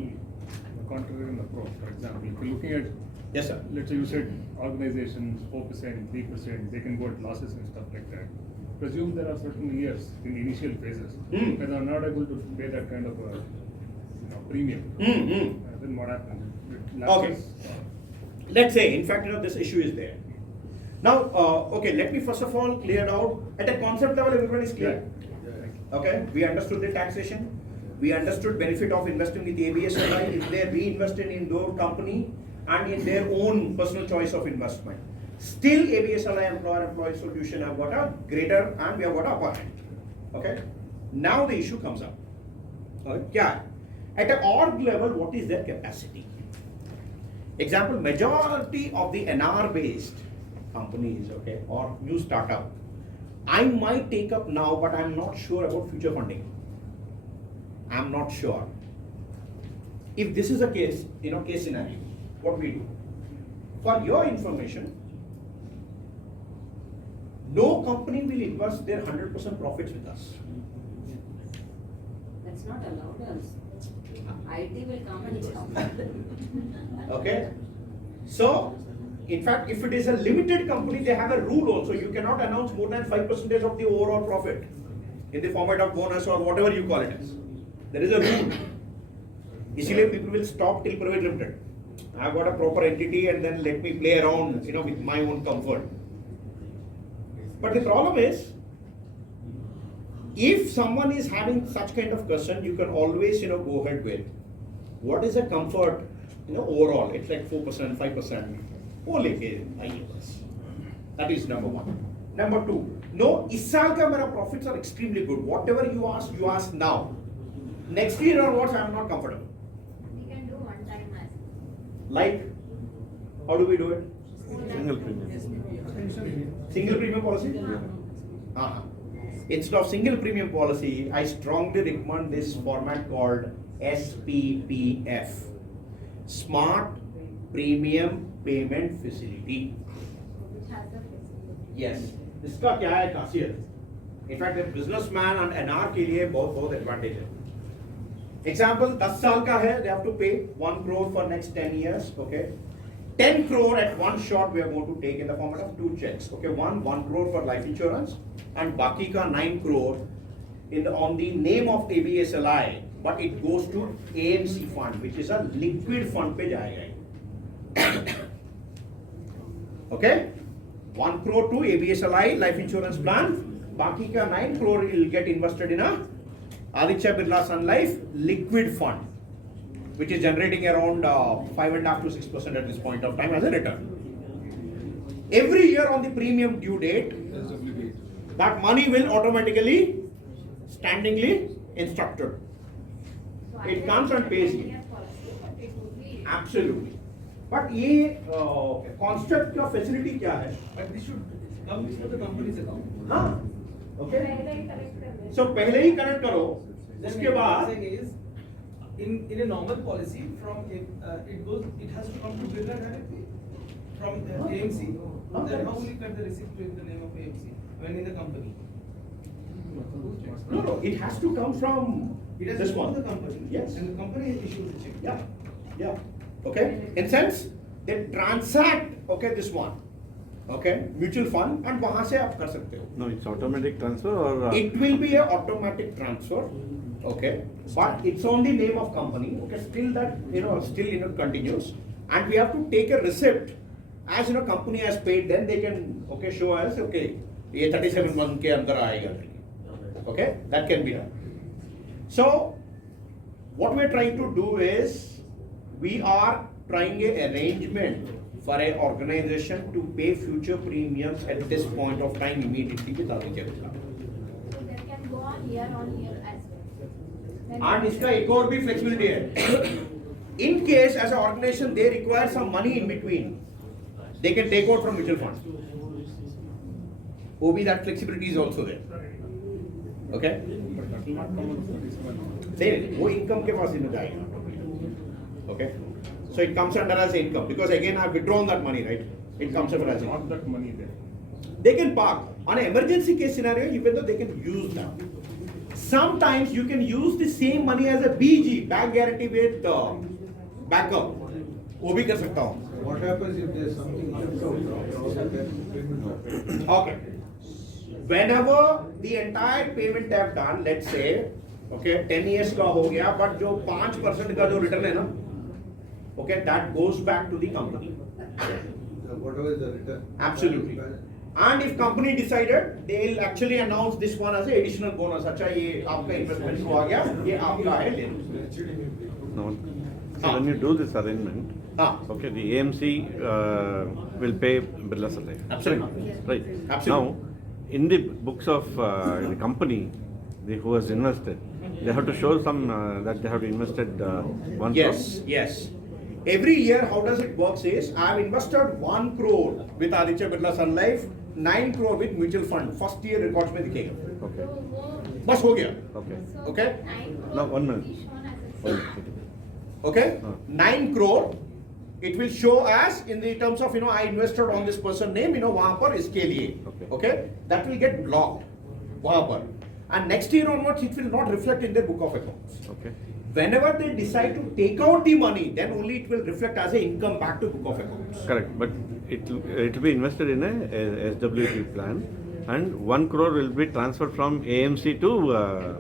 contrarian approach. For example, if you're looking at, Yes, sir. let's say you said organizations 4%, 3%, they can go at losses and stuff like that. Presume there are certain years in initial phases when they're not able to pay that kind of a premium. Then what happens? It lapses. Okay. Let's say, in fact, this issue is there. Now, okay, let me first of all clear it out. At a concept level, everyone is clear. Okay, we understood the taxation. We understood benefit of investing with the ABSLI if they reinvested in their company and in their own personal choice of investment. Still, ABSLI employer-employee solution have got a greater and we have got a upper hand. Okay. Now the issue comes up. Yeah. At an org level, what is their capacity? Example: majority of the NR-based companies, okay, or new startup, I might take up now, but I'm not sure about future funding. I'm not sure. If this is a case, case scenario, what we do? For your information, no company will invest their 100% profits with us. That's not allowed us. IT will come and stop. Okay? So, in fact, if it is a limited company, they have a rule also. You cannot announce more than 5% of the overall profit in the format of bonus or whatever you call it as. There is a rule. Isliye people will stop till private limited. I've got a proper entity and then let me play around, with my own comfort. But the problem is, if someone is having such kind of question, you can always, go ahead with what is a comfort, overall. It's like 4%, 5%. That is number one. Number two, no, इस साल का मेरा profits are extremely good. Whatever you ask now. Next year onwards, I am not comfortable. We can do one time as. Like, how do we do it? Single premium. Single premium policy? Instead of single premium policy, I strongly recommend this format called SPPF. Smart Premium Payment Facility. Which has the flexibility. Yes. इसका क्या है खासियत? In fact, a businessman and NR के लिए बहुत advantage है. Example, 10 साल का है, they have to pay 1 crore for next 10 years, okay? 10 crore at one shot we are going to take in the format of 2 checks, okay? 1 crore for life insurance and बाकी का 9 crore on the name of ABSLI, but it goes to AMC fund, which is a liquid fund पे जाएगा. Okay? 1 crore to ABSLI life insurance plan, बाकी का 9 crore will get invested in a Aditya Birla Sun Life liquid fund, which is generating around 5.5 to 6% at this point of time as a return. Every year on the premium due date, that money will automatically, standingly instructed. It comes and pays you. Absolutely. But ये concept का facility क्या है? But this should come before the company's account. हाँ, okay. So पहले ही connect करो, उसके बाद in a normal policy from it has to come to Birla directly from AMC. Then how will you cut the receipt with the name of AMC when in the company? No, it has to come from It has this to come one. to the company. Yes. And the company issues the check. Yeah. Okay. In sense, they transact, okay, this one, okay, mutual fund, and वहाँ से आप कर सकते हो. No, it's automatic transfer or? It will be a automatic transfer, okay, but it's on the name of company, okay, still that, still continues, and we have to take a receipt, as company has paid, then they can, okay, show us, okay, ये 37 month के अंदर आएगा, okay, that can be done. So, what we are trying to do is, we are trying a arrangement for a organization to pay future premiums at this point of time immediately with Aditya Birla. So that can go on year as well. And इसका एक और भी flexibility है. In case as an organization they require some money in between, they can take out from mutual funds. OB, that flexibility is also there. Okay? But that will not come on 37. नहीं, वो income के पास ही में जाएगा. Okay? So it comes under as income because again I have withdrawn that money, right? It comes under as income. Not that money there. They can park. On an emergency case scenario, even though they can use that. Sometimes you can use the same money as a BG, back guarantee with backup. वो भी कर सकता हूँ. What happens if there's something left out? Okay. Whenever the entire payment they have done, let's say, okay, 10 years का हो गया, but जो 5% का जो return है ना, okay, that goes back to the company. Whatever is the return. Absolutely. And if company decided, they'll actually announce this one as an additional bonus. अच्छा ये आपका investment को आ गया, ये आपका है ले लो. No. So when you do this arrangement, okay, the AMC will pay Birla Sun Life. Absolutely. Right. Absolutely. Now, in the books of the company, who has invested, they have to show some that they have invested 1 Yes, yes. Every year, how does it work is, I have invested 1 crore with Aditya Birla Sun Life, 9 crore with mutual fund. First year records में दिखेगा. Okay. बस हो गया. Okay. Okay. Now 1 minute. Okay. 9 crore. It will show as in the terms of I invested on this person name वहाँ पर इसके लिए. Okay. That will get blocked. वहाँ पर. And next year onwards, it will not reflect in their book of accounts. Okay. Whenever they decide to take out the money, then only it will reflect as a income back to book of accounts. Correct. But it will be invested in a SWT plan, and 1 crore will be transferred from AMC to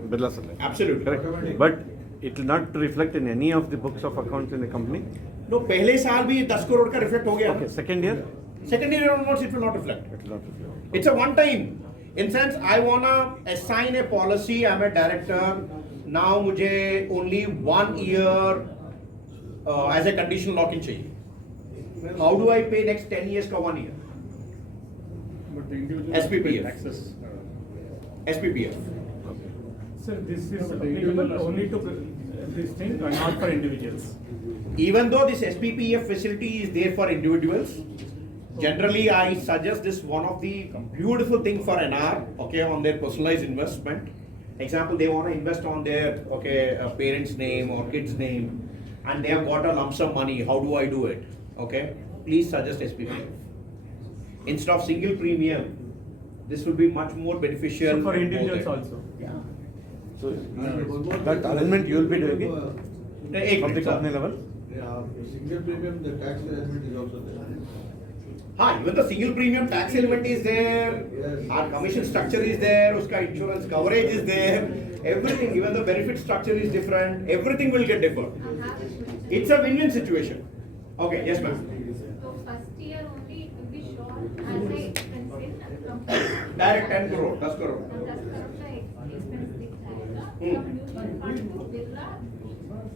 Birla Sun Life. Absolutely. Correct. But it will not reflect in any of the books of accounts in the company. No, पहले साल भी 10 करोड़ का reflect हो गया. Okay. Second year. Second year onwards, it will not reflect. It will not reflect. It's a one time. In sense, I wanna assign a policy. I'm a director. Now मुझे only 1 year as a conditional lock-in चाहिए. How do I pay next 10 years का 1 year? But the individual SPPF. taxes. SPPF. Sir, this is applicable only to this thing, not for individuals. Even though this SPPF facility is there for individuals, generally I suggest this one of the beautiful thing for NR, okay, on their personalized investment. Example, they want to invest on their parents' name or kid's name, and they have got a lump sum money. How do I do it? Okay, please suggest SPPF instead of single premium. this will be much more beneficial. So for both individuals ends. also. Yeah. So that arrangement you will be doing it Ek from the minute, sir. company level? Yeah, single premium, the tax arrangement is also there. Even the single premium tax element is there, Yes. our commission structure is there, uska insurance coverage is there, everything, even the benefit structure is different, everything will get deferred. I have a question. It's a win-win situation. Okay, yes ma'am. So first year only it will be shown as a expense in company. Direct 10 crore, 10 crore. Now 10 crore का expense दिख जाएगा. Hmm. From mutual fund to Birla,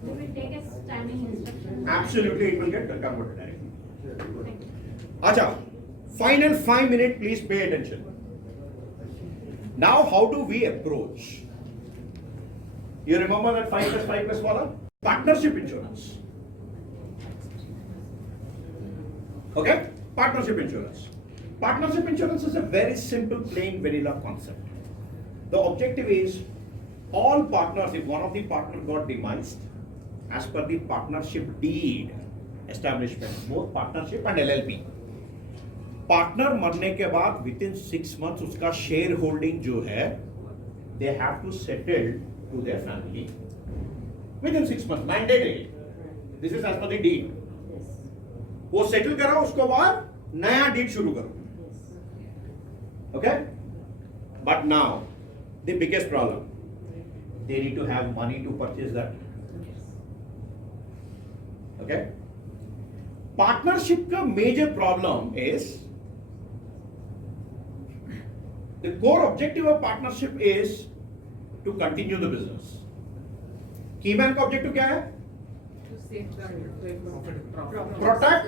we will take a standing instruction. Absolutely, it will get converted directly. Thank you. Acha, final 5 minutes, please pay attention. Now, how do we approach? You remember that 5 plus 5 plus wala? Partnership insurance. Okay? Partnership insurance. Partnership insurance is a very simple, plain vanilla concept. The objective is all partners, if one of the partners got demised, as per the partnership deed establishment, both partnership and LLP. Partner मरने के बाद within 6 months उसका share holding जो है they have to settle to their family within 6 months mandatory this is as per the deed वो settle करो उसको बाद नया डीड शुरू करो okay but now the biggest problem they need to have money to purchase that okay partnership का major problem is the core objective of partnership is to continue the business. Key man का objective क्या है? To safeguard Protect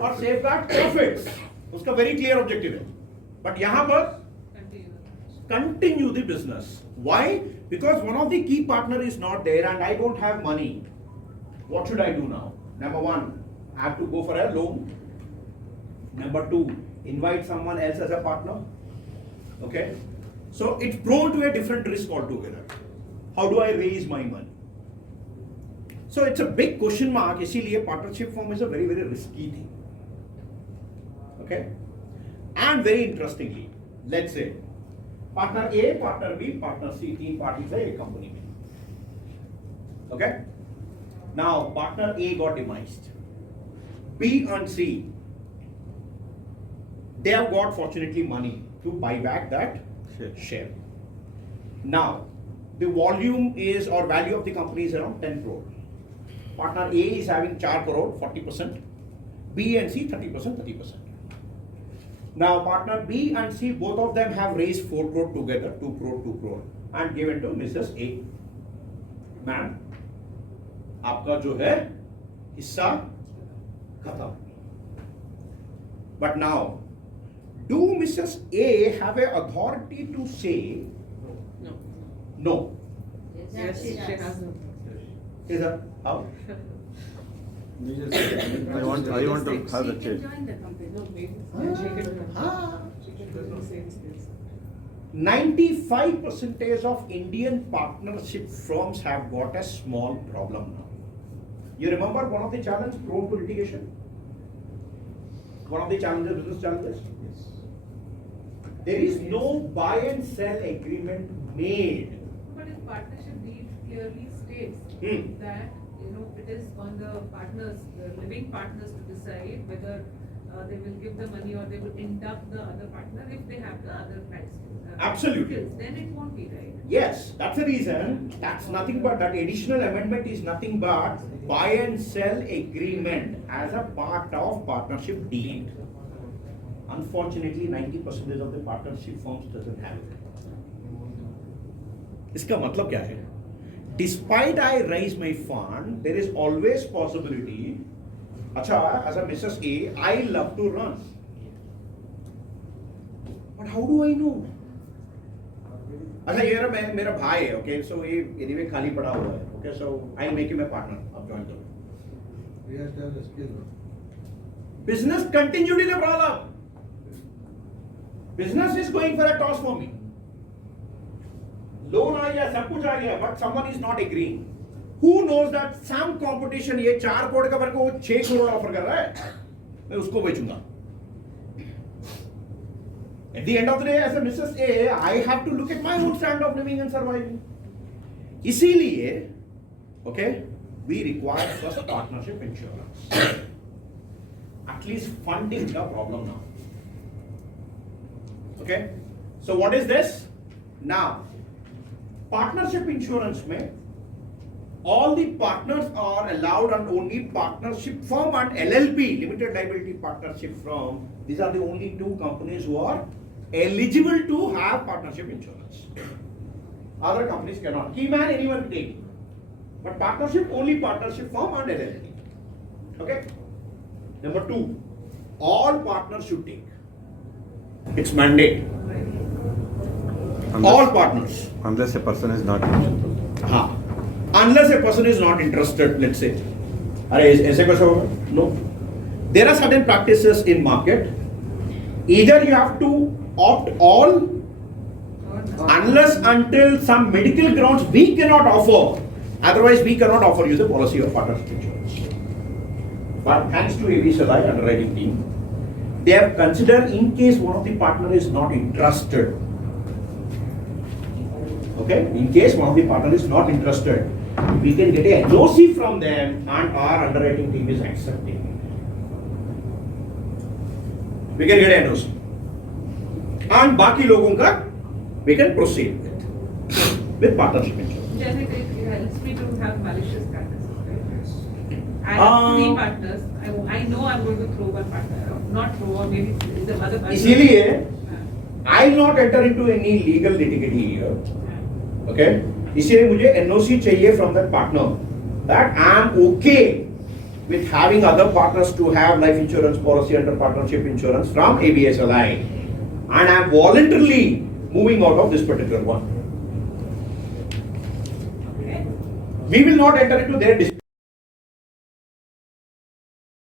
और safeguard profits. उसका very clear objective है. But यहाँ पर continue the business. Why? Because one of the key partner is not there and I don't have money. What should I do now? Number 1, I have to go for a loan. Number 2, invite someone else as a partner. Okay, so it's prone to a different risk altogether. How do I raise my money? So it's a big question mark. इसीलिए partnership form is a very very risky thing. Okay, and very interestingly, let's say partner A, partner B, partner C, 3 parties है एक company में. Okay, now partner A got demised. B and C, they have got fortunately money to buy back that share. Now, the volume is or value of the company is around 10 crore. Partner A is having 4 crore, 40%. B and C 30%, 30%. Now, partner B and C, both of them have raised 4 crore together, 2 crore, 2 crore, and given to Mrs. A. Ma'am, आपका जो है हिस्सा खत्म. But now, do Mrs. A have a authority to say No. no? Yes, she has. Is that how? I want to have the She can change. join the company. No, maybe. She can. Ah. She can do the same skills. 95% of Indian partnership firms have got a small problem now. You remember one of the challenges prone to litigation? One of the challenges, business challenges? There is no buy and sell agreement made. But his partnership deed clearly states Hmm. that, it is on the partners, the living partners to decide whether they will give the money or they will induct the other partner if they have the other rights. Absolutely. skills. Then it won't be right. Yes, that's the reason. That's nothing but that additional amendment is nothing but buy and sell agreement as a part of partnership deed. Unfortunately, 90% of the partnership firms doesn't have it. इसका मतलब क्या है? Despite I raise my fund, there is always possibility. अच्छा, as a Mrs. A, I love to run. But how do I know? अच्छा ये रहा मेरा भाई है, okay, so ये anyway खाली पड़ा हुआ है, okay, so I'll make him a partner. आप join करो. We have to have the skill. Business continued in a problem. Business is going for a toss for me. Loan आ गया, सब कुछ आ गया, but someone is not agreeing. Who knows that some competition ये 4 करोड़ का मेरे को 6 crore offer कर रहा है, मैं उसको बेचूंगा. At the end of the day, as a Mrs. A, I have to look at my own standard of living and surviving. इसीलिए, okay, we require first partnership insurance. At least funding the problem now. Okay, so what is this? Now, partnership insurance में all the partners are allowed and only partnership firm and LLP, limited liability partnership firm. These are the only two companies who are eligible to have partnership insurance. Other companies cannot. Keyman anyone can take, but partnership only partnership firm and LLP. Okay. Number two, all partners should take. It's mandate. All partners. Unless a person is not interested. Unless a person is not interested, let's say. ऐसे कैसे होगा? No. There are certain practices in market. Either you have to opt all, unless until some medical grounds we cannot offer. Otherwise, we cannot offer you the policy of partnership insurance. But thanks to ABSLI underwriting team, they have considered in case one of the partner is not interested. Okay, in case one of the partner is not interested, we can get a NOC from them and our underwriting team is accepting. We can get a NOC. And बाकी लोगों का we can proceed with partnership insurance. Generally, it helps me to have malicious practices, right? I have three partners. I know I'm going to throw one partner, not throw, or maybe the other partner. इसीलिए I'll not enter into any legal litigation here. Okay? इसीलिए मुझे NOC चाहिए from that partner that I'm okay with having other partners to have life insurance policy under partnership insurance from ABSLI, and I'm voluntarily moving out of this particular one. Okay. We will not enter into their dispute.